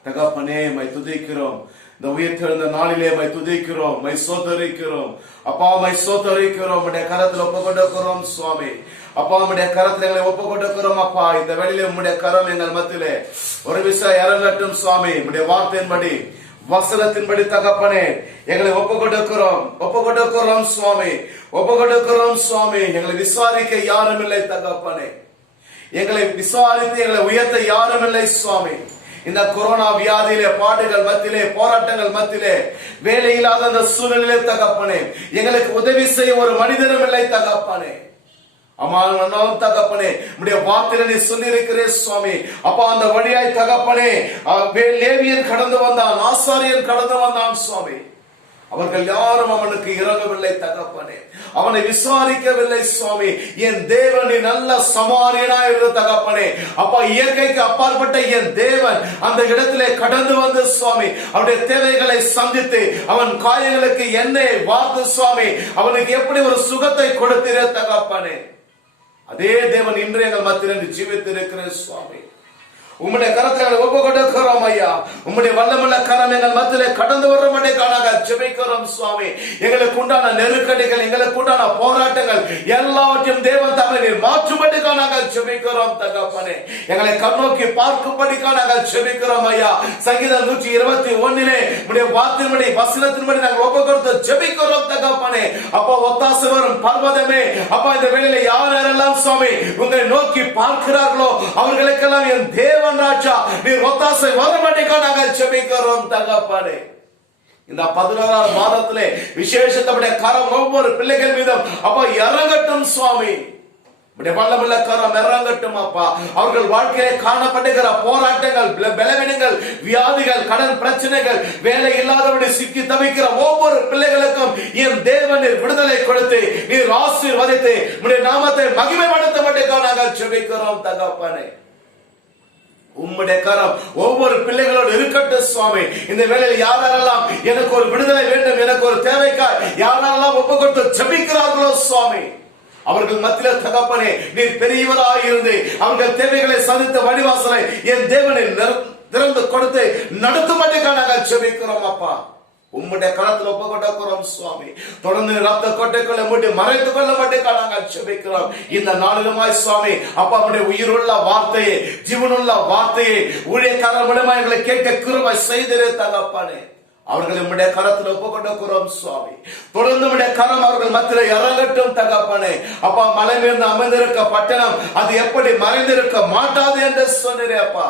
தகப்பனே மை துதிக்கிறோம். இந்த உயிர்த்தெழுந்த நாளிலே மை துதிக்கிறோம், மை சோதரிக்கிறோம். அப்பா மை சோதரிக்கிறோம். உம்முடைய கரத்தில் ஒப்பு கொடுக்கிறோம் சுவாமி. அப்பா உம்முடைய கரத்தில் எங்களை ஒப்பு கொடுக்கிறோம். அப்பா இந்த வேளையிலே உம்முடைய கரம் எங்கள் மத்தியிலே ஒரு விஷயம் இறங்கட்டும் சுவாமி. உம்முடைய வார்த்தையின்படி, வசனத்தின்படி தகப்பனே எங்களை ஒப்பு கொடுக்கிறோம் சுவாமி, ஒப்பு கொடுக்கிறோம் சுவாமி. எங்களை விசாரிக்க யாரும் இல்லை தகப்பனே, எங்களை விசாரித்து எங்களை உயர்த்த யாரும் இல்லை சுவாமி. இந்த கொரோனா வியாதியிலே, பாடுகள் மத்தியிலே, போராட்டங்கள் மத்தியிலே, வேலை இல்லாத அந்த சூழ்நிலை தகப்பனே, எங்களுக்கு உதவி செய்ய ஒரு மனிதனும் இல்லை தகப்பனே. அம்மாவும் தகப்பனே உம்முடைய வார்த்தையில நீ சொல்லி இருக்கிறேன் சுவாமி. அப்பா அந்த வழியாய் தகப்பனே லேவியன் கடந்து வந்தான், ஆசாரியன் கடந்து வந்தான் சுவாமி. அவர்கள் யாரும் அவனுக்கு இறங்கவில்லை தகப்பனே, அவனை விசாரிக்கவில்லை சுவாமி. என் தேவன் நீ நல்ல சமாரியனா இருந்த தகப்பனே. அப்பா இயற்கைக்கு அப்பாற்பட்ட என் தேவன் அந்த இடத்திலே கடந்து வந்து சுவாமி அவனுடைய தேவைகளை சந்தித்து அவன் காயங்களுக்கு எண்ணெய் வார்த்து சுவாமி அவனுக்கு எப்படி ஒரு சுகத்தை கொடுத்திர தகப்பனே. அதே தேவன் இன்று எங்கள் மத்தியில் ஜீவித்திருக்கிறேன் சுவாமி. உம்முடைய கரத்தில் ஒப்பு கொடுக்கிறோம் ஐயா. உம்முடைய வல்லமுள்ள கரம் எங்கள் மத்தியிலே கடந்து வர மாட்டேங்கானாக ஜெபிக்கிறோம் சுவாமி. எங்களுக்கு உண்டான நெருக்கடிகள், எங்களுக்கு உண்டான போராட்டங்கள் எல்லாவற்றையும் தேவன் தாமே நீர் மாற்றும்படிக்கானாக ஜெபிக்கிறோம் தகப்பனே. எங்களை கண்ணோக்கி பார்க்கும்படிக்கானாக ஜெபிக்கிறோம் ஐயா. சங்கீதம் 121 உம்முடைய வார்த்தையின்படி, வசனத்தின்படி நாங்கள் ஒப்பு கொடுத்து ஜெபிக்கிறோம் தகப்பனே. அப்பா ஒத்தாசை வரும் பர்வதமே, அப்பா இந்த வேளையிலே யாரெல்லாம் சுவாமி உங்களை நோக்கி பார்க்கிறார்களோ அவர்களுக்கெல்லாம் என் தேவன் ராஜா நீர் ஒத்தாசை வரும்படிக்காக நாங்கள் ஜெபிக்கிறோம் தகப்பனே. இந்த 11ஆம் மாதத்திலே விசேஷத்தோட கரம் ஒவ்வொரு பிள்ளைகள் மீதும் அப்பா இறங்கட்டும் சுவாமி. வல்லமுள்ள கரம் இறங்கட்டும் அப்பா. அவர்கள் வாழ்க்கையிலே காணப்படுகிற போராட்டங்கள், பலவீனங்கள், வியாதிகள், கடன் பிரச்சனைகள், வேலை இல்லாதபடி சிக்கி தவிக்கிற ஒவ்வொரு பிள்ளைகளுக்கும் என் தேவனில் விடுதலை கொடுத்து நீர் ஆசீர்வதித்து உம்முடைய நாமத்தை மகிமைப்படுத்த நாங்கள் ஜெபிக்கிறோம் தகப்பனே. உம்முடைய கரம் ஒவ்வொரு பிள்ளைகளோடு இருக்கட்டும் சுவாமி. இந்த வேளையில் யாரெல்லாம் எனக்கு ஒரு விடுதலை வேண்டும், எனக்கு ஒரு தேவைக்காய் யாரெல்லாம் ஒப்பு கொடுத்து ஜெபிக்கிறார்களோ சுவாமி அவர்கள் மத்தியில் தகப்பனே நீர் பெரியவராய் இருந்து அவர்கள் தேவைகளை சந்தித்த வழிவாசலை என் தேவனில் திறந்து கொடுத்து நடத்தும்படிக்காக நாங்கள் ஜெபிக்கிறோம் அப்பா. உம்முடைய கரத்தில் ஒப்பு கொடுக்கிறோம் சுவாமி. தொடர்ந்து ரத்த கொட்டைக்குள்ள மூடி மறைத்துக் கொள்ள மாட்டேங்க நாங்கள் ஜெபிக்கிறோம். இந்த நாளிலுமாய் சுவாமி அப்பா உம்முடைய உயிருள்ள வார்த்தையை, ஜீவனுள்ள வார்த்தையை ஊழியக்காரர் மூலமா எங்களை கேட்க கிருபை செய்திரே தகப்பனே. அவர்கள் உம்முடைய கரத்தில் ஒப்பு கொடுக்கிறோம் சுவாமி. தொடர்ந்து உம்முடைய கரம் அவர்கள் மத்தியில் இறங்கட்டும் தகப்பனே. அப்பா மலை மீது அமர்ந்திருக்க பட்டணம் அது எப்படி மறைந்திருக்க மாட்டாது என்று சொன்னீரே அப்பா.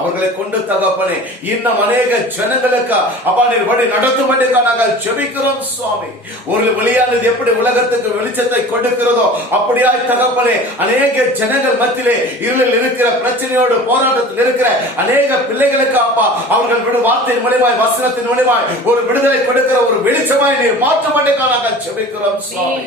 அவர்களை கொண்டு தகப்பனே இன்னும் அநேக ஜனங்களுக்கு அப்பா நீர் வழி நடத்தும்படிக்காக நாங்கள் ஜெபிக்கிறோம் சுவாமி. ஒரு வெளியானது எப்படி உலகத்துக்கு வெளிச்சத்தை கொடுக்கிறதோ அப்படியாய் தகப்பனே அநேக ஜனங்கள் மத்தியிலே இருளில் இருக்கிற பிரச்சனையோடு போராட்டத்தில் இருக்கிற அநேக பிள்ளைகளுக்கு அப்பா அவர்கள் விடு வார்த்தையின் மூலமாய், வசனத்தின் மூலமாய் ஒரு விடுதலை கொடுக்கிற ஒரு வெளிச்சமாய் நீர் மாற்றும்படிக்காக நாங்கள் ஜெபிக்கிறோம் சுவாமி.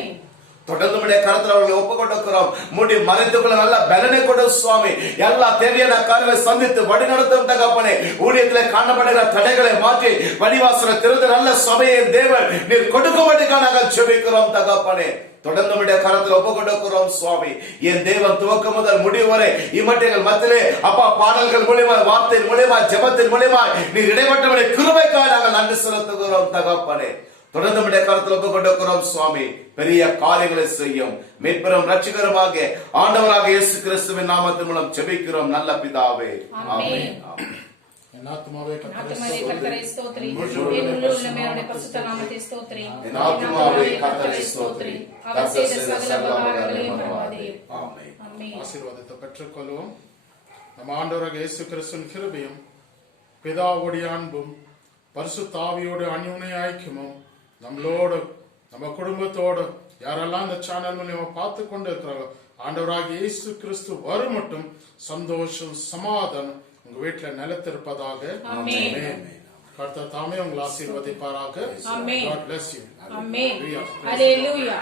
தொடர்ந்து கருத்துல அவர்களை ஒப்பு கொடுக்கிறோம். மூடி மறைத்துக்குள்ள நல்ல பலனை கொடு சுவாமி. எல்லா தேவையான காரியங்களை சந்தித்து வழி நடத்தும் தகப்பனே. ஊழியத்திலே காணப்படுகிற தடைகளை மாற்றி வழிவாசலை திறந்து நல்ல சபையை தேவன் நீர் கொடுக்கும்படிக்காக நாங்கள் ஜெபிக்கிறோம் தகப்பனே. தொடர்ந்து கரத்தில் ஒப்பு கொடுக்கிறோம் சுவாமி. என் தேவன் துவக்கம் முதல் முடிவு வரை இம்மட்டைகள் மத்தியிலே அப்பா பாடல்கள் மூலியமா, வார்த்தையின் மூலியமா, ஜெபத்தின் மூலியமா நீர் இடைப்பட்டவனை கிருபைக்காக நாங்கள் நன்றி செலுத்துகிறோம் தகப்பனே. தொடர்ந்து நம்முடைய கருத்தில் ஒப்புக் கொண்டிருக்கிறோம் சுவாமி. பெரிய காரியங்களை செய்யும் மீட்பெரும் ரட்சகருமாக ஆண்டவராக இயேசு கிறிஸ்துவின் நாமத்தின் மூலம் ஜெபிக்கிறோம் நல்ல பிதாவே. ஆமென். என் ஆத்துமாவே கர்த்தரை ஸ்தோத்திரி. என் உள்ளமே அவருடைய பரிசுத்த நாமத்தை ஸ்தோத்திரி. என் ஆத்துமாவே கர்த்தரை ஸ்தோத்திரி. அவர் செய்த சகல உபகாரங்களையும் மறவாதேயும். ஆமென். ஆமென். ஆசீர்வாதத்தை பெற்றுக்கொள்வோம். நம்ம ஆண்டவராக இயேசு கிறிஸ்துவின் கிருபையும் பிதாவுடைய அன்பும் பரிசுத்த ஆவியோடு அந்யோன்ய ஐக்கியமும் நம்மளோடு நம்ம குடும்பத்தோடு யாரெல்லாம் இந்த சேனல் மூலியமா பார்த்து கொண்டு இருக்கிறாங்க ஆண்டவராக இயேசு கிறிஸ்து வரும் மட்டும் சந்தோஷம் சமாதானம் உங்க வீட்டுல நிலைத்திருப்பதாக. கர்த்தர் தாமே உங்களை ஆசீர்வதிப்பாராக. ஆமென். God bless you. Amen. Hallelujah. Hallelujah.